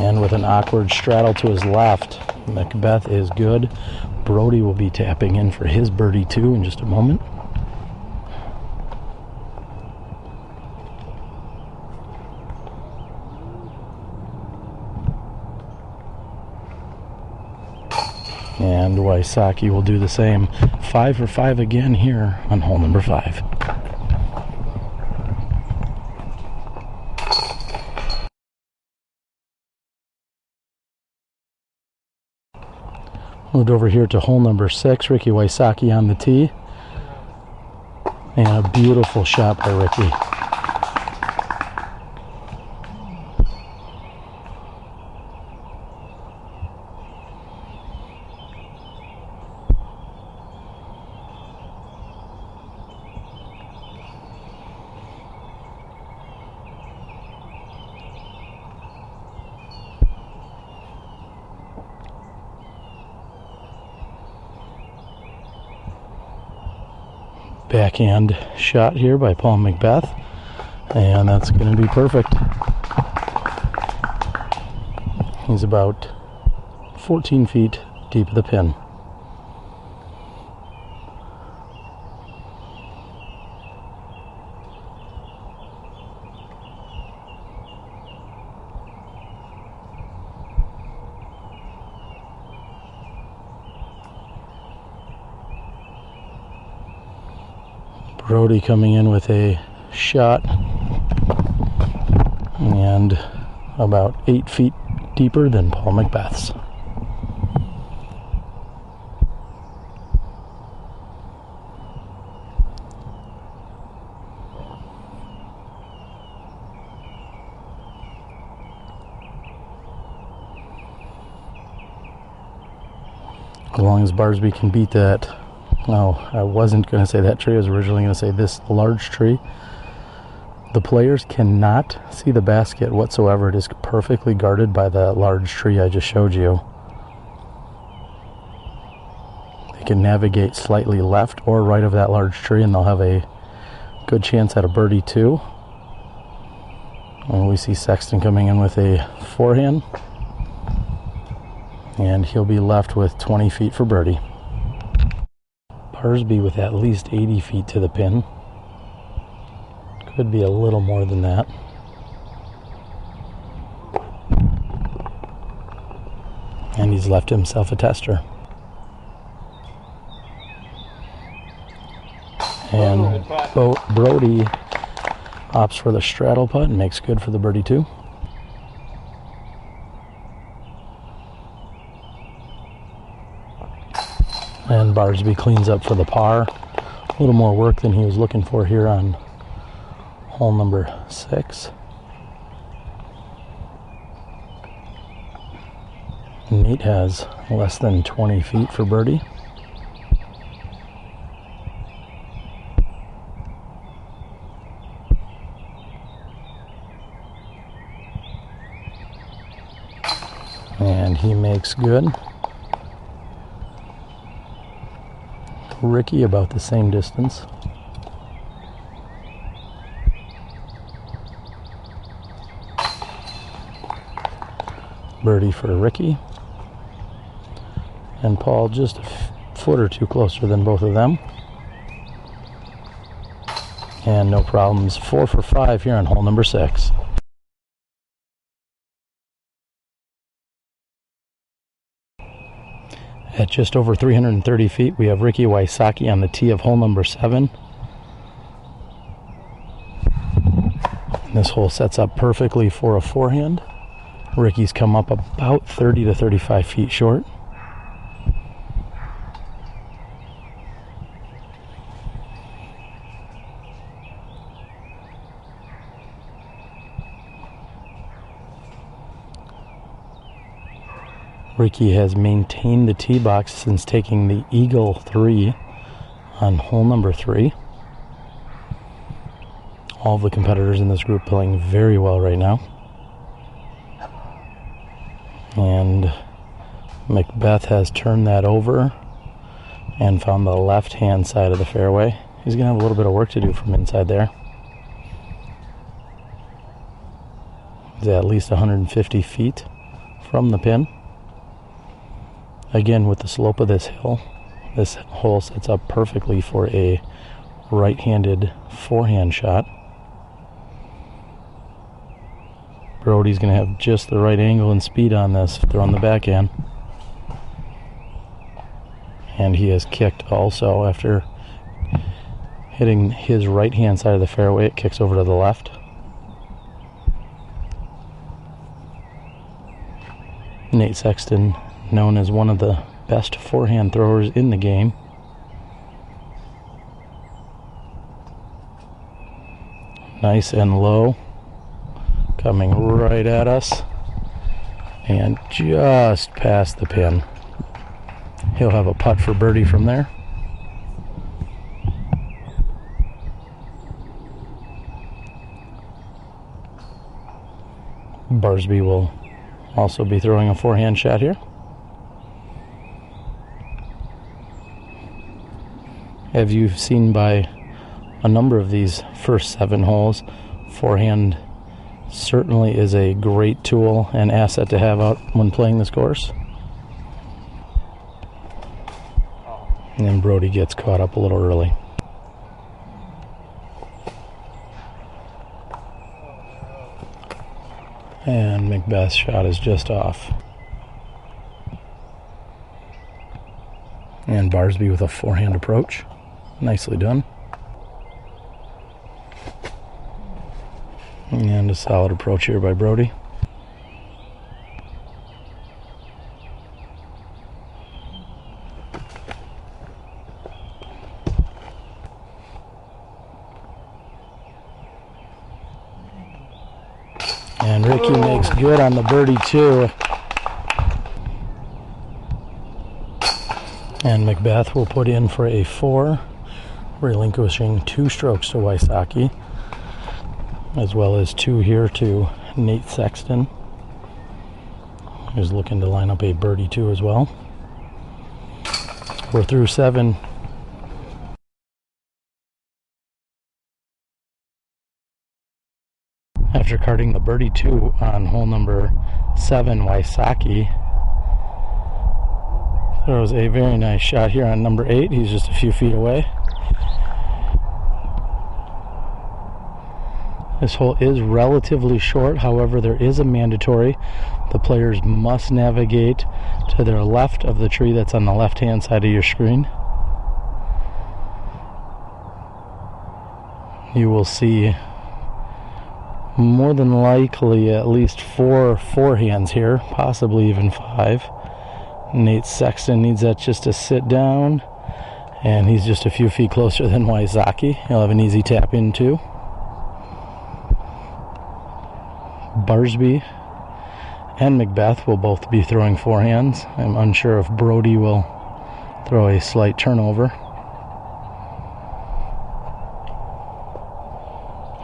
And with an awkward straddle to his left, McBeth is good. Brody will be tapping in for his birdie too in just a moment. And Wysocki will do the same. 5 for 5 again here on hole number 5. Moved over here to hole number 6. Ricky Wysocki on the tee. And a beautiful shot by Ricky. Backhand shot here by Paul McBeth, and that's going to be perfect. He's about 14 feet deep of the pin. Brody coming in with a shot and about 8 feet deeper than Paul McBeth's. As long as Barsby can beat that. No, I wasn't going to say that tree. I was originally going to say this large tree. The players cannot see the basket whatsoever. It is perfectly guarded by that large tree I just showed you. They can navigate slightly left or right of that large tree, and they'll have a good chance at a birdie too. And we see Sexton coming in with a forehand. And he'll be left with 20 feet for birdie. Barsby with at least 80 feet to the pin. Could be a little more than that. And he's left himself a tester. And Brody opts for the straddle putt and makes good for the birdie too. And Barsby cleans up for the par. A little more work than he was looking for here on hole number 6. Nate has less than 20 feet for birdie. And he makes good. Ricky about the same distance. Birdie for Ricky. And Paul just a foot or two closer than both of them. And no problems. 4 for 5 here on hole number 6. At just over 330 feet, we have Ricky Wysocki on the tee of hole number 7. And this hole sets up perfectly for a forehand. Ricky's come up about 30 to 35 feet short. Ricky has maintained the tee box since taking the Eagle 3 on hole number 3. All of the competitors in this group playing very well right now. And McBeth has turned that over and found the left-hand side of the fairway. He's going to have a little bit of work to do from inside there. He's at least 150 feet from the pin. Again, with the slope of this hill, this hole sets up perfectly for a right-handed forehand shot. Brody's going to have just the right angle and speed on this, throwing the backhand. And he has kicked also. After hitting his right-hand side of the fairway, it kicks over to the left. Nate Sexton, known as one of the best forehand throwers in the game. Nice and low, coming right at us, and just past the pin. He'll have a putt for birdie from there. Barsby will also be throwing a forehand shot here. As you've seen by a number of these first 7 holes, forehand certainly is a great tool and asset to have out when playing this course. And then Brody gets caught up a little early. And McBeth's shot is just off. And Barsby with a forehand approach. Nicely done. And a solid approach here by Brody. And Ricky makes good on the birdie too. And McBeth will put in for a 4, relinquishing 2 strokes to Wysocki, as well as 2 here to Nate Sexton, who's looking to line up a birdie too as well. We're through 7. After carding the birdie 2 on hole number 7, Wysocki Throws a very nice shot here on number 8. He's just a few feet away. This hole is relatively short, however, there is a mandatory. The players must navigate to their left of the tree that's on the left-hand side of your screen. You will see more than likely at least 4 forehands here, possibly even 5. Nate Sexton needs that just to sit down, and he's just a few feet closer than Wysocki. He'll have an easy tap in too. Barsby and McBeth will both be throwing forehands. I'm unsure if Brody will throw a slight turnover.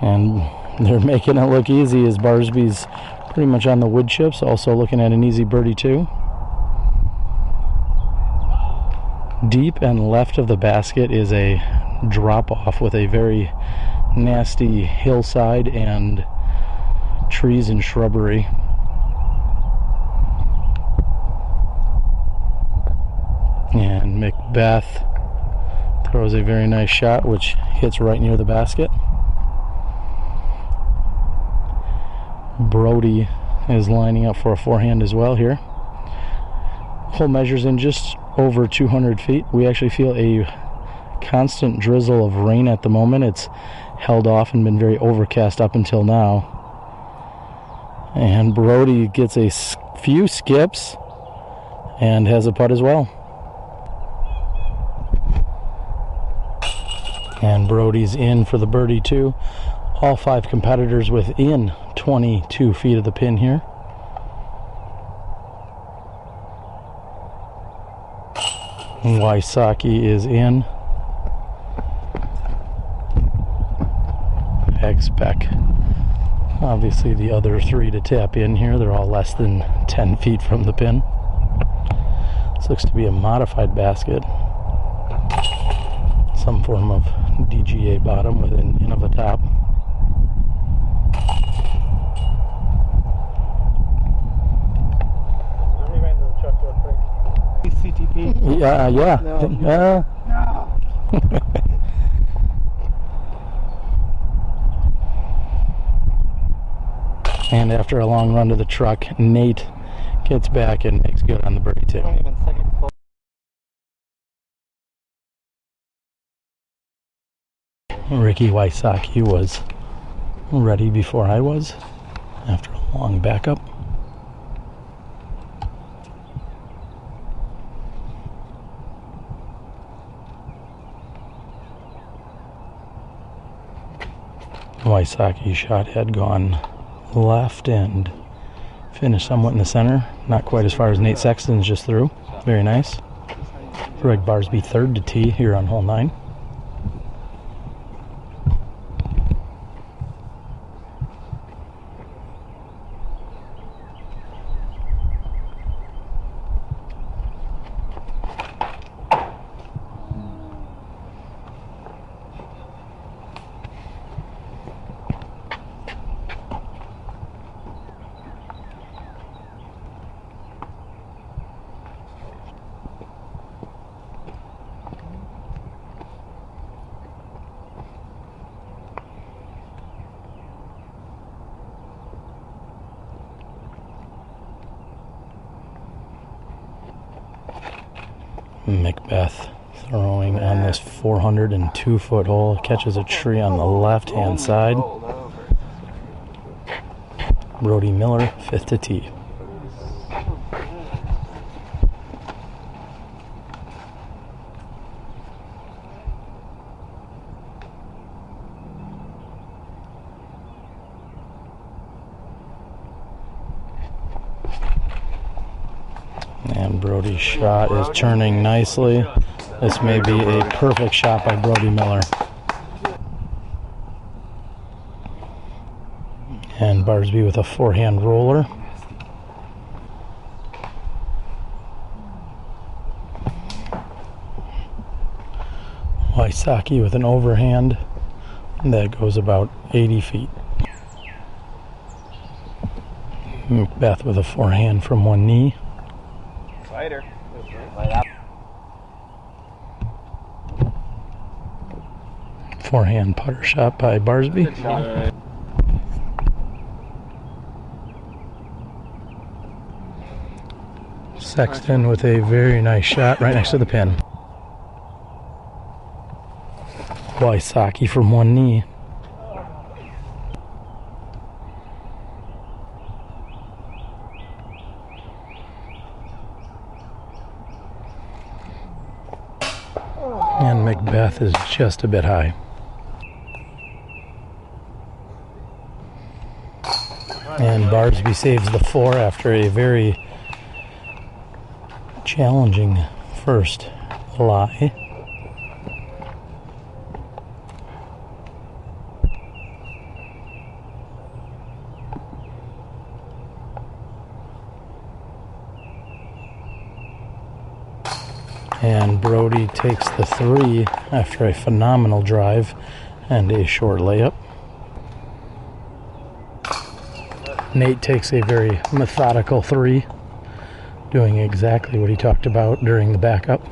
And they're making it look easy as Barsby's pretty much on the wood chips, also looking at an easy birdie too. Deep and left of the basket is a drop off with a very nasty hillside and trees and shrubbery. And McBeth throws a very nice shot which hits right near the basket. Brody is lining up for a forehand as well here. Hole measures in just over 200 feet. We actually feel a constant drizzle of rain at the moment. It's held off and been very overcast up until now. And Brody gets a few skips and has a putt as well. And Brody's in for the birdie too. All 5 competitors within 22 feet of the pin here. Wysocki is in. Expect obviously the other 3 to tap in here. They're all less than 10 feet from the pin. This looks to be a modified basket. Some form of DGA bottom with an Innova top. CTP? Yeah. No. And after a long run to the truck, Nate gets back and makes good on the birdie too. Ricky Wysocki was ready before I was after a long backup. Wysocki's shot had gone left and finished somewhat in the center. Not quite as far as Nate Sexton's just threw. Very nice. Greg Barsby 3rd to tee here on hole 9. McBeth throwing on this 402-foot hole, catches a tree on the left-hand side. Brody Miller, 5th to tee. And Brody's shot is turning nicely. This may be a perfect shot by Brody Miller. And Barsby with a forehand roller. Wysocki with an overhand. That goes about 80 feet. McBeth with a forehand from one knee. Spider. Forehand putter shot by Barsby. Sexton with a very nice shot right next to the pin. Wysocki from one knee. And McBeth is just a bit high. And Barsby saves the 4 after a very challenging first lie. And Brody takes the 3 after a phenomenal drive and a short layup. Nate takes a very methodical 3, doing exactly what he talked about during the backup.